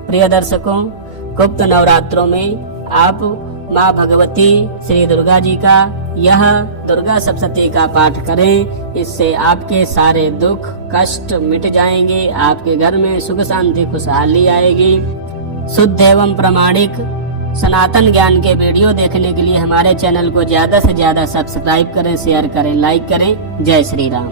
प्रिय दर्शकों, गुप्त नवरात्रों में आप माँ भगवती श्री दुर्गा जी का यह दुर्गा सप्तशती का पाठ करें। इससे आपके सारे दुख कष्ट मिट जाएंगे, आपके घर में सुख शांति खुशहाली आएगी। शुद्ध एवं प्रामाणिक सनातन ज्ञान के वीडियो देखने के लिए हमारे चैनल को ज्यादा से ज्यादा सब्सक्राइब करें, शेयर करें, लाइक करें। जय श्री राम।